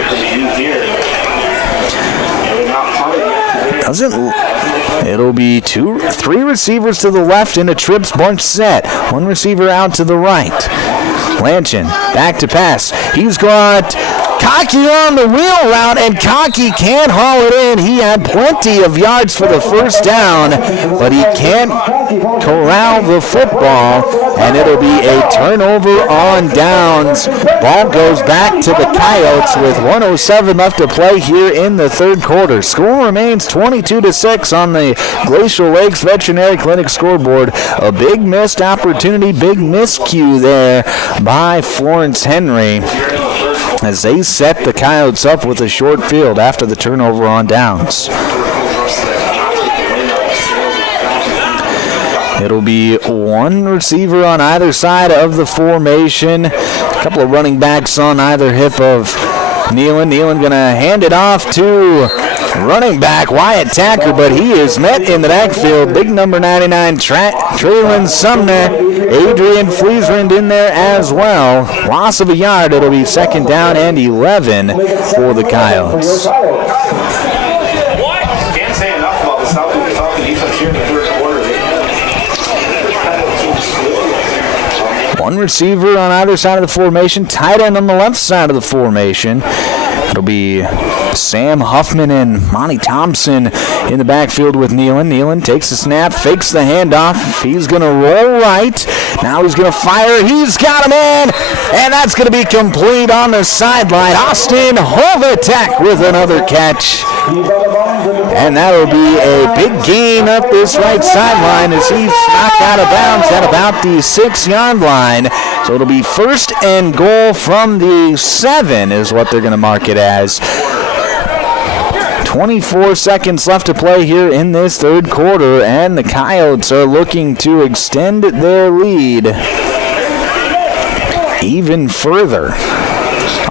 It'll be 3 receivers to the left in a trips bunch set. 1 receiver out to the right. Lanchin back to pass. He's got Cockey on the wheel route, and Cockey can't haul it in. He had plenty of yards for the first down, but he can't corral the football, and it'll be a turnover on downs. Ball goes back to the Coyotes with 1:07 left to play here in the third quarter. Score remains 22-6 on the Glacial Lakes Veterinary Clinic scoreboard. A big missed opportunity, big miscue there by Florence Henry, as they set the Coyotes up with a short field after the turnover on downs. It'll be 1 receiver on either side of the formation. A couple of running backs on either hip of Nealon. Nealon going to hand it off to running back Wyatt Tacker, but he is met in the backfield. Big number 99, Traylon Sumner. Adrian Fleesrand in there as well. Loss of a yard. It'll be 2nd down and 11 for the Coyotes. Can't say enough about the Falcon defense here in the third quarter. 1 receiver on either side of the formation. Tight end on the left side of the formation. It'll be Sam Huffman and Monty Thompson in the backfield with Nealon. Nealon takes the snap, fakes the handoff. He's going to roll right. Now he's going to fire. He's got him in, and that's going to be complete on the sideline. Austin Hovatek with another catch. And that'll be a big gain up this right sideline as he's knocked out of bounds at about the 6-yard line. So it'll be 1st and goal from the 7 is what they're going to mark it as. 24 seconds left to play here in this third quarter, and the Coyotes are looking to extend their lead even further.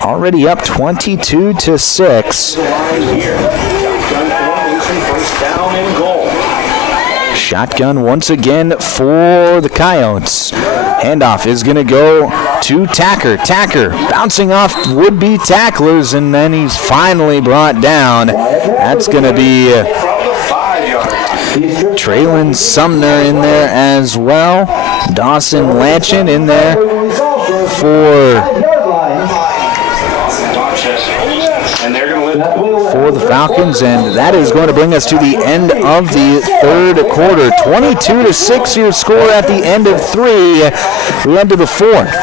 Already up 22-6. Shotgun once again for the Coyotes. Handoff is going to go to Tacker. Tacker bouncing off would-be tacklers, and then he's finally brought down. That's going to be Traylon Sumner in there as well. Dawson Lanchin in there for... And they're going to for the Falcons, and that is going to bring us to the end of the third quarter. 22-6 your score at the end of 3. We enter the fourth.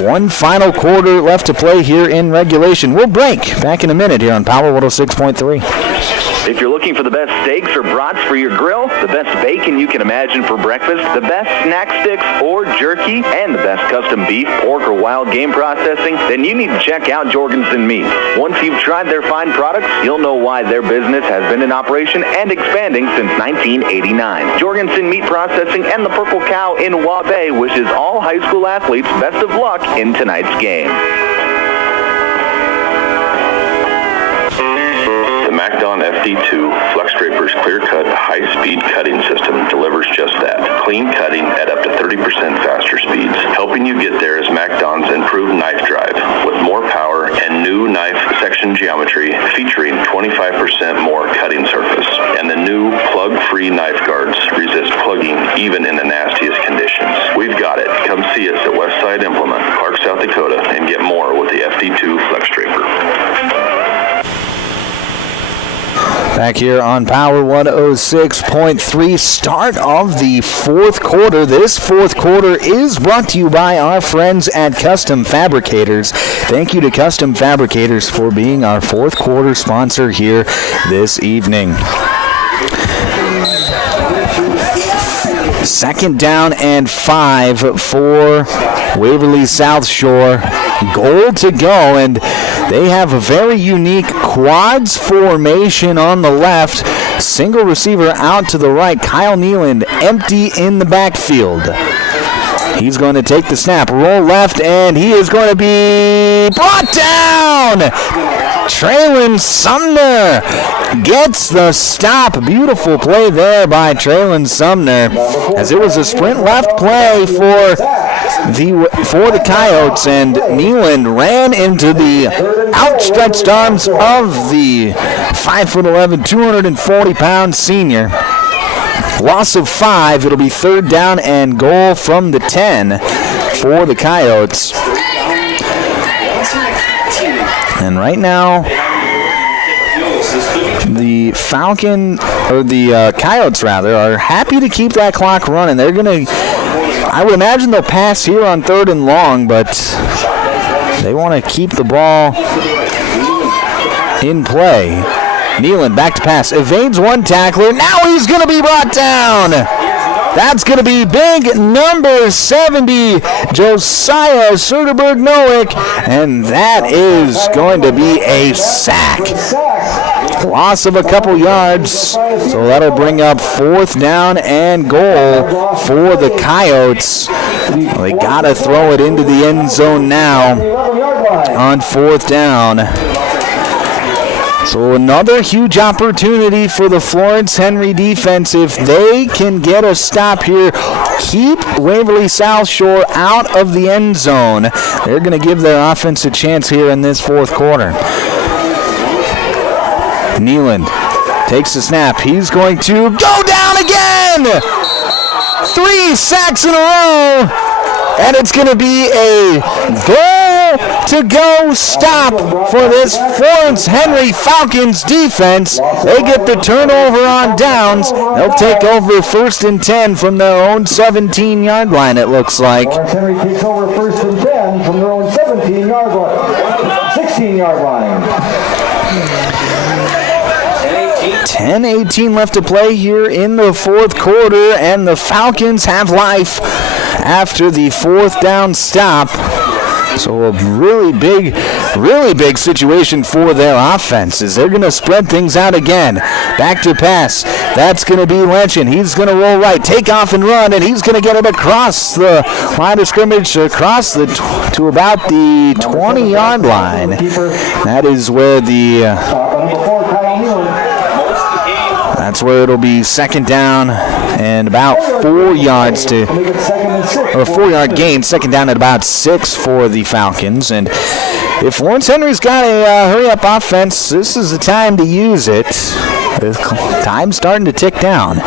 One final quarter left to play here in regulation. We'll break back in a minute here on Power 106.3. If you're looking for the best steaks or brats for your grill, the best bacon you can imagine for breakfast, the best snack sticks or jerky, and the best custom beef, pork, or wild game processing, then you need to check out Jorgensen Meat. Once you've tried their fine products, you'll know why their business has been in operation and expanding since 1989. Jorgensen Meat Processing and the Purple Cow in Wabe wishes all high school athletes best of luck in tonight's game. The MacDon FD2 Flex Draper's clear-cut, high-speed cutting system delivers just that. Clean cutting at up to 30% faster speeds. Helping you get there is MacDon's improved knife drive with more power and new knife section geometry featuring 25% more cutting surface. And the new plug-free knife guards resist plugging even in the nastiest conditions. We've got it. Come see us at Westside Implement, Clark, South Dakota, and get more with the FD2 Flex Draper. Back here on Power 106.3, start of the fourth quarter. This fourth quarter is brought to you by our friends at Custom Fabricators. Thank you to Custom Fabricators for being our fourth quarter sponsor here this evening. Second down and 5 for Waverly South Shore. Goal to go, and they have a very unique quads formation on the left. Single receiver out to the right. Kyle Nealand empty in the backfield. He's going to take the snap, roll left, and he is going to be brought down. Traylon Sumner gets the stop. Beautiful play there by Traylon Sumner, as it was a sprint left play for the Coyotes, and Nealand ran into the outstretched arms of the 5'11", 240-pound senior. Loss of 5. It'll be third down and goal from the 10 for the Coyotes. And right now, the Coyotes are happy to keep that clock running. They're going to, I would imagine they'll pass here on third and long, but they want to keep the ball in play. Nealand back to pass, evades one tackler. Now he's going to be brought down. That's going to be big number 70, Josiah Soderberg-Nowick, and that is going to be a sack. Loss of a couple yards, so that'll bring up fourth down and goal for the Coyotes. They got to throw it into the end zone now on fourth down. So another huge opportunity for the Florence Henry defense. If they can get a stop here, keep Waverly South Shore out of the end zone, they're going to give their offense a chance here in this fourth quarter. Nealand takes the snap. He's going to go down again! 3 sacks in a row, and it's going to be a goal-to-go stop for this Florence Henry Falcons defense. They get the turnover on downs. They'll take over first and 10 from their own 17-yard line, it looks like. Florence Henry takes over first and 10 from their own 16-yard line. 10-18 left to play here in the fourth quarter, and the Falcons have life after the fourth down stop. So a really big situation for their offenses. They're going to spread things out again. Back to pass. That's going to be Lynchen. He's going to roll right, take off and run, and he's going to get it across the line of scrimmage, across to about the 20-yard line. That is where that's where it'll be second down and about 4 yards or 4-yard gain. Second down at about 6 for the Falcons. And if Florence Henry's got a hurry-up offense, this is the time to use it. The time's starting to tick down.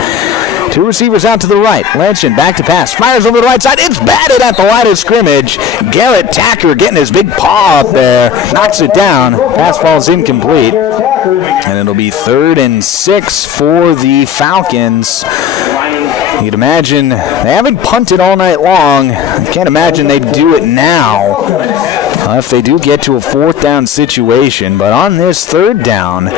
Two receivers out to the right. Lanchin back to pass. Fires over the right side. It's batted at the line of scrimmage. Garrett Tacker getting his big paw up there. Knocks it down. Pass falls incomplete. And it'll be 3rd and 6 for the Falcons. You'd imagine they haven't punted all night long. I can't imagine they'd do it now if they do get to a 4th down situation. But on this 3rd down,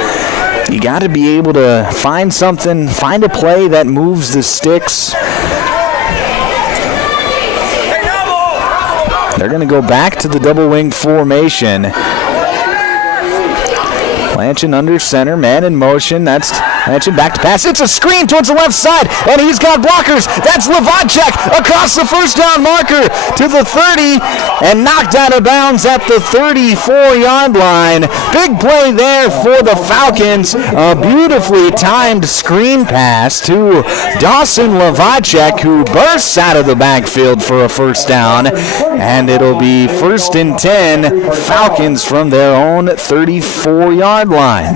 you got to be able to find something, find a play that moves the sticks. They're going to go back to the double wing formation. Lanchin under center, man in motion. That's Lanchin back to pass. It's a screen towards the left side, and he's got blockers. That's Levacek across the first down marker to the 30, and knocked out of bounds at the 34-yard line. Big play there for the Falcons. A beautifully timed screen pass to Dawson Levacek, who bursts out of the backfield for a first down, and it'll be 1st and 10, Falcons from their own 34-yard line.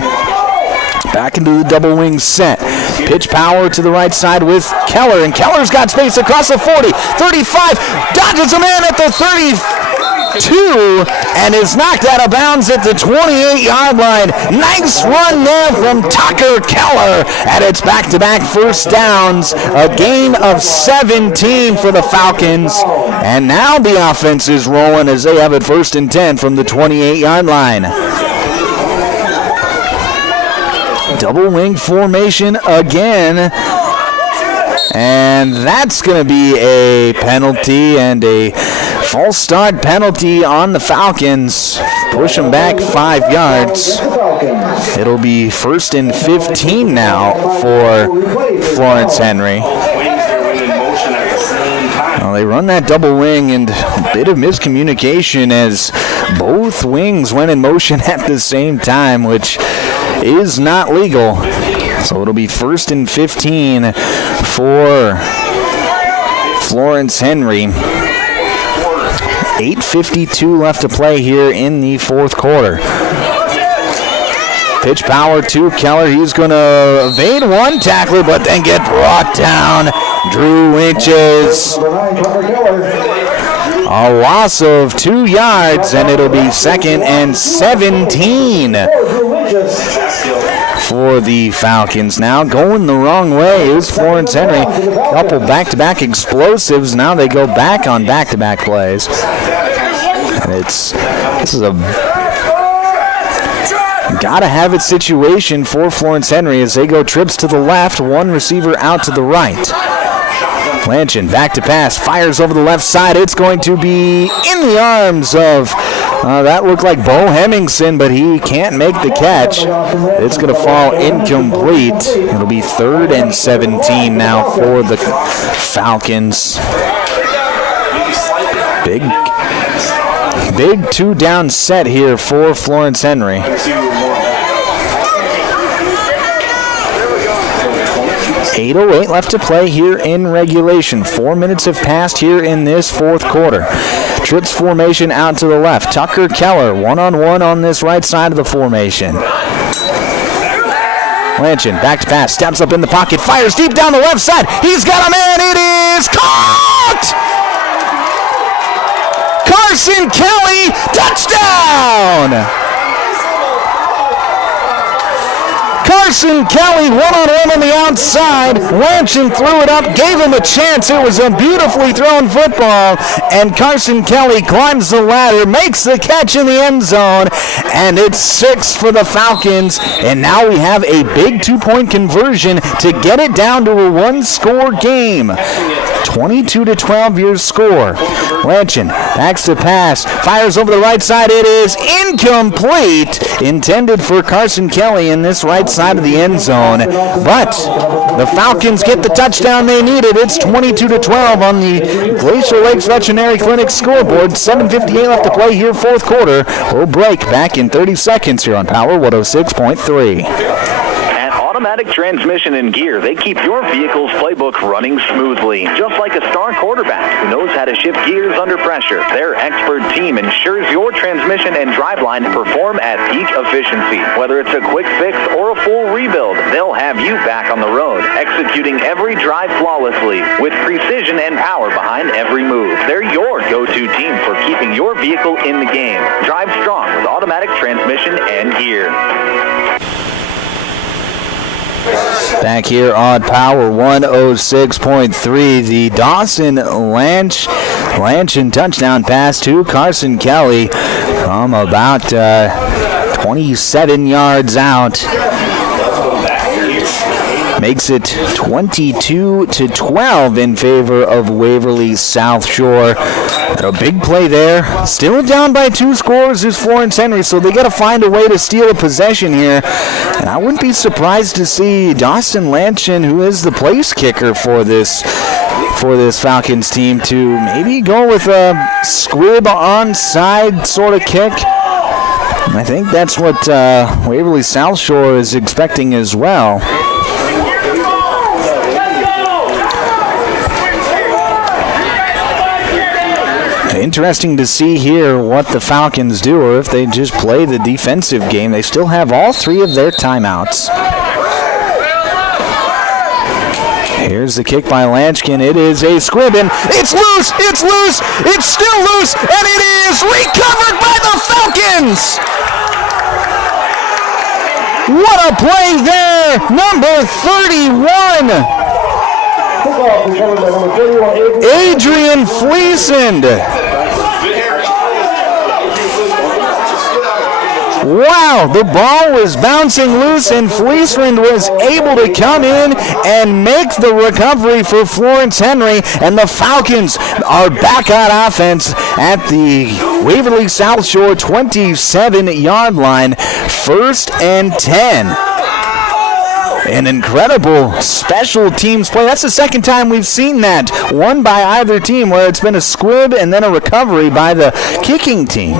Back into the double wing set. Pitch power to the right side with Keller, and Keller's got space across the 40, 35, dodges a man at the 32, and is knocked out of bounds at the 28-yard line. Nice run there from Tucker Keller, and it's back-to-back first downs. A gain of 17 for the Falcons, and now the offense is rolling as they have it 1st and 10 from the 28-yard line. Double wing formation again, and that's going to be a penalty and a false start penalty on the Falcons. Push them back 5 yards. It'll be 1st and 15 now for Florence Henry. Well, they run that double wing, and a bit of miscommunication as both wings went in motion at the same time, which is not legal. So it'll be 1st and 15 for Florence Henry. 8:52 left to play here in the 4th quarter. Pitch power to Keller. He's going to evade one tackler, but then get brought down. Drew Winches. A loss of 2 yards, and it'll be 2nd and 17 for the Falcons. Now going the wrong way is Florence Henry. A couple back-to-back explosives. Now they go back on back-to-back plays. And this is a gotta-have-it situation for Florence Henry as they go trips to the left, one receiver out to the right. Lanchin back to pass, fires over the left side. It's going to be in the arms of, that looked like Bo Hemmingson, but he can't make the catch. It's going to fall incomplete. It'll be 3rd and 17 now for the Falcons. Big 2-down set here for Florence Henry. 8:08 left to play here in regulation. 4 minutes have passed here in this 4th quarter. Trips formation out to the left. Tucker Keller, one-on-one on this right side of the formation. Lanchin, back to pass, steps up in the pocket, fires deep down the left side. He's got a man, it is caught! Carson Kelly, touchdown! Carson Kelly one-on-one on the outside. Lanchin threw it up, gave him a chance. It was a beautifully thrown football, and Carson Kelly climbs the ladder, makes the catch in the end zone, and it's 6 for the Falcons. And now we have a big 2-point conversion to get it down to a 1-score game. 22-12 your score. Lanchin backs to pass, fires over the right side. It is incomplete. Intended for Carson Kelly in this right side of the end zone, but the Falcons get the touchdown they needed. It's 22-12 on the Glacier Lakes Veterinary Clinic scoreboard. 7:58 left to play here, 4th quarter. We'll break back in 30 seconds here on Power 106.3. Automatic Transmission and Gear, they keep your vehicle's playbook running smoothly. Just like a star quarterback who knows how to shift gears under pressure, their expert team ensures your transmission and driveline perform at peak efficiency. Whether it's a quick fix or a full rebuild, they'll have you back on the road, executing every drive flawlessly with precision and power behind every move. They're your go-to team for keeping your vehicle in the game. Drive strong with Automatic Transmission and Gear. Back here on Power 106.3, the Dawson Lanchin touchdown pass to Carson Kelly from about 27 yards out. Makes it 22-12 in favor of Waverly South Shore. A big play there. Still down by 2 scores is Florence Henry, so they got to find a way to steal a possession here. And I wouldn't be surprised to see Dawson Lanchin, who is the place kicker for this Falcons team, to maybe go with a squib onside sort of kick. And I think that's what Waverly South Shore is expecting as well. Interesting to see here what the Falcons do, or if they just play the defensive game. They still have all 3 of their timeouts. Here's the kick by Lanchkin. It is a squib, and it's loose! It's loose! It's still loose, and it is recovered by the Falcons! What a play there! Number 31! Adrian Fleesand. Wow, the ball was bouncing loose, and Fleesand was able to come in and make the recovery for Florence Henry, and the Falcons are back on offense at the Waverly South Shore 27-yard line, 1st and 10. An incredible special teams play. That's the second time we've seen that, one by either team, where it's been a squib and then a recovery by the kicking team.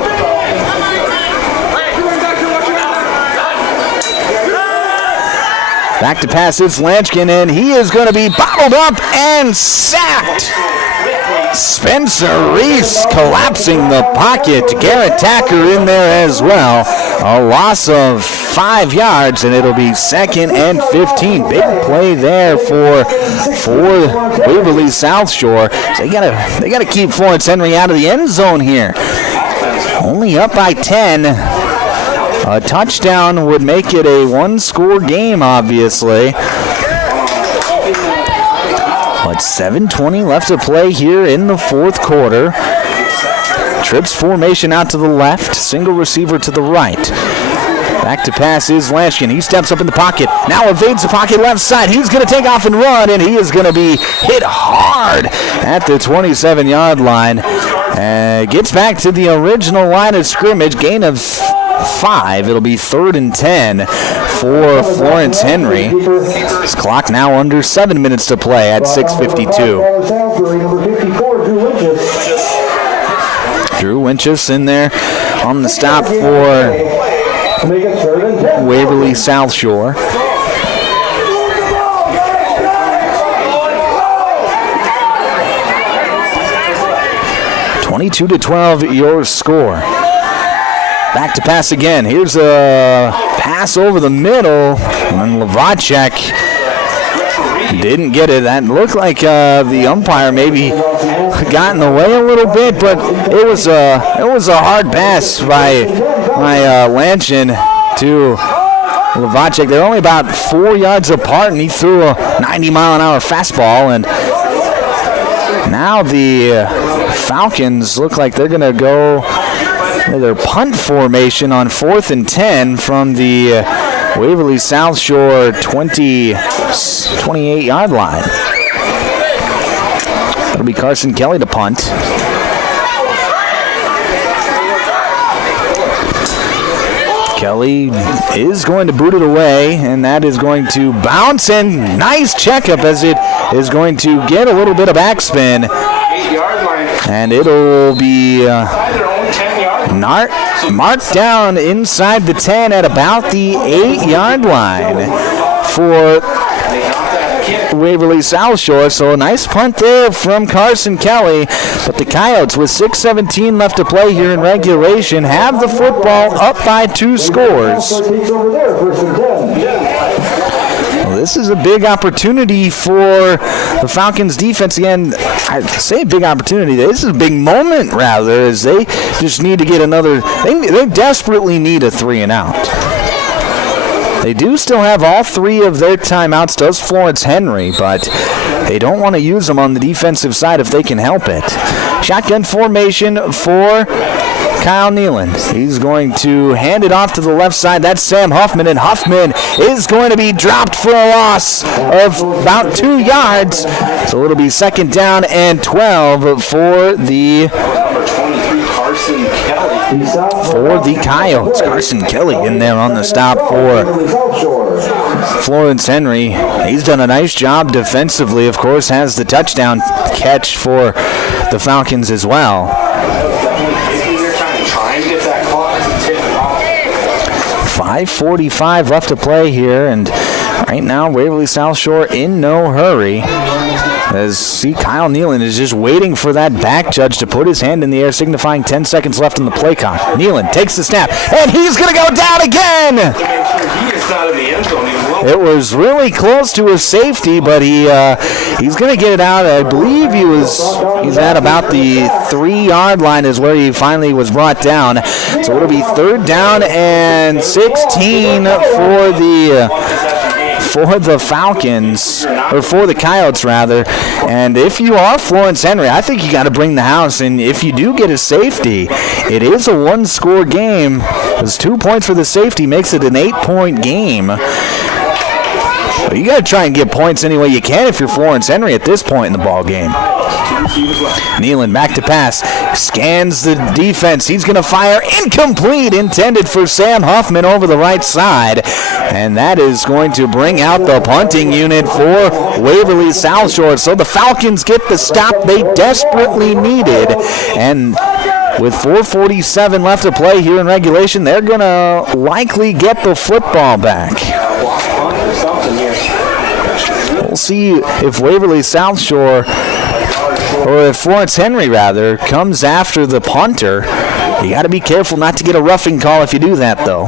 Back to pass, it's Lanchkin, and he is going to be bottled up and sacked. Spencer Reese collapsing the pocket. Garrett Tacker in there as well. A loss of 5 yards, and it'll be 2nd and 15. Big play there for Waverly South Shore. So they gotta keep Florence Henry out of the end zone here. Only up by 10. A touchdown would make it a 1-score game, obviously. But 7:20 left to play here in the 4th quarter. Trips formation out to the left, single receiver to the right. Back to pass is Lanchkin. He steps up in the pocket, now evades the pocket left side. He's going to take off and run, and he is going to be hit hard at the 27-yard line. Gets back to the original line of scrimmage, gain of 5. It'll be 3rd and 10 for Florence Henry. This clock now under 7 minutes to play at 6:52. Drew Winchus in there on the stop for Waverly South Shore. (22-12) your score. Back to pass again. Here's a pass over the middle, and Lavacek didn't get it. That looked like the umpire maybe got in the way a little bit, but it was a hard pass by Lanchin to Lavacek. They're only about 4 yards apart, and he threw a 90-mile-an-hour fastball. And now the Falcons look like they're going to go their punt formation on 4th and 10 from the Waverly South Shore 28-yard line. That'll be Carson Kelly to punt. Kelly is going to boot it away, and that is going to bounce, and nice checkup as it is going to get a little bit of backspin. 8-yard line. And it'll be marked down inside the 10 at about the 8-yard line. for Waverly South Shore. So a nice punt there from Carson Kelly. But the Coyotes, with 6:17 left to play here in regulation, have the football up by 2 scores. Well, this is a big opportunity for the Falcons defense. Again, I say big opportunity. This is a big moment, rather, as they just need to get another. They desperately need a 3-and-out. They do still have all 3 of their timeouts, does Florence Henry, but they don't want to use them on the defensive side if they can help it. Shotgun formation for Kyle Nealon. He's going to hand it off to the left side. That's Sam Huffman, and Huffman is going to be dropped for a loss of about 2 yards. So it'll be 2nd down and 12 for the Coyotes. Carson Kelly in there on the stop for Florence Henry. He's done a nice job defensively. Of course, has the touchdown catch for the Falcons as well. 5:45 left to play here, and right now Waverly South Shore in no hurry. As Kyle Nealon is just waiting for that back judge to put his hand in the air, signifying 10 seconds left on the play clock. Nealon takes the snap, and he's going to go down again! It was really close to a safety, but he's going to get it out. I believe he's at about the 3-yard line is where he finally was brought down. So it'll be 3rd down and 16 for the Falcons, or for the Coyotes rather. And if you are Florence Henry, I think you got to bring the house. And if you do get a safety, it is a 1-score game. There's 2 points for the safety, makes it an 8-point game. But you got to try and get points any way you can if you're Florence Henry at this point in the ball game. Nealon back to pass, scans the defense. He's going to fire, incomplete, intended for Sam Huffman over the right side. And that is going to bring out the punting unit for Waverly South Shore. So the Falcons get the stop they desperately needed. And with 4:47 left to play here in regulation, they're going to likely get the football back. We'll see if Waverly South Shore, or if Florence Henry, rather, comes after the punter. You got to be careful not to get a roughing call if you do that, though.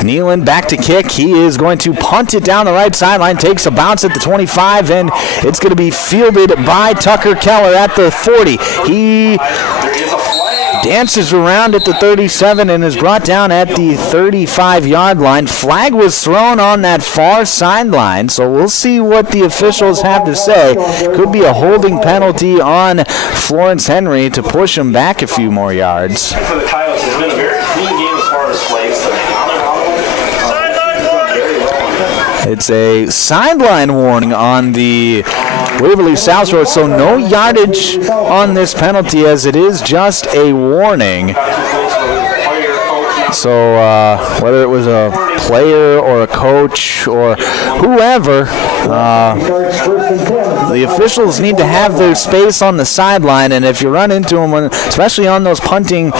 Nealon back to kick. He is going to punt it down the right sideline, takes a bounce at the 25, and it's going to be fielded by Tucker Keller at the 40. He dances around at the 37 and is brought down at the 35-yard line. Flag was thrown on that far sideline, so we'll see what the officials have to say. Could be a holding penalty on Florence Henry to push him back a few more yards. For the Coyotes, it's been a very clean game as far as flags today. It's a sideline warning on the Waverly South Shore, so no yardage on this penalty, as it is just a warning. So whether it was a player or a coach or whoever, the officials need to have their space on the sideline, and if you run into them, especially on those punting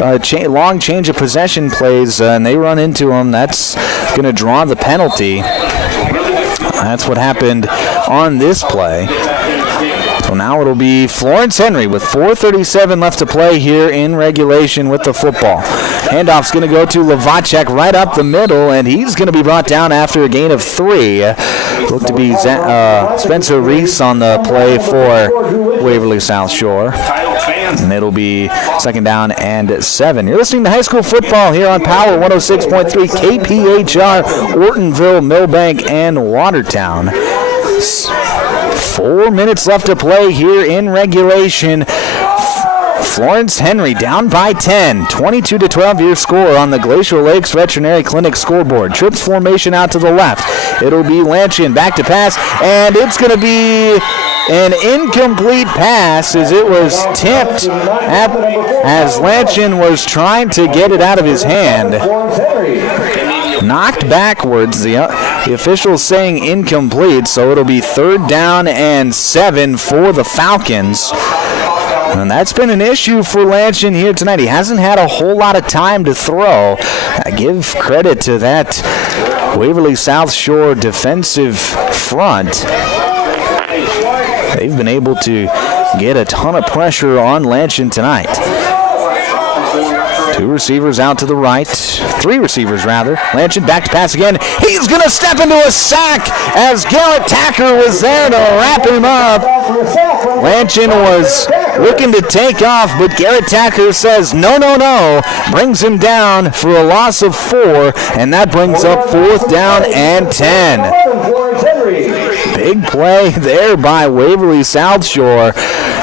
long change of possession plays, and they run into them, that's going to draw the penalty. That's what happened on this play. So now it'll be Florence Henry with 4:37 left to play here in regulation with the football. Handoff's going to go to Lavacek right up the middle, and he's going to be brought down after a gain of 3. Look to be Spencer Reese on the play for Waverly South Shore. And it'll be 2nd down and 7. You're listening to high school football here on Power 106.3 KPHR, Ortonville, Millbank, and Watertown. 4 minutes left to play here in regulation. Florence Henry down by 10, 22-12 your score on the Glacial Lakes Veterinary Clinic scoreboard. Trips formation out to the left. It'll be Lanshin back to pass, and it's going to be an incomplete pass as it was tipped as Lanshin was trying to get it out of his hand. Knocked backwards. The officials saying incomplete, so it'll be 3rd down and 7 for the Falcons. And that's been an issue for Lanshin here tonight. He hasn't had a whole lot of time to throw. I give credit to that Waverly South Shore defensive front. They've been able to get a ton of pressure on Lanshan tonight. 2 receivers out to the right. 3 receivers, rather. Lanshan back to pass again. He's going to step into a sack as Garrett Tacker was there to wrap him up. Lanshan was looking to take off, but Garrett Tacker says no, no, no. Brings him down for a loss of 4, and that brings up 4th down and 10. Big play there by Waverly South Shore.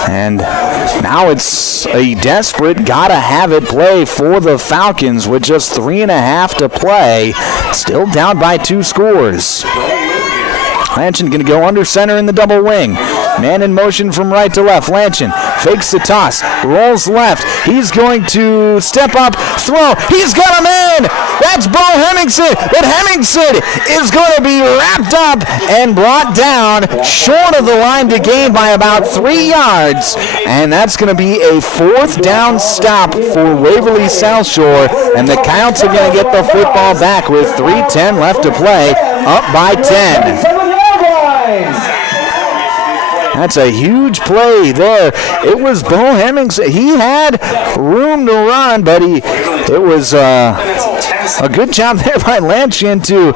And now it's a desperate gotta-have-it play for the Falcons with just 3.5 to play. Still down by 2 scores. Lanshan going to go under center in the double wing. Man in motion from right to left. Lanshan fakes the toss, rolls left. He's going to step up, throw. He's got him in. That's Bo Hemmingson. But Hemmingson is going to be wrapped up and brought down short of the line to gain by about 3 yards. And that's going to be a 4th down stop for Waverly South Shore. And the Coyotes are going to get the football back with 3:10 left to play, up by 10. That's a huge play there. It was Bo Hemmingson. He had room to run, but it was a good job there by Lanshan to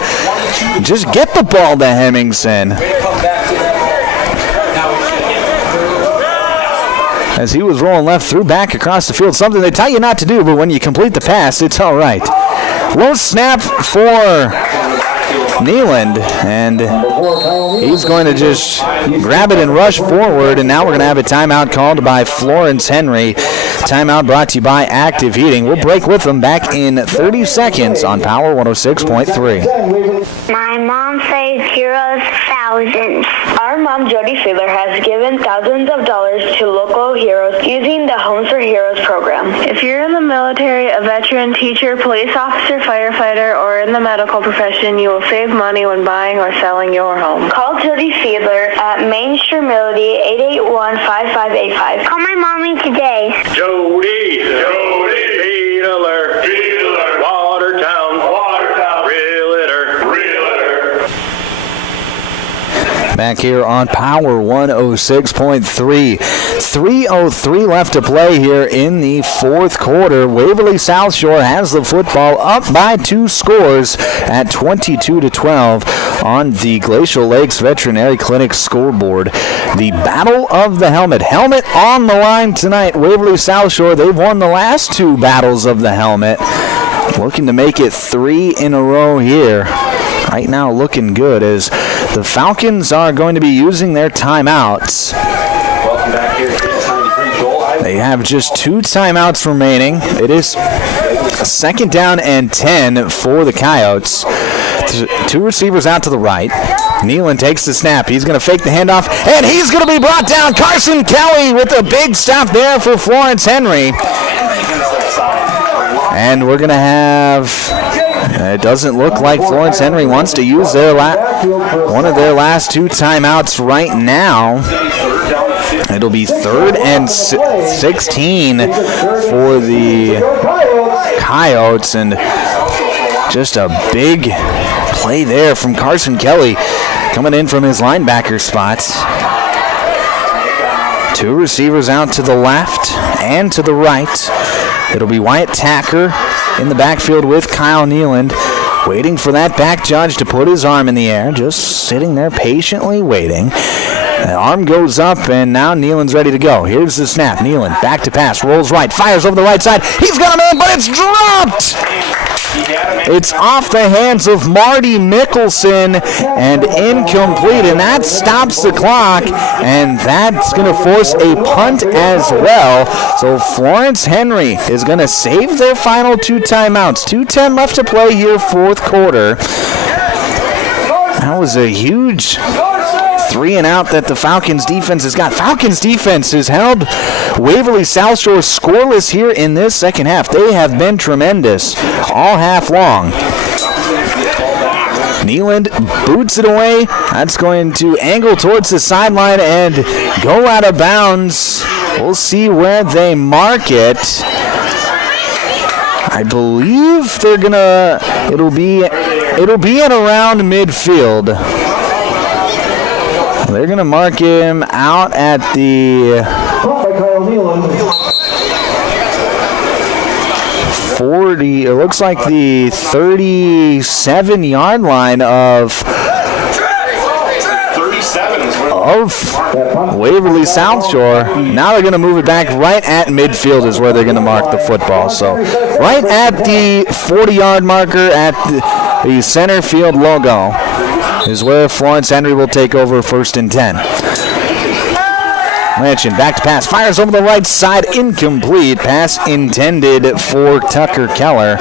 just get the ball to Hemmingson. As he was rolling left, threw back across the field, something they tell you not to do, but when you complete the pass, it's all right. Low snap for Neeland, and he's going to just grab it and rush forward, and now we're going to have a timeout called by Florence Henry. Timeout brought to you by Active Heating. We'll break with them back in 30 seconds on Power 106.3. My mom saves heroes thousands. Our mom, Jody Fiedler, has given thousands of dollars to local heroes using the Homes for Heroes program. If you're in the military, a veteran, teacher, police officer, firefighter, or in the medical profession, you will save money when buying or selling your home. Call Jody Fiedler at Main Street Melody 881-5585. Call my mommy today. Jody, Fiedler, Watertown, Realtor. Back here on Power 106.3. 3:03 left to play here in the 4th quarter. Waverly South Shore has the football up by 2 scores at 22-12 on the Glacial Lakes Veterinary Clinic scoreboard. The Battle of the Helmet. Helmet on the line tonight. Waverly South Shore, they've won the last 2 battles of the helmet. Looking to make it 3 in a row here. Right now looking good as the Falcons are going to be using their timeouts. Welcome back here to 93, Joel. They have just 2 timeouts remaining. It is 2nd down and 10 for the Coyotes. 2 receivers out to the right. Neeland takes the snap. He's going to fake the handoff, and he's going to be brought down. Carson Kelly with a big stop there for Florence Henry. And we're going to have... It doesn't look like Florence Henry wants to use their one of their last 2 timeouts right now. It'll be 3rd and 16 for the Coyotes, and just a big play there from Carson Kelly coming in from his linebacker spots. 2 receivers out to the left and to the right. It'll be Wyatt Tacker in the backfield with Kyle Neeland, waiting for that back judge to put his arm in the air, just sitting there patiently waiting. The arm goes up, and now Neeland's ready to go. Here's the snap. Neeland back to pass, rolls right, fires over the right side. He's got him in, but it's dropped! It's off the hands of Marty Mickelson and incomplete, and that stops the clock, and that's going to force a punt as well. So Florence Henry is going to save their final 2 timeouts. 2:10 left to play here, 4th quarter. That was a huge 3 and out that the Falcons defense has got. Falcons defense has held Waverly South Shore scoreless here in this second half. They have been tremendous all half long. Neeland boots it away. That's going to angle towards the sideline and go out of bounds. We'll see where they mark it. I believe it'll be It'll be at around midfield. They're going to mark him out at the 40. It looks like the 37-yard line of Waverly South Shore. Now they're going to move it back right at midfield is where they're going to mark the football. So right at the 40-yard marker at the center field logo is where Florence Henry will take over 1st and 10. Lanchin back to pass, fires over the right side, incomplete. Pass intended for Tucker Keller.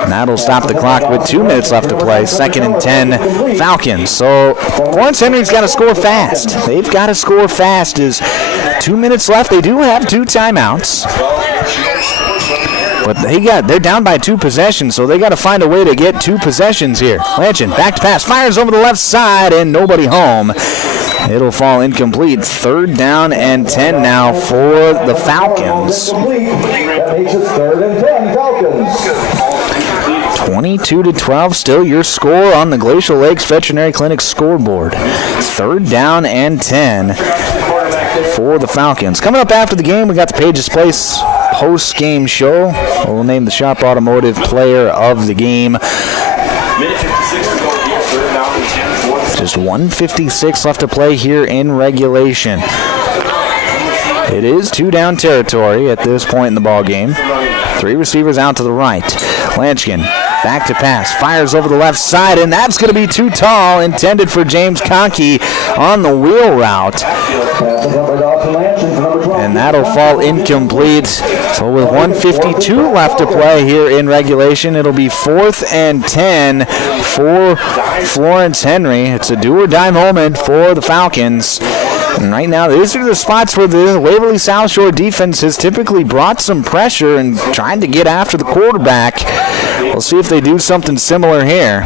And that'll stop the clock with 2 minutes left to play. 2nd and 10, Falcons. So Florence Henry's got to score fast. They've got to score fast. Is 2 minutes left. They do have 2 timeouts. But they're down by 2 possessions, so they got to find a way to get 2 possessions here. Lanchin back to pass, fires over the left side, and nobody home. It'll fall incomplete. 3rd down and 10 now for the Falcons. That makes it 3rd and 10, Falcons. 22-12 still your score on the Glacial Lakes Veterinary Clinic scoreboard. 3rd down and 10 for the Falcons. Coming up after the game, we got the Pages Place post-game show. We'll name the Sharp Automotive Player of the Game. Just 1:56 left to play here in regulation. It is 2-down territory at this point in the ball game. 3 receivers out to the right. Lanchkin back to pass, fires over the left side, and that's going to be too tall, intended for James Conkey on the wheel route. And that'll fall incomplete. So with 1:52 left to play here in regulation, it'll be 4th and 10 for Florence Henry. It's a do-or-die moment for the Falcons. And right now, these are the spots where the Waverly South Shore defense has typically brought some pressure and trying to get after the quarterback. We'll see if they do something similar here.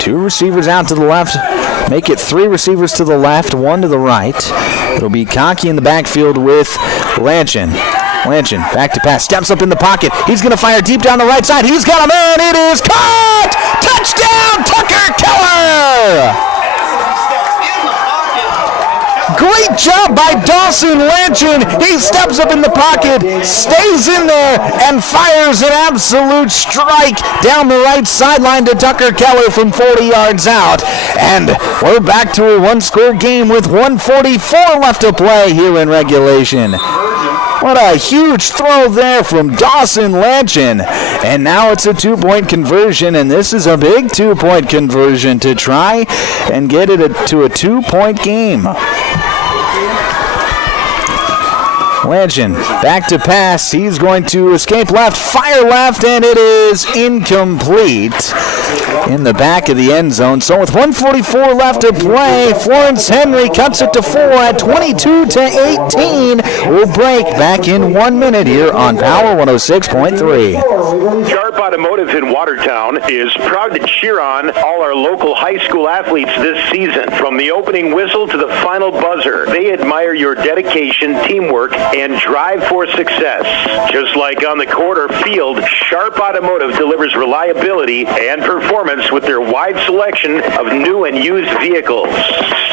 2 receivers out to the left. Make it 3 receivers to the left, 1 to the right. It'll be Conkey in the backfield with Lanchin. Lanchin back to pass, steps up in the pocket. He's going to fire deep down the right side. He's got a man. It is caught! Touchdown, Tucker Keller! Great job by Dawson Lanchin. He steps up in the pocket, stays in there, and fires an absolute strike down the right sideline to Tucker Keller from 40 yards out. And we're back to a 1-score game with 1:44 left to play here in regulation. What a huge throw there from Dawson Lanchin. And now it's a 2-point conversion, and this is a big 2-point conversion to try and get it to a 2-point game. Lanchin back to pass. He's going to escape left, fire left, and it is incomplete in the back of the end zone. So with 1:44 left to play, Florence Henry cuts it to 4 at 22-18. We'll break back in 1 minute here on Power 106.3. Sharp Automotive in Watertown is proud to cheer on all our local high school athletes this season. From the opening whistle to the final buzzer, they admire your dedication, teamwork, and drive for success. Just like on the court or field, Sharp Automotive delivers reliability and performance with their wide selection of new and used vehicles.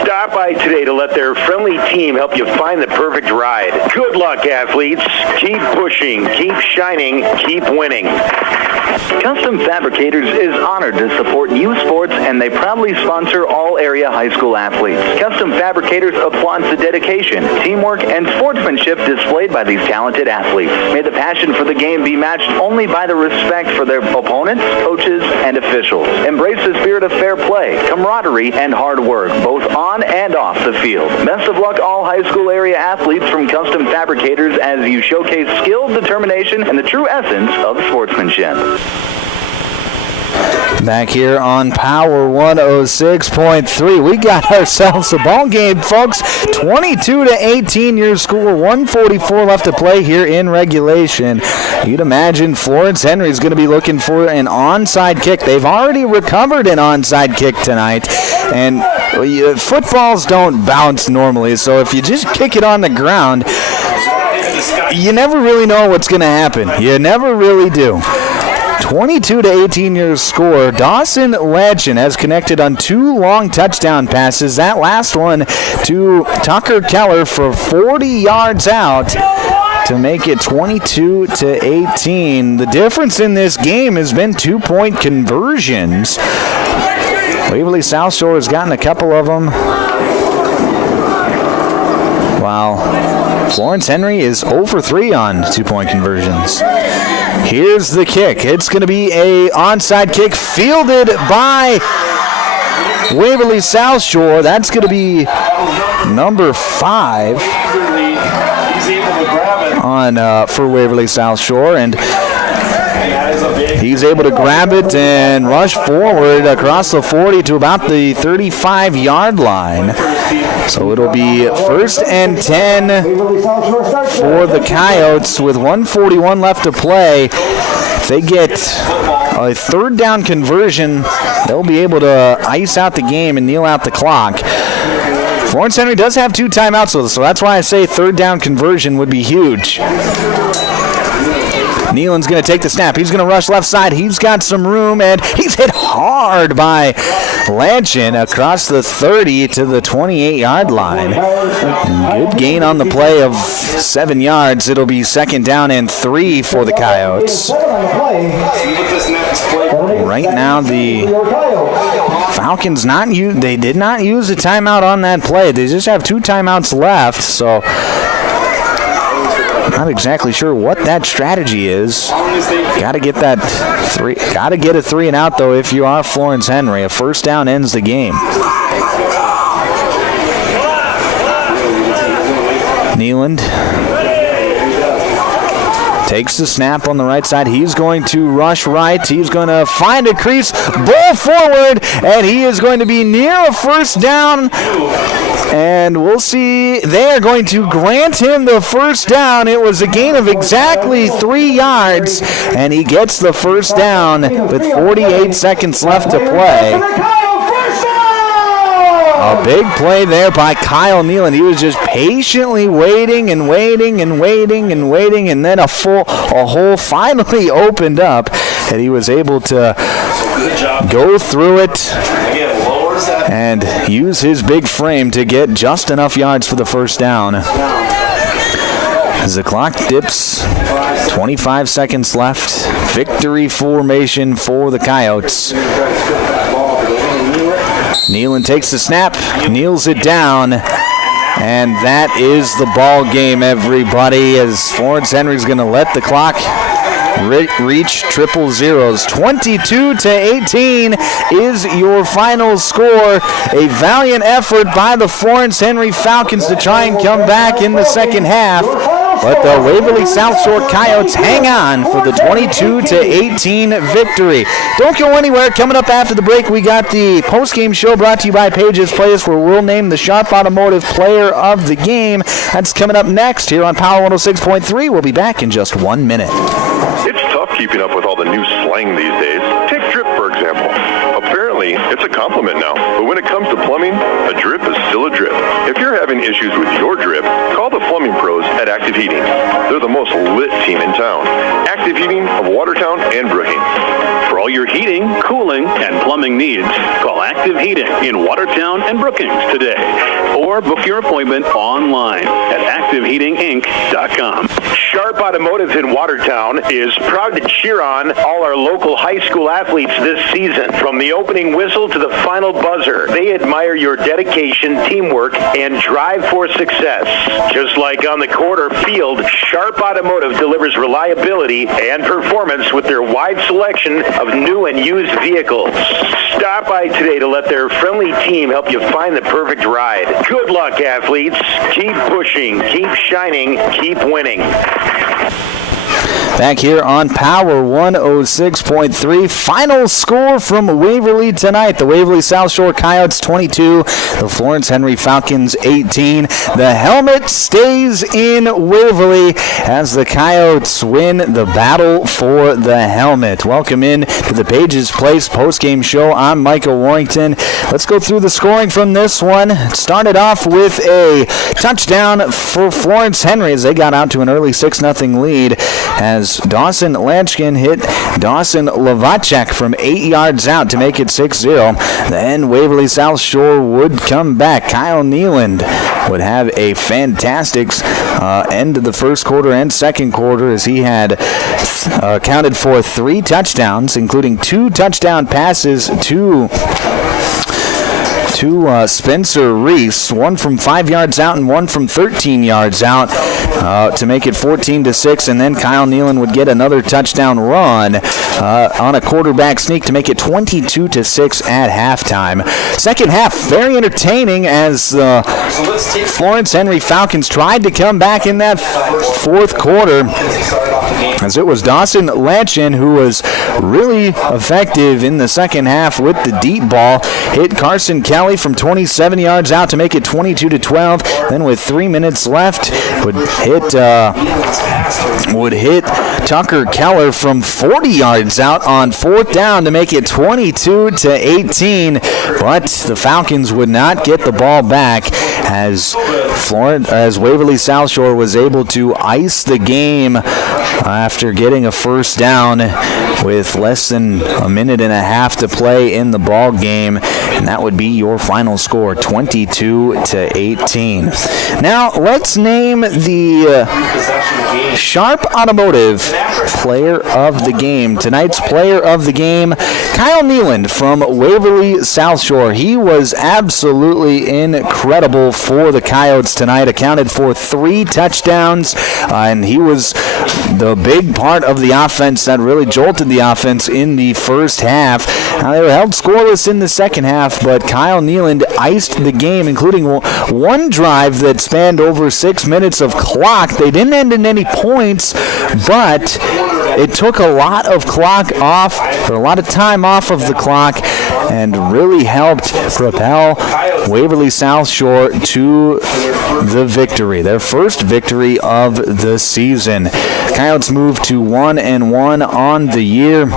Stop by today to let their friendly team help you find the perfect ride. Good luck, athletes. Keep pushing, keep shining, keep winning. Custom Fabricators is honored to support youth sports, and they proudly sponsor all area high school athletes. Custom Fabricators applauds the dedication, teamwork, and sportsmanship displayed by these talented athletes. May the passion for the game be matched only by the respect for their opponents, coaches, and officials. Embrace the spirit of fair play, camaraderie, and hard work, both on and off the field. Best of luck, all high school area athletes from Custom Fabricators, as you showcase skill, determination, and the true essence of sportsmanship. Back here on Power 106.3, we got ourselves a ball game, folks. 22-18 your score, 1:44 left to play here in regulation. You'd imagine Florence Henry's going to be looking for an onside kick. They've already recovered an onside kick tonight, and footballs don't bounce normally, so if you just kick it on the ground, you never really know what's going to happen. You never really do. 22-18 your score. Dawson Legend has connected on 2 long touchdown passes. That last one to Tucker Keller for 40 yards out to make it 22-18. The difference in this game has been 2-point conversions. Waverly South Shore has gotten a couple of them, while Florence Henry is 0 for 3 on 2-point conversions. Here's the kick. It's going to be a onside kick fielded by Waverly South Shore. That's going to be number 5 on for Waverly South Shore, and he's able to grab it and rush forward across the 40 to about the 35-yard line. So it'll be 1st and 10 for the Coyotes with 1:41 left to play. If they get a 3rd down conversion, they'll be able to ice out the game and kneel out the clock. Florence Henry does have 2 timeouts, so that's why I say 3rd down conversion would be huge. Nealon's going to take the snap. He's going to rush left side. He's got some room, and he's hit hard by Lanchin across the 30 to the 28-yard line. Good gain on the play of 7 yards. It'll be 2nd down and 3 for the Coyotes. Right now, the Falcons they did not use a timeout on that play. They just have 2 timeouts left, so not exactly sure what that strategy is. Got to get that 3. Got to get a 3 and out though if you are Florence Henry. A 1st down ends the game. Nealand takes the snap on the right side. He's going to rush right. He's going to find a crease, ball forward, and he is going to be near a 1st down. And we'll see. They are going to grant him the 1st down. It was a gain of exactly 3 yards, and he gets the 1st down with 48 seconds left to play. A big play there by Kyle Nealon. He was just patiently waiting and waiting and waiting and waiting, and then a hole finally opened up, and he was able to go through it and use his big frame to get just enough yards for the 1st down. As the clock dips, 25 seconds left. Victory formation for the Coyotes. Nealon takes the snap, kneels it down, and that is the ball game, everybody, as Florence Henry's going to let the clock reach triple zeros. 22-18 is your final score. A valiant effort by the Florence Henry Falcons to try and come back in the second half. But the Waverly South Shore Coyotes hang on for the 22-18 victory. Don't go anywhere. Coming up after the break, we got the post-game show brought to you by Pages Place, where we'll name the Sharp Automotive Player of the Game. That's coming up next here on Power 106.3. We'll be back in just 1 minute. It's tough keeping up with all the new slang these days. Take drip, for example. Apparently, it's a compliment now. But when it comes to plumbing, a drip is still a drip. If you're having issues with your drip, call the plumbing pros at Active Heating. They're the most lit team in town. Active Heating of Watertown and Brookings. For all your heating, cooling, and plumbing needs, call Active Heating in Watertown and Brookings today. Or book your appointment online at ActiveHeatingInc.com. Sharp Automotive in Watertown is proud to cheer on all our local high school athletes this season. From the opening whistle to the final buzzer, they admire your dedication, teamwork, and drive for success. Just like on the quarter field, Sharp Automotive delivers reliability and performance with their wide selection of new and used vehicles. Stop by today to let their friendly team help you find the perfect ride. Good luck, athletes. Keep pushing, keep shining, keep winning. Back here on Power 106.3. Final score from Waverly tonight. The Waverly South Shore Coyotes 22. The Florence Henry Falcons 18. The helmet stays in Waverly as the Coyotes win the battle for the helmet. Welcome in to the Pages Place postgame show. I'm Michael Warrington. Let's go through the scoring from this one. It started off with a touchdown for Florence Henry as they got out to an early 6-0 lead as as Dawson Lanchkin hit Dawson Lavacek from 8 yards out to make it 6-0. Then Waverly South Shore would come back. Kyle Nealand would have a fantastic end of the first quarter and second quarter as he had accounted for 3 touchdowns, including 2 touchdown passes to Spencer Reese, one from 5 yards out and one from 13 yards out to make it 14-6, and then Kyle Nealon would get another touchdown run on a quarterback sneak to make it 22-6 at halftime. Second half, very entertaining as the Florence Henry Falcons tried to come back in that fourth quarter, as it was Dawson Lanchin who was really effective in the second half with the deep ball. Hit Carson Kelly from 27 yards out to make it 22-12. Then with 3 minutes left, would hit Tucker Keller from 40 yards out on fourth down to make it 22-18. But the Falcons would not get the ball back as Waverly South Shore was able to ice the game after getting a first down with less than a minute and a half to play in the ball game, and that would be your final score, 22-18. Now let's name the Sharp Automotive Player of the Game. Tonight's Player of the Game, Kyle Nealand from Waverly South Shore. He was absolutely incredible for the Coyotes tonight. Accounted for 3 touchdowns, and he was the big part of the offense that really jolted the offense in the first half. Now, they were held scoreless in the second half, but Kyle Nealand iced the game, including one drive that spanned over 6 minutes of clock. They didn't end in any points, but it took a lot of clock off, or a lot of time off of the clock, and really helped propel Waverly South Shore to the victory, their first victory of the season. Coyotes move to 1-1 on the year,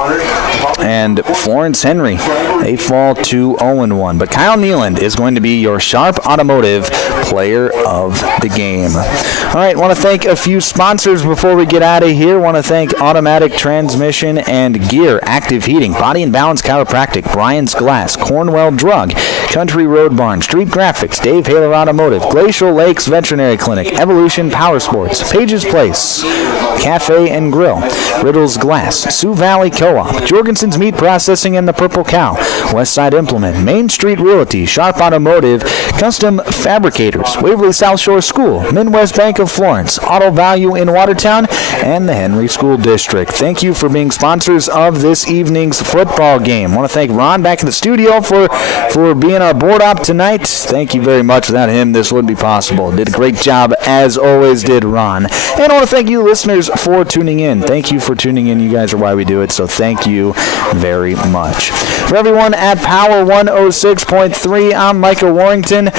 and Florence Henry, they fall to 0-1. But Kyle Nealand is going to be your Sharp Automotive Player of the Game. All right, want to thank a few sponsors before we get out of here. Want to thank Automatic Transmission and Gear, Active Heating, Body and Balance Chiropractic, Brian's Glass, Cornwell Drug, Country Road Barn, Street Graphics, Dave Haler Automotive, Glacial Lakes Veterinary Clinic, Evolution Power Sports, Page's Place, Cafe and Grill, Riddle's Glass, Sioux Valley Co-op, Jorgensen's Meat Processing and the Purple Cow, Westside Implement, Main Street Realty, Sharp Automotive, Custom Fabricators, Waverly South Shore School, Midwest Bank of Florence, Auto Value in Watertown, and the Henry School District. Thank you for being sponsors of this evening's football game. I want to thank Ron back in the studio for being our board op tonight. Thank you very much. Without him, this wouldn't be possible. Did a great job, as always did Ron. And I want to thank you listeners for tuning in. Thank you for tuning in. You guys are why we do it, so thank you very much. For everyone at Power 106.3, I'm Micah Warrington.